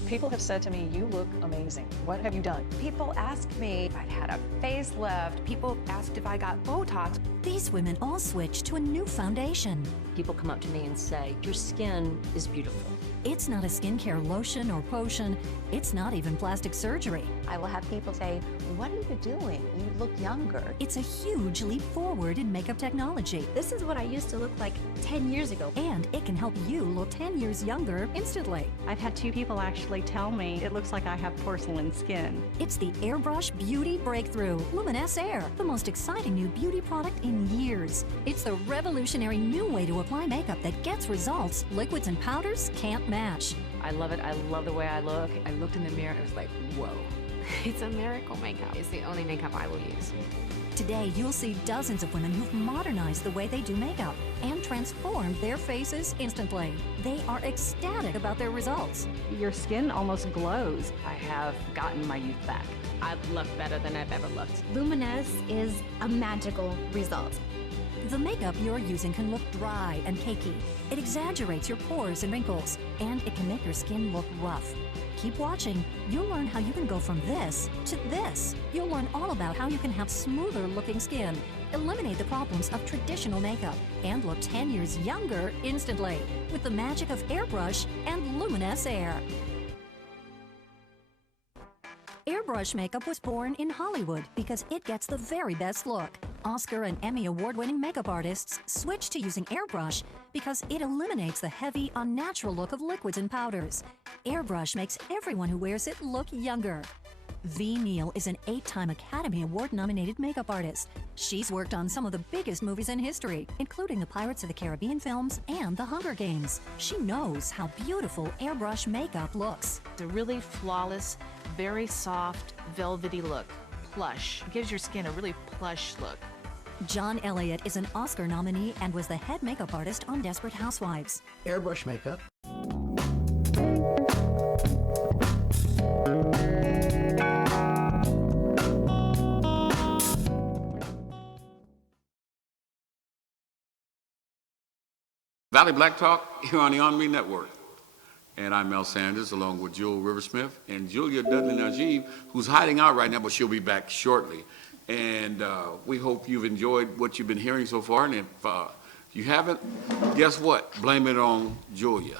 People have said to me, you look amazing. What have you done? People ask me if I'd had a facelift. People asked if I got Botox. These women all switched to a new foundation. People come up to me and say, your skin is beautiful. It's not a skincare lotion or potion. It's not even plastic surgery. I will have people say, what are you doing? You look younger. It's a huge leap forward in makeup technology. This is what I used to look like 10 years ago. And it can help you look 10 years younger instantly. I've had 2 people actually tell me it looks like I have porcelain skin. It's the Airbrush Beauty Breakthrough, Luminous Air, the most exciting new beauty product in years. It's the revolutionary new way to apply makeup that gets results liquids and powders can't match. I love it. I love the way I look. I looked in the mirror and I was like, whoa. It's a miracle makeup. It's the only makeup I will use. Today, you'll see dozens of women who've modernized the way they do makeup and transformed their faces instantly. They are ecstatic about their results. Your skin almost glows. I have gotten my youth back. I look better than I've ever looked. Luminous is a magical result. The makeup you're using can look dry and cakey. It exaggerates your pores and wrinkles, and it can make your skin look rough. Keep watching. You'll learn how you can go from this to this. You'll learn all about how you can have smoother looking skin, eliminate the problems of traditional makeup, and look 10 years younger instantly with the magic of airbrush and Luminous Air. Airbrush makeup was born in Hollywood because it gets the very best look. Oscar and Emmy award-winning makeup artists switched to using airbrush because it eliminates the heavy, unnatural look of liquids and powders. Airbrush makes everyone who wears it look younger. V. Neal is an 8-time Academy Award-nominated makeup artist. She's worked on some of the biggest movies in history, including the Pirates of the Caribbean films and The Hunger Games. She knows how beautiful airbrush makeup looks. It's a really flawless, very soft, velvety look. Plush. It gives your skin a really plush look. John Elliott is an Oscar nominee and was the head makeup artist on Desperate Housewives. Airbrush makeup. Valley Black Talk here on the ONME Network. And I'm Mel Sanders along with Jewel Riversmith and Julia Dudley Najib, who's hiding out right now, but she'll be back shortly. And we hope you've enjoyed what you've been hearing so far. And if you haven't, guess what? Blame it on Julia.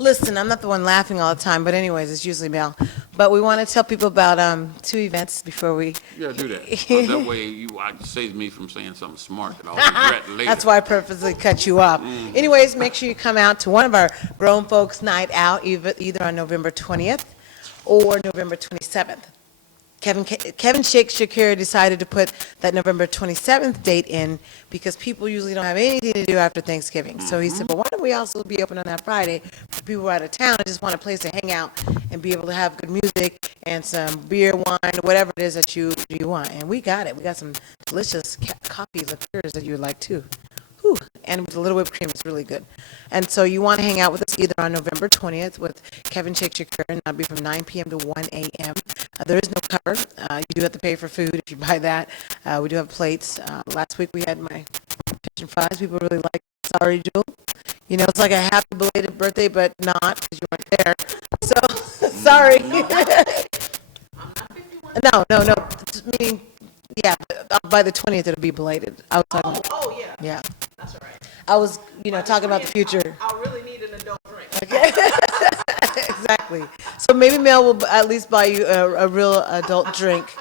Listen, I'm not the one laughing all the time, but anyways, it's usually Mel. But we want to tell people about 2 events before we... Yeah, do that. 'Cause that way it saves me from saying something smart that I'll regret later. That's why I purposely cut you off. Anyways, make sure you come out to one of our Grown Folks Night Out, either on November 20th or November 27th. Kevin Shake Shakira decided to put that November 27th date in because people usually don't have anything to do after Thanksgiving. So he said, well, why don't we also be open on that Friday for people who are out of town and just want a place to hang out and be able to have good music and some beer, wine, whatever it is that you want. And we got it. We got some delicious coffee liqueurs that you would like too. Whew. And with a little whipped cream, it's really good. And so you want to hang out with us either on November 20th with Kevin Shake Shakira, and that'll be from 9 p.m. to 1 a.m. There is no cover. You do have to pay for food if you buy that. We do have plates. Last week we had my fish and fries. People really like it. Sorry, Jewel. You know, it's like a happy belated birthday, but not because you weren't there. So, sorry. No. Meaning, yeah, by the 20th it'll be belated. I was talking yeah. That's all right. I was, talking about the future. I'll really need an adult drink. Okay. Exactly. So maybe Mel will at least buy you a real adult drink,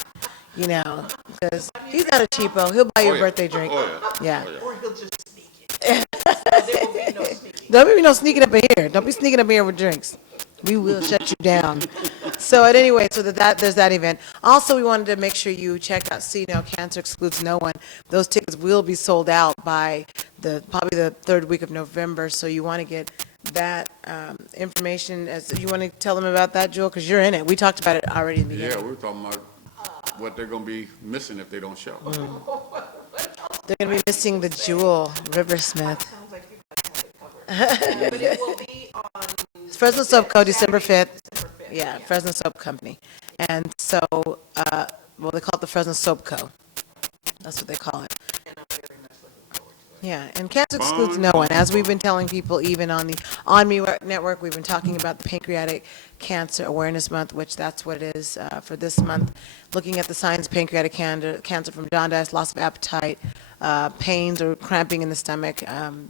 because he's not a cheapo. He'll buy you a birthday drink. Yeah. Or he'll just sneak it. There will be no sneaking. Don't be no sneaking up in here. Don't be sneaking up in here with drinks. We will shut you down. So there's that event. Also, we wanted to make sure you check out See No, Cancer Excludes No One. Those tickets will be sold out by probably the 3rd week of November. So you want to get that information. You want to tell them about that, Jewel, because you're in it. We talked about it already in the beginning. Yeah, we were talking about what they're going to be missing if they don't show. They're going to be missing the Jewel Riversmith. Sounds like you guys have it covered. But it will be on Fresno Soap Co. December 5th. Yeah, Fresno Soap Company. And so, they call it the Fresno Soap Co. That's what they call it. Yeah, and cancer excludes no one. As we've been telling people, even on the ONME network, we've been talking about the Pancreatic Cancer Awareness Month, which that's what it is for this month, looking at the signs of pancreatic cancer from jaundice, loss of appetite, pains or cramping in the stomach.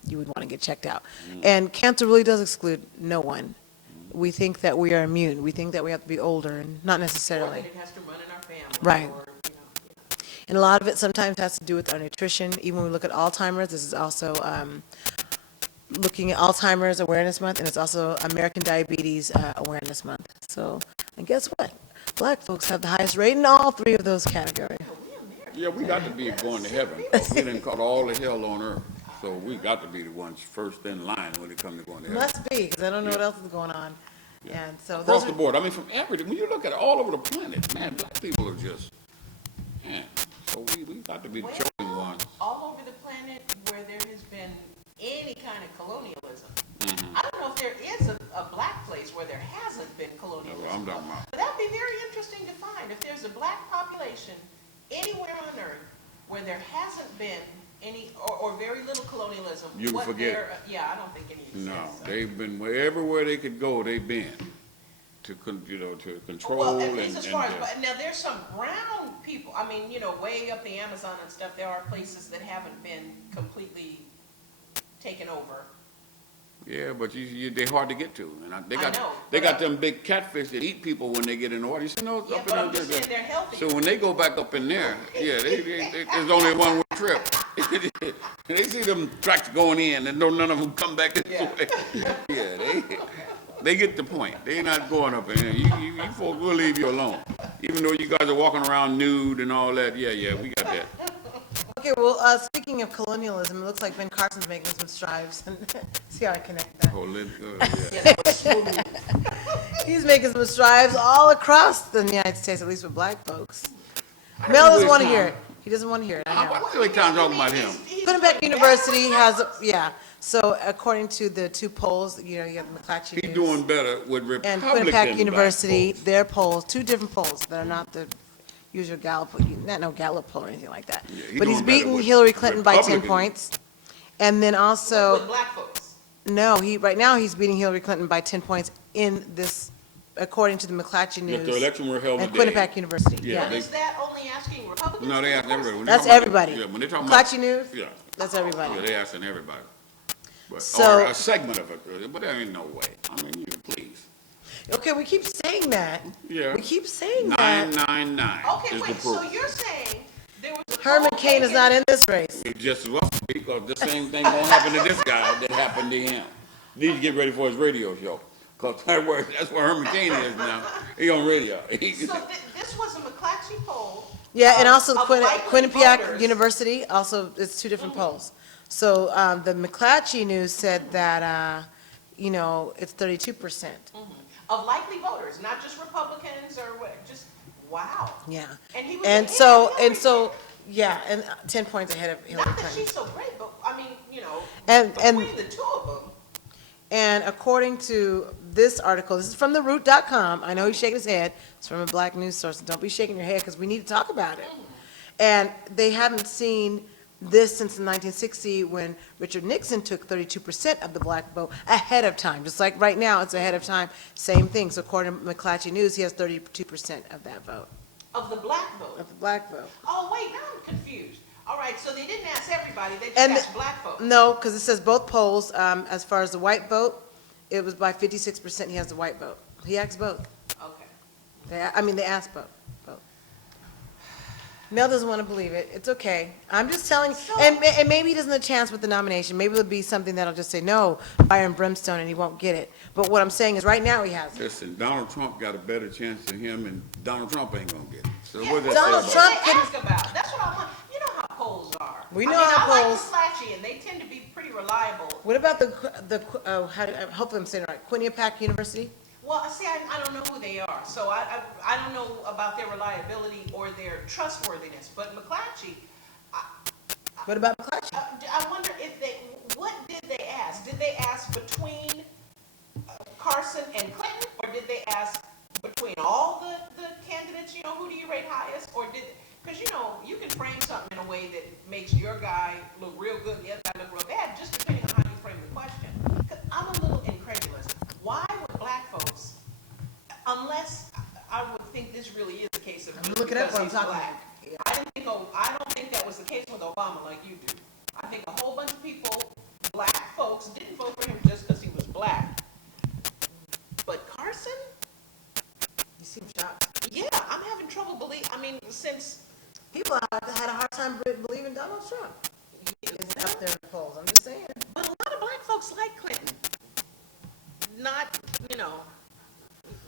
You would want to get checked out. And cancer really does exclude no one. We think that we are immune. We think that we have to be older, and not necessarily. It has to run in our family. Right. And a lot of it sometimes has to do with our nutrition. Even when we look at Alzheimer's, this is also looking at Alzheimer's Awareness Month, and it's also American Diabetes Awareness Month. So, and guess what? Black folks have the highest rate in all 3 of those categories. Yeah, we got to be going to heaven. We didn't caught all the hell on earth. So we got to be the ones first in line when it comes to going to heaven. Must be, because I don't know what else is going on. Yeah. And so across the board. I mean, from everything. When you look at it all over the planet, man, black people are just, man. So got to be the Well, chosen ones. all over the planet where there has been any kind of colonialism. Mm-hmm. I don't know if there is a black place where there hasn't been colonialism. That's what I'm talking about. But that'd be very interesting to find. If there's a black population anywhere on earth where there hasn't been any, or very little colonialism. You can forget it. Yeah, I don't think any exists. No, So. they've been everywhere they could go. They've been to to control Well, at least and as far as, but now there's some brown people, I mean, way up the Amazon and stuff, there are places that haven't been completely taken over. yeah, but they're hard to get to, and they got know, they got them big catfish that eat people when they get in the water. You see those Yeah, up but in I'm just saying they're healthy. So when they go back up in there, yeah, there's only one way trip. They see them tracks going in, and none of them come back this way. Yeah, they get the point. They're not going up in there. You folks will leave you alone, even though you guys are walking around nude and all that. Yeah, we got that. Okay, well, speaking of colonialism, it looks like Ben Carson's making some strides. See how I connect that? Oh, He's making some strides all across the United States, at least with black folks. Mel doesn't want to hear it. He doesn't want to hear it. I know. What's the time talking about him? Quinnipiac University has, so according to the two polls, you have the McClatchy He's News doing better with and Republican Quinnipiac University, black their polls, two different polls that are not the usual Gallup, not no Gallup poll or anything like that. Yeah, But he's doing better beaten with Hillary Clinton by 10 Republicans. points. And then also, With black folks. no, right now he's beating Hillary Clinton by 10 points in this, according to the McClatchy News. If the election were held And today. Quinnipiac University, Yeah, yeah. they- Is that only asking Republicans? No, they ask everybody. When they That's talking about- everybody. Yeah, when they talking about. McClatchy News? Yeah. That's everybody. Yeah, they asking everybody. But, So- or a segment of it, but there ain't no way. I mean, please. Okay, we keep saying that. Yeah. We keep saying that. 999 Okay, is the wait, so proof. you're saying there was a Herman poll Cain is taken- not in this race. He just as well, because the same thing gonna happen to this guy that happened to him. Need to get ready for his radio show, because that's where Herman Cain is now. He on radio. So this was a McClatchy poll. Yeah, and also of likely Quinnipiac voters. University, also, it's two different polls. So the McClatchy News said that, it's 32%. Of likely voters, not just Republicans or what, just, wow. Yeah. And he was And ahead so, of Hillary and so, yeah, and 10 points ahead of Hillary Not that Clinton. she's so great, but I mean, And- between the two of them. And according to this article, this is from theroot.com. I know he's shaking his head. It's from a black news source. Don't be shaking your head because we need to talk about it. And they haven't seen this since the 1960 when Richard Nixon took 32% of the black vote ahead of time. Just like right now, it's ahead of time. Same thing. So according to McClatchy News, he has 32% of that vote, Of the black vote. of the black vote. Oh, wait, now I'm confused. All right, so they didn't ask everybody, they just And asked black folks. No, because it says both polls, as far as the white vote, it was by 56% he has the white vote. He asked both. Okay. They asked both. Mel doesn't want to believe it. It's okay. I'm just telling, and maybe he doesn't have a chance with the nomination. Maybe it'll be something that'll just say, no, fire and brimstone, and he won't get it. But what I'm saying is, right now, he has it. Listen, Donald Trump got a better chance than him, and Donald Trump ain't gonna get it. So Yeah, what does Donald that say Trump about They ask about, that's what I want, you know how polls are. We know how I polls- like McClatchy, and they tend to be pretty reliable. What about hopefully I'm saying it right, Quinnipiac University? Well, see, I don't know who they are, so I don't know about their reliability or their trustworthiness, but McClatchy, What about McClatchy? I wonder what did they ask? Did they ask between Carson and Clinton, or did they ask between all the candidates, who do you rate highest, or because you can frame something in a way that makes your guy look real good, the other guy look real bad, just depending on how you frame the question. Because I'm a little incredulous. Why would black folks, unless I would think this really is the case of I'm looking up because what I'm he's talking black. I don't think that was the case with Obama like you do. I think a whole bunch of people, black folks, didn't vote for him just because he was black. But Carson? You seem shocked. Yeah, I'm having trouble since People had a hard time believing Donald Trump. It's up there in the polls, I'm just saying. but a lot of black folks like Clinton. Not,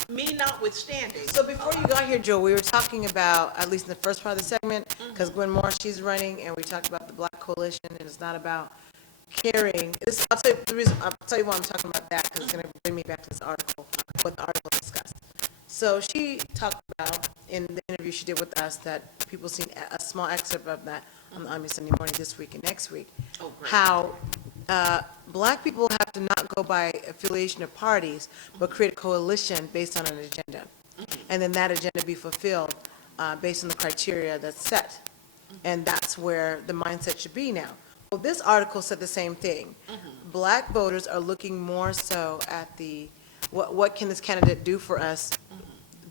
me notwithstanding. So before you got here, Joe, we were talking about, at least in the first part of the segment, because Gwen Moore, she's running, and we talked about the Black Coalition, and it's not about caring. I'll tell you why I'm talking about that, because it's going to bring me back to this article, what the article discussed. So she talked about, in the interview she did with us, that people seen a small excerpt of that on the ONME Sunday Morning this week and next week. Oh, great. How Black people have to not go by affiliation of parties, but create a coalition based on an agenda. And then that agenda be fulfilled based on the criteria that's set. And that's where the mindset should be now. Well, this article said the same thing. Black voters are looking more so at the, what can this candidate do for us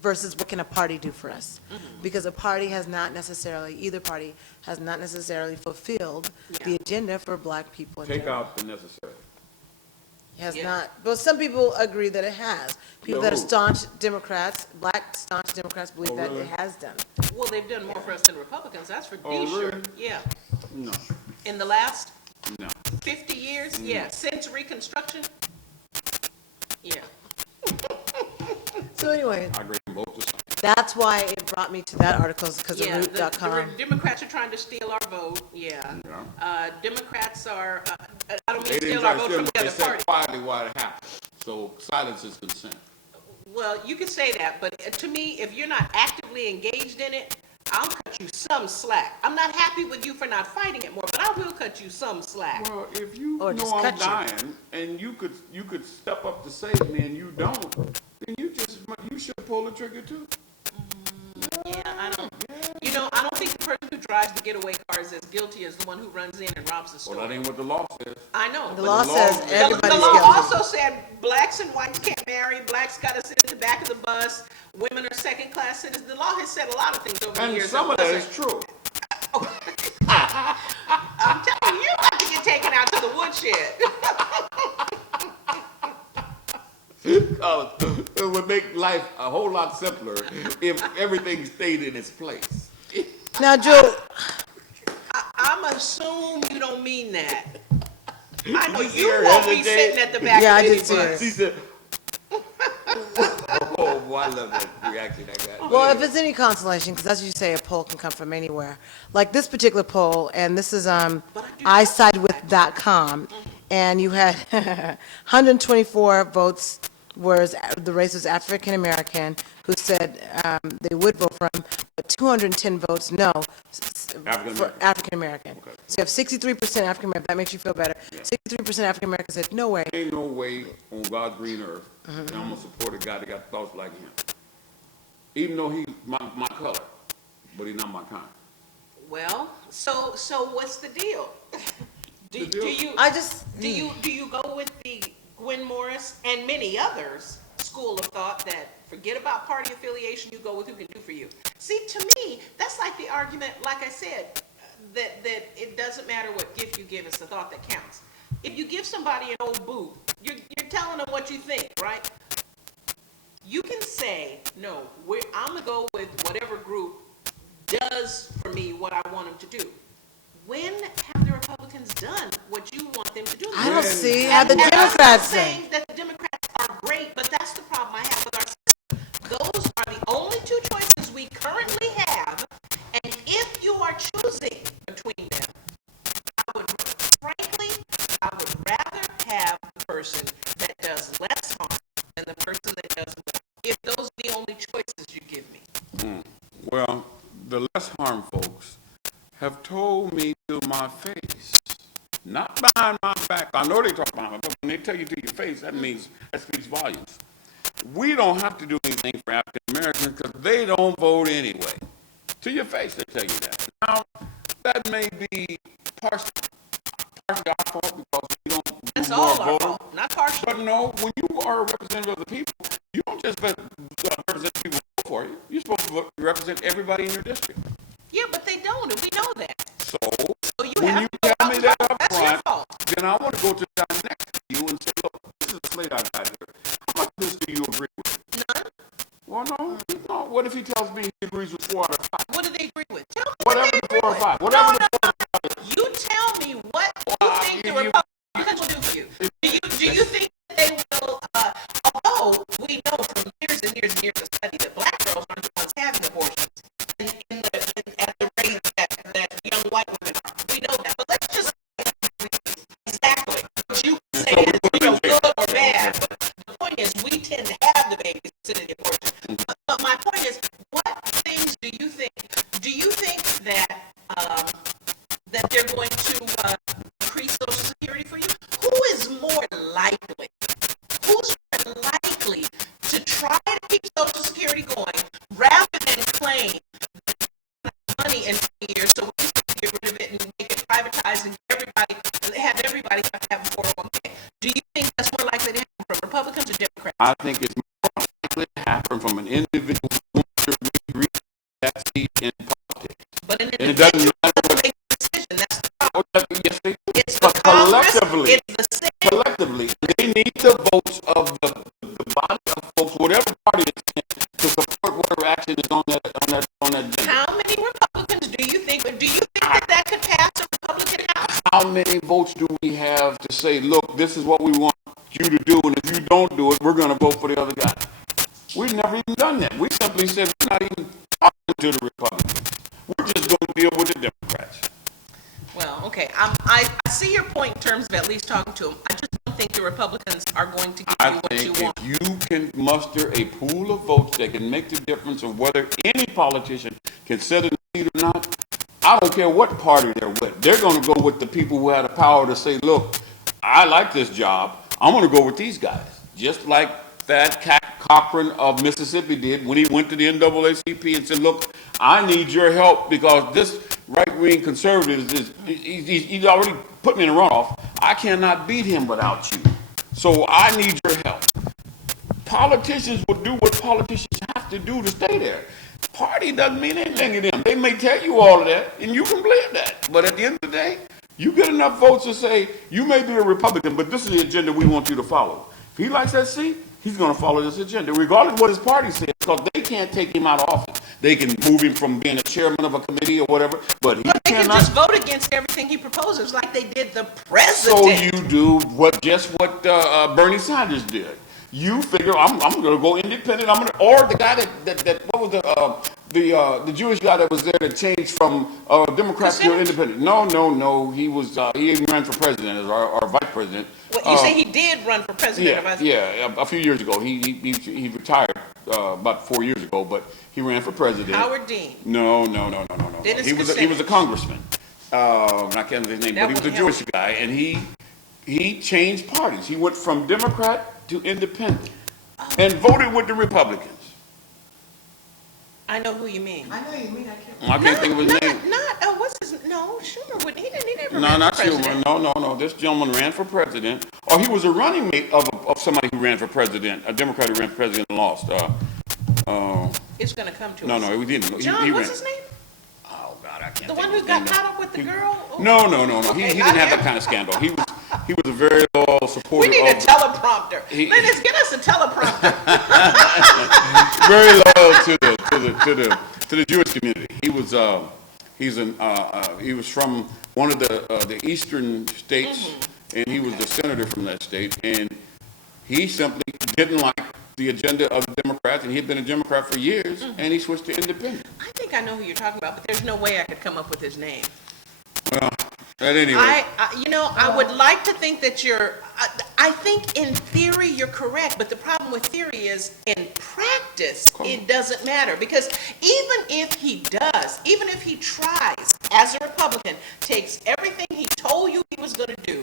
versus what can a party do for us? Because a party has not necessarily, either party has not necessarily fulfilled the agenda for Black people in Take general. out the necessary. It has not, but some people agree that it has. People that are staunch Democrats, Black staunch Democrats believe that it has done. Well, they've done more for us than Republicans, that's for Oh, sure. really? Yeah. No, In the last no. 50 years? Yeah. Since Reconstruction? Yeah. So anyway, I agree with both the sides. that's why it brought me to that article, because of Yeah, Root.com. the Democrats are trying to steal our vote, yeah. Democrats are, I don't mean They steal didn't our try to vote steal from them, the they other said party. quietly why it happened. So silence is consent. Well, you can say that, but to me, if you're not actively engaged in it, I'll cut you some slack. I'm not happy with you for not fighting it more, but I will cut you some slack. Well, if you Or know just I'm cut you. dying and you could step up to save me and you don't, then you should pull the trigger too. Yeah, I don't, you know, I don't think the person who drives the getaway car is as guilty as the one who runs in and robs the store. Well, that ain't what the law says. I know. The but law says the everybody's law guilty. also said blacks and whites can't marry, blacks gotta sit in the back of the bus, women are second-class citizens. The law has said a lot of things over the And years. some of that wasn't- is true. I'm telling you, you're about to get taken out to the woodshed. It would make life a whole lot simpler if everything stayed in its place. Now, Joe, I'm assume you don't mean that. I know You see you her won't be hesitate? sitting at the back Yeah, I of did any too. bus. She said, oh, boy, I love that reaction I got. well, if it's any consolation, because as you say, a poll can come from anywhere. Like this particular poll, and this is isidewith.com, and you had 124 votes, whereas the race was African American, who said they would vote for him, but 210 votes no for African American. Okay. So you have 63% African American. That makes you feel better. 63% African American said no way. Ain't no way on God's green earth that I'm gonna support a guy that got thoughts like him. Even though he's my color, but he's not my kind. Well, so what's the deal? Do you I just do you go with the Gwen Morris and many others school of thought that forget about party affiliation, you go with who can do for you? See, to me, that's like the argument, like I said, that it doesn't matter what gift you give, it's the thought that counts. If you give somebody an old boot, you're telling them what you think, right? You can say, no, I'm gonna go with whatever group does for me what I want them to do. When have the Republicans done what you want them to do? I don't see And- how the and I'm not Democrats saying think. that the Democrats are great, but that's the problem I have with our system. Those are the only two choices we currently have, and if you are choosing between them, frankly, I would rather have the person that does less harm than the person that does more, if those are the only choices you give me. Well, the less harm folks have told me to my face, not behind my back. I know they talk behind my back, but when they tell you to your face, that speaks volumes. We don't have to do anything for African Americans because they don't vote anyway. To your face, they tell you that. Now, that may be partially our fault because we don't do That's more all our voting. fault, not partial. But no, when you are a representative of the people, you don't just represent the people who vote for you. You're supposed to represent everybody in your district. Yeah, but they don't, and we know that. So, you when have you to go tell out me and that vote. up That's your front, fault. then I want to go to the guy next to you and say, look, this is the slate I got here. How much of this do you agree with? None. Well, no. What if he tells me he agrees with 4 out of 5? What do they agree with? Tell me Whatever what the they 4 or agree 5. with. Whatever No, the 4 or 5 is. You tell me what you think the Republicans will do for you. Do you think that they will, although we know from years and years and years of study that black girls aren't the ones having abortions at the rate that young white women are. We know that. But let's just exactly what you say is good or bad. But the point is we tend to have the babies instead of the abortion. But my point is, what things do you think that, that they're going to increase Social Security for you? Who is more likely? Who's more likely to try to keep Social Security going rather than claim money in 20 years, so we just get rid of it and make it privatized and have everybody have to have a 401k? Do you think that's more likely to happen from Republicans or Democrats? I think it's more likely to happen from an individual who wants to reach that seat in politics. But an and it doesn't individual matter doesn't what. make a decision. That's the problem. Yes, they do. It's the But Congress, collectively, it's the Senate. collectively, they need the votes of the body of folks, whatever party it's in, to support whatever action is on that bill. How many Republicans do you think that could pass a Republican House? How many votes do we have to say, look, this is what we want you to do, and if you don't do it, we're going to vote for the other guy? We've never even done that. We simply said we're not even talking to the Republicans. We're just going to deal with the Democrats. Well, okay, I see your point in terms of at least talking to them. I just don't think the Republicans are going to give you what you want. If you can muster a pool of votes that can make the difference of whether any politician can sit in the seat or not, I don't care what party they're with. They're going to go with the people who have the power to say, look, I like this job. I'm going to go with these guys. Just like Thad Cochran of Mississippi did when he went to the NAACP and said, look, I need your help because this right-wing conservative, he's already put me in a runoff. I cannot beat him without you. So I need your help. Politicians will do what politicians have to do to stay there. Party doesn't mean anything to them. They may tell you all of that, and you can believe that. But at the end of the day, you get enough votes to say, you may be a Republican, but this is the agenda we want you to follow. If he likes that seat, he's going to follow this agenda, regardless of what his party says, because they can't take him out of office. They can move him from being a chairman of a committee or whatever, but they can just vote against everything he proposes like they did the president. So you do what Bernie Sanders did. You figure I'm going to go independent. Or the guy that what was the Jewish guy that was there that changed from Democrat to independent. No. He ran for president or vice president. Well, you say he did run for president or vice president? Yeah, a few years ago. He retired about 4 years ago, but he ran for president. Howard Dean. No. He was a congressman. I can't remember his name, but he was a Jewish guy, and he changed parties. He went from Democrat to independent and voted with the Republicans. I know who you mean. I know who you mean. I can't think of his name. Schumer wouldn't. He never No, ran not for president. Schumer. No. This gentleman ran for president, or he was a running mate of somebody who ran for president, a Democrat who ran for president and lost. It's going to come to us. No, he didn't. John, he what's ran. his name? Oh God, I can't. The one who got caught up with the girl? No. He didn't have that kind of scandal. He was a very loyal supporter. We need a teleprompter. Let's get us a teleprompter. Very loyal to the Jewish community. He was from one of the eastern states, and he was the senator from that state, and he simply didn't like the agenda of the Democrats, and he had been a Democrat for years, and he switched to independent. I think I know who you're talking about, but there's no way I could come up with his name. Well, at any rate. I would like to think that I think in theory you're correct, but the problem with theory is in practice it doesn't matter, because even if he tries as a Republican, takes everything he told you he was going to do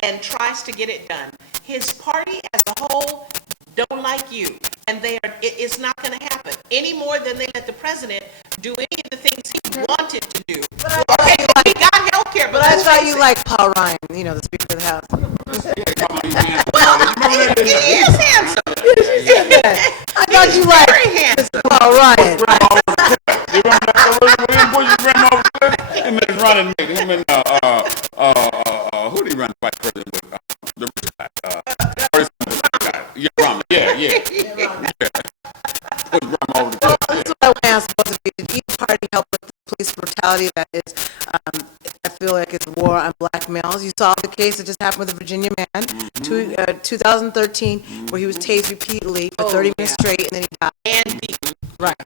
and tries to get it done, his party as a whole don't like you, and it's not going to happen any more than they let the president do any of the things he wanted to do. He got health care, but I thought you liked Paul Ryan, the Speaker of the House. He is handsome. I thought you liked Paul Ryan. Him and his running mate. Him and who did he run vice president with? The rich guy. Yeah, Rama. Yeah. Put Rama over the cliff. That's what I want to ask both of you. Did each party help with the police brutality that is, I feel like it's war on black males? You saw the case that just happened with a Virginia man, 2013, where he was tased repeatedly for 30 minutes straight, and then he died. And beaten. Right.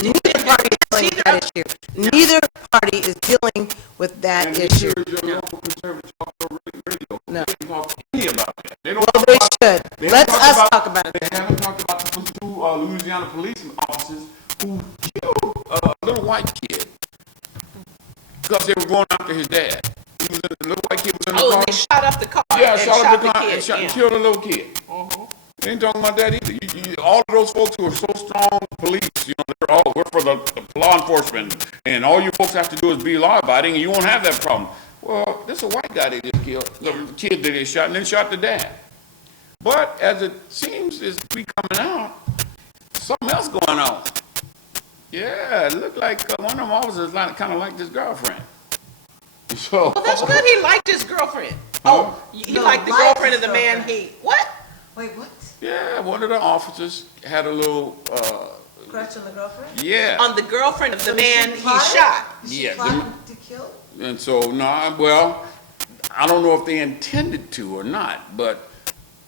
Neither party is dealing with that issue. No. Neither party is dealing with that issue. No. Well, they should. Let us talk about it. They haven't talked about the two Louisiana police officers who killed a little white kid because they were going after his dad. He was in, the little white kid was in the car. Oh, and they shot up the car. Yeah, and shot up the car kid, and shot and yeah. killed a little kid. They ain't talking about that either. All of those folks who are so strong, police, we're for the law enforcement, and all you folks have to do is be law-abiding, and you won't have that problem. Well, this is a white guy they just killed, the kid that they shot, and then shot the dad. But as it seems is be coming out, something else going on. Yeah, it looked like one of them officers kind of liked his girlfriend. So. Well, that's good. He liked his girlfriend. Oh, he liked the girlfriend of the man he. What? Wait, what? Yeah, one of the officers had a little. Crush on the girlfriend? Yeah. On the girlfriend of the man he shot. Yeah. Plotting to kill? And so, well, I don't know if they intended to or not, but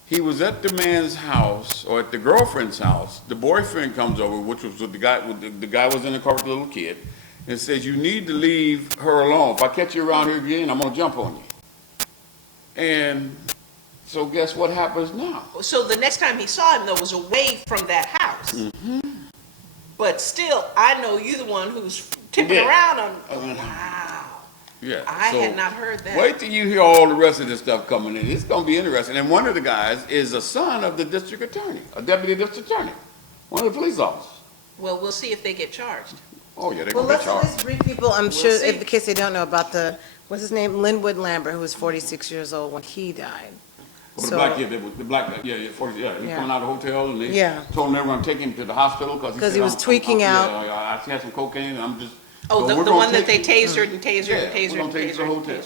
he was at the man's house or at the girlfriend's house. The boyfriend comes over, which was with the guy. The guy was in the car with the little kid, and says, "You need to leave her alone. If I catch you around here again, I'm gonna jump on you." And so, guess what happens now? So the next time he saw him, though, was away from that house. Mm-hmm. But still, I know you're the one who's tipping around on. Wow. Yeah. I had not heard that. Wait till you hear all the rest of this stuff coming in. It's going to be interesting. And one of the guys is a son of the district attorney, a deputy district attorney, one of the police officers. Well, we'll see if they get charged. Oh, yeah, they're going to get charged. Let's brief people, I'm sure, in case they don't know about what's his name? Linwood Lambert, who was 46 years old when he died. Well, the black kid, the black guy, yeah, 40, yeah, he coming out of the hotel and they told him they were going to take him to the hospital because he was tweaking out. Yeah, I had some cocaine and I'm just. Oh, so the one that they tasered and tasered and tasered we're going to take you to the hotel.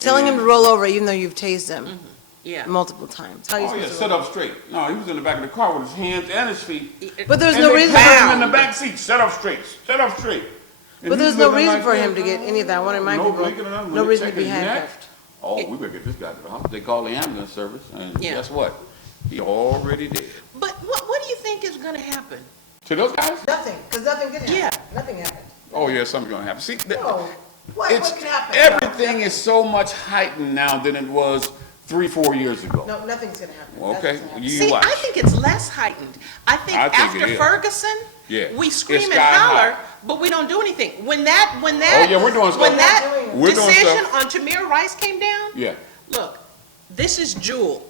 Telling him to roll over even though you've tased him. Yeah. Multiple times. Sit up straight. No, he was in the back of the car with his hands and his feet. But there's no reason for him in the back seat. Sit up straight. Sit up straight. But there's no reason for him to get any of that. I want to remind people, no reason to be handcuffed. Oh, we better get this guy to the hospital. They call the ambulance service, and guess what? He already did. But what do you think is going to happen? To those guys? Nothing, because nothing did happen. Yeah. Nothing happened. Oh, yeah, something's going to happen. See, What could happen? Everything is so much heightened now than it was 3-4 years ago. No, nothing's going to happen. Okay, See, I think it's less heightened. I think after Ferguson, we scream and holler, but we don't do anything. When that decision on Tamir Rice came down, look, this is Jewel.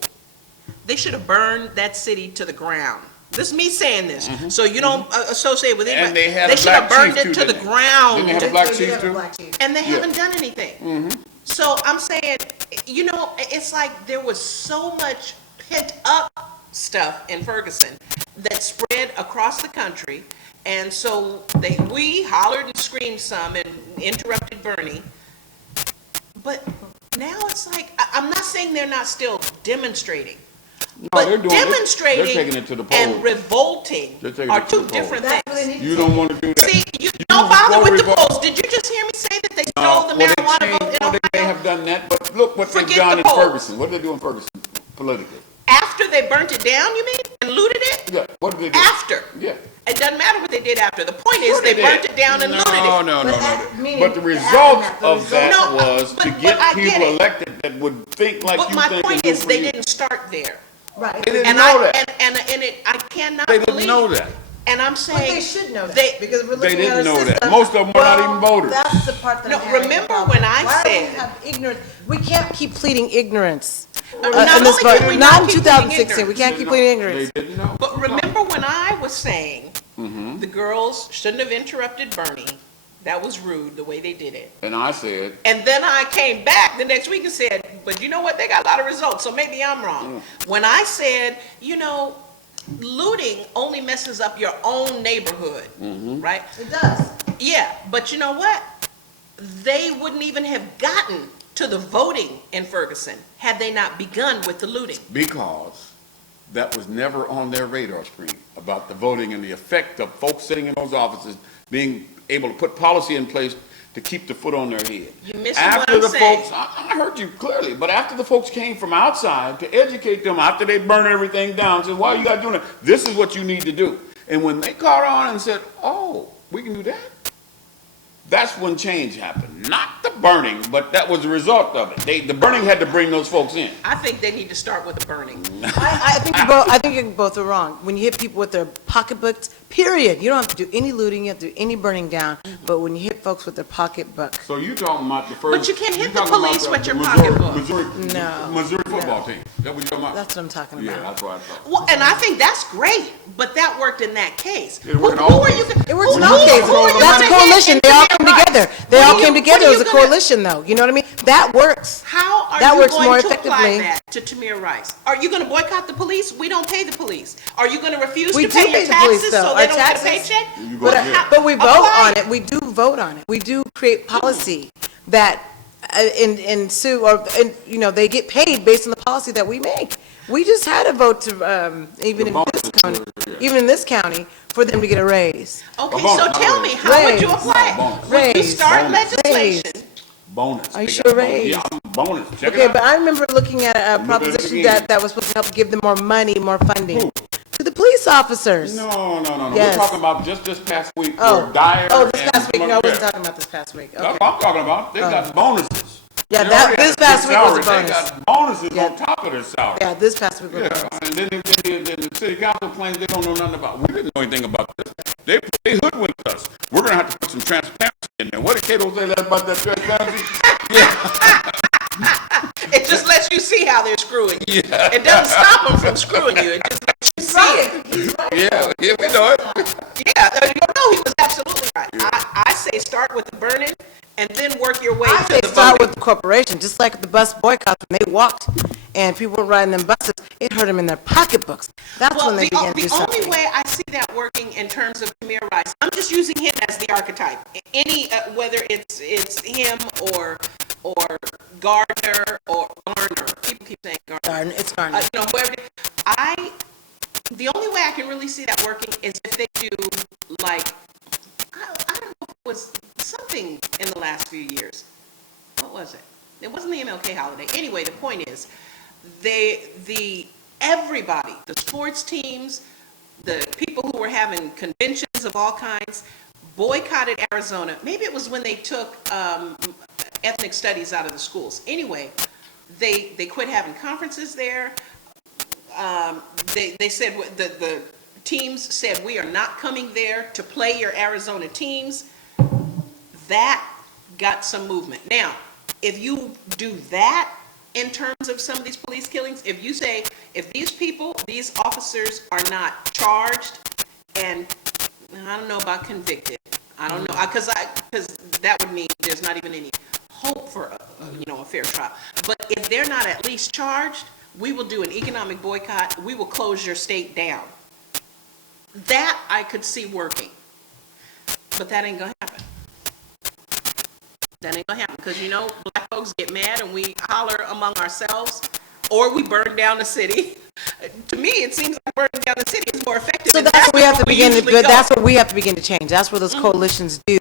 They should have burned that city to the ground. This is me saying this, so you don't associate with anybody. And they had should have burned it to the ground. Didn't they have a black chief too? And they haven't done anything. So I'm saying, it's like there was so much pent up stuff in Ferguson that spread across the country. And so we hollered and screamed some and interrupted Bernie. But now it's like, I'm not saying they're not still demonstrating. No, but demonstrating they're taking it to the polls. And revolting are two different things. You don't want to do that. See, you don't bother with the polls. Did you just hear me say that they stole the marijuana vote in Ohio? They may have done that, but look what they've done in Ferguson. What did they do in Ferguson politically? After they burnt it down, you mean? And looted it? Yeah, what did they do? After. Yeah. It doesn't matter what they did after. The point is they burnt it down and looted it. No. But the result of that was to get people elected that would think like you think. But my point is they didn't start there. Right. They didn't know that. And I cannot They believe. didn't know that. And I'm saying. But they should know that. Because we're looking They at didn't our know that. system. Most of them were not even voters. That's the part that No, remember when I said. Why do we have ignorance? We can't keep pleading ignorance. Not in 2016. We can't keep pleading ignorance. They didn't know. But remember when I was saying the girls shouldn't have interrupted Bernie. That was rude, the way they did it. And I said. And then I came back the next week and said, but you know what? They got a lot of results, so maybe I'm wrong. When I said, looting only messes up your own neighborhood, right? It does. Yeah, but you know what? They wouldn't even have gotten to the voting in Ferguson had they not begun with the looting. Because that was never on their radar screen about the voting and the effect of folks sitting in those offices being able to put policy in place to keep the foot on their head. You missing what I'm saying. I heard you clearly, but after the folks came from outside to educate them after they burned everything down, said, why are you guys doing it? This is what you need to do. And when they caught on and said, oh, we can do that, that's when change happened. Not the the burning, but that was the result of it. The burning had to bring those folks in. I think they need to start with the burning. I think you both are wrong. When you hit people with their pocketbooks, period, you don't have to do any looting, you have to do any burning down. But when you hit folks with their pocketbook. So you talking about the first? But you can't hit the police with your pocketbook. Missouri football team. That what you talking about? That's what I'm talking about. Yeah, that's what I thought. Well, and I think that's great, but that worked in that case. It worked in all cases. It works in all cases. That's a coalition. They all came together. They all came together as a coalition, though. You know what I mean? That works. How are That you works going more to apply effectively. that to Tamir Rice? Are you going to boycott the police? We don't pay the police. Are you going to refuse We to do pay pay your the police, taxes though. so they Our don't get a taxes- paycheck? But we vote Apply on it. We do vote on it. We do create policy that, they get paid based on the policy that we make. We just had a vote to, even in this county, for them to get a raise. Okay, so tell me, how would you apply it? Would you start legislation? Bonus. Are you sure raise? Yeah, bonus. Check it Okay, out. but I remember looking at a Look at it proposition again. that was supposed to help give them more money, more funding. To the police officers. No. Yes. We're talking about just this past week. Oh, for Dyer this and past week. No, I Smith. wasn't talking about this past week. That's Okay. what I'm talking about. They got bonuses. Yeah, They that- already this had past good week was a salary. bonus. They got bonuses on top of their salary. Yeah, this past week was a bonus. And then the city council claims they don't know nothing about. We didn't know anything about this. They hoodwinked us. We're gonna have to put some transparency in there. What did Cato say about that transparency? It just lets you see how they're screwing you. Yeah. It doesn't stop them from screwing you. It just lets you see it. Yeah, we know it. Yeah, no, he was absolutely right. I say start with the burning and then work your way to They the start voting. with the corporation, just like the bus boycotts, when they walked and people were riding them buses, it hurt them in their pocketbooks. That's when they began to do The something. only way I see that working in terms of Tamir Rice, I'm just using him as the archetype. Any, whether it's him or Gardner or Garner, people keep saying Gardner. It's Gardner. Whoever. The only way I can really see that working is if they do, like, I don't know if it was something in the last few years. What was it? It wasn't the MLK holiday. Anyway, the point is, everybody, the sports teams, the people who were having conventions of all kinds, boycotted Arizona. Maybe it was when they took ethnic studies out of the schools. Anyway, they quit having conferences there. They said, the teams said, we are not coming there to play your Arizona teams. That got some movement. Now, if you do that in terms of some of these police killings, if you say, if these officers are not charged, and I don't know about convicted, I don't know, because that would mean there's not even any hope for a fair trial. But if they're not at least charged, we will do an economic boycott. We will close your state down. That I could see working, but that ain't gonna happen. That ain't gonna happen because black folks get mad and we holler among ourselves, or we burn down the city. To me, it seems like burning down the city is more effective. So and that's what we have to begin to, usually but go. that's what we have to begin to change. That's where those coalitions do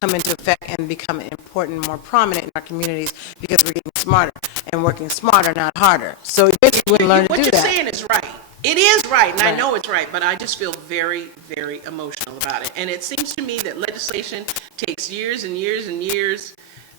come into effect and become important, more prominent in our communities, because we're getting smarter and working smarter, not harder. So eventually we'll learn to do What that. you're saying is right. It is right, and I Right. know it's right, but I just feel very, very emotional about it. And it seems to me that legislation takes years and years and years,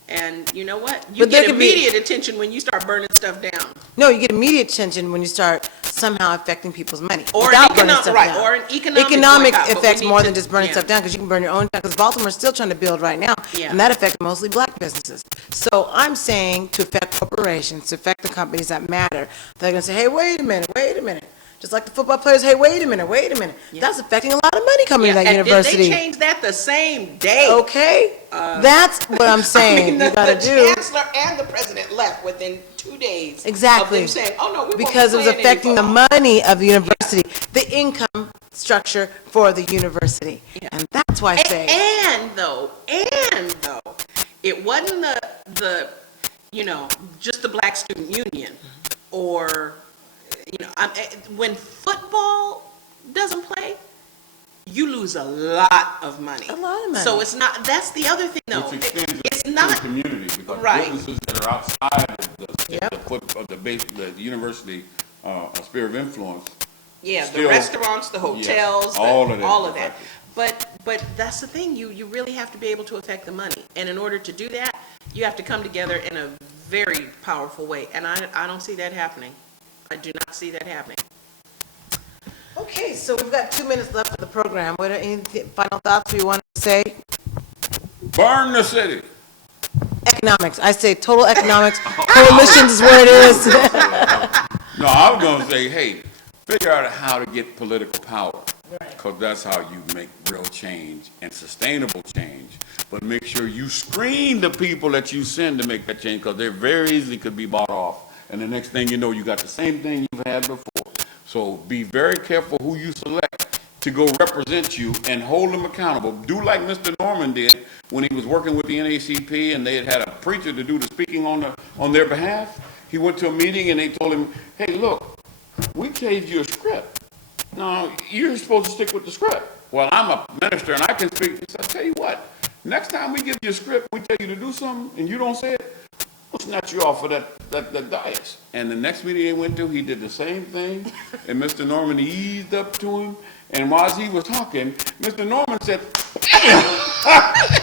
and you know what? You But there get could be- immediate attention when you start burning stuff down. No, you get immediate attention when you start somehow affecting people's money. Or an without burning economic- stuff right, down. or an economic Economic boycott, but we affects need more to- than just burning yeah. stuff down, because you can burn your own, because Baltimore's still trying to build right now. Yeah. And that affects mostly black businesses. So I'm saying to affect corporations, to affect the companies that matter, they're gonna say, hey, wait a minute. Just like the football players, hey, wait a minute. That's affecting a lot of money coming to that and university. did they change that the same day? Okay, that's what I'm saying. the You gotta do. chancellor and the president left within 2 days. Exactly. Of them saying, oh, no, we won't Because it was be playing affecting the anymore. money of the university, the income structure for the university. And that's why I say. And though, it wasn't the just the Black Student Union, or, when football doesn't play, you lose a lot of money. A lot of money. So it's not, that's the other thing though. Which extends It's to not, the community, because Right. businesses that are outside of the university sphere of influence. yeah, the still- restaurants, the hotels, all of that. all of that. But that's the thing, you really have to be able to affect the money. And in order to do that, You have to come together in a very powerful way, and I don't see that happening. I do not see that happening. Okay, so we've got 2 minutes left of the program. What are any final thoughts we want to say? Burn the city. Economics. I say total economics. Coalitions is where it is. No, I was gonna say, hey, figure out how to get political power. Because that's how you make real change and sustainable change. But make sure you screen the people that you send to make that change, because they're very easily could be bought off. And the next thing you know, you got the same thing you've had before. So be very careful who you select to go represent you and hold them accountable. Do like Mr. Norman did when he was working with the NACP and they had a preacher to do the speaking on their behalf. He went to a meeting and they told him, hey, look, we changed your script. No, you're supposed to stick with the script. Well, I'm a minister and I can speak. He said, I'll tell you what, next time we give you a script, we tell you to do something and you don't say it, we'll snatch you off of that dais. And the next meeting they went to, he did the same thing. And Mr. Norman eased up to him. And while he was talking, Mr. Norman said,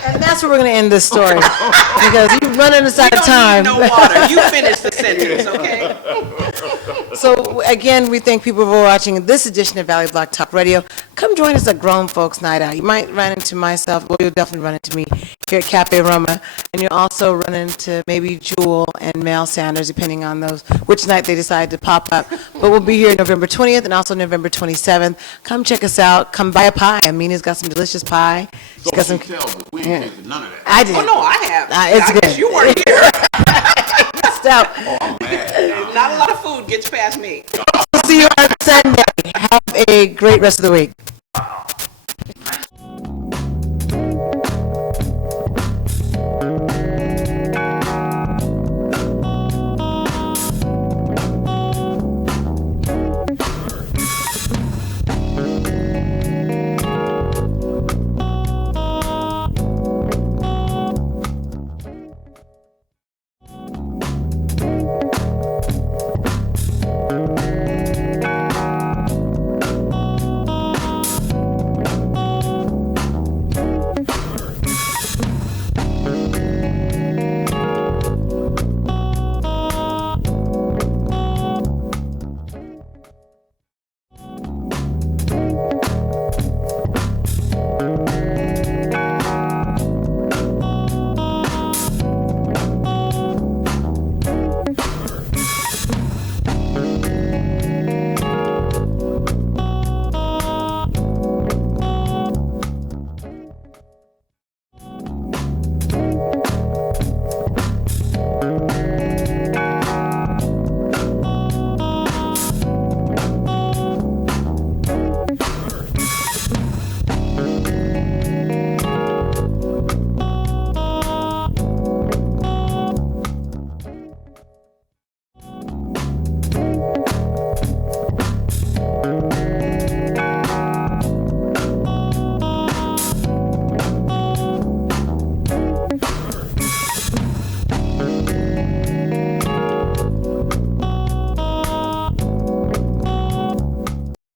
and that's where we're going to end this story. Because you're running out of time. No water. You finish the sentence, okay? So again, we thank people for watching this edition of Valley Block Talk Radio. Come join us at Grown Folks Night Out. You might run into myself, well, you'll definitely run into me here at Cafe Roma, and you'll also run into maybe Jewel and Mel Sanders, depending on which night they decide to pop up. But we'll be here November 20th and also November 27th. Come check us out. Come buy a pie. Amina's got some delicious pie. So she tells us, we ain't tasted none of that. I did. Oh, no, I have. It's I good. guess you weren't here. Stop. Oh, I'm mad. Not a lot of food gets past me. See you on Sunday. Have a great rest of the week.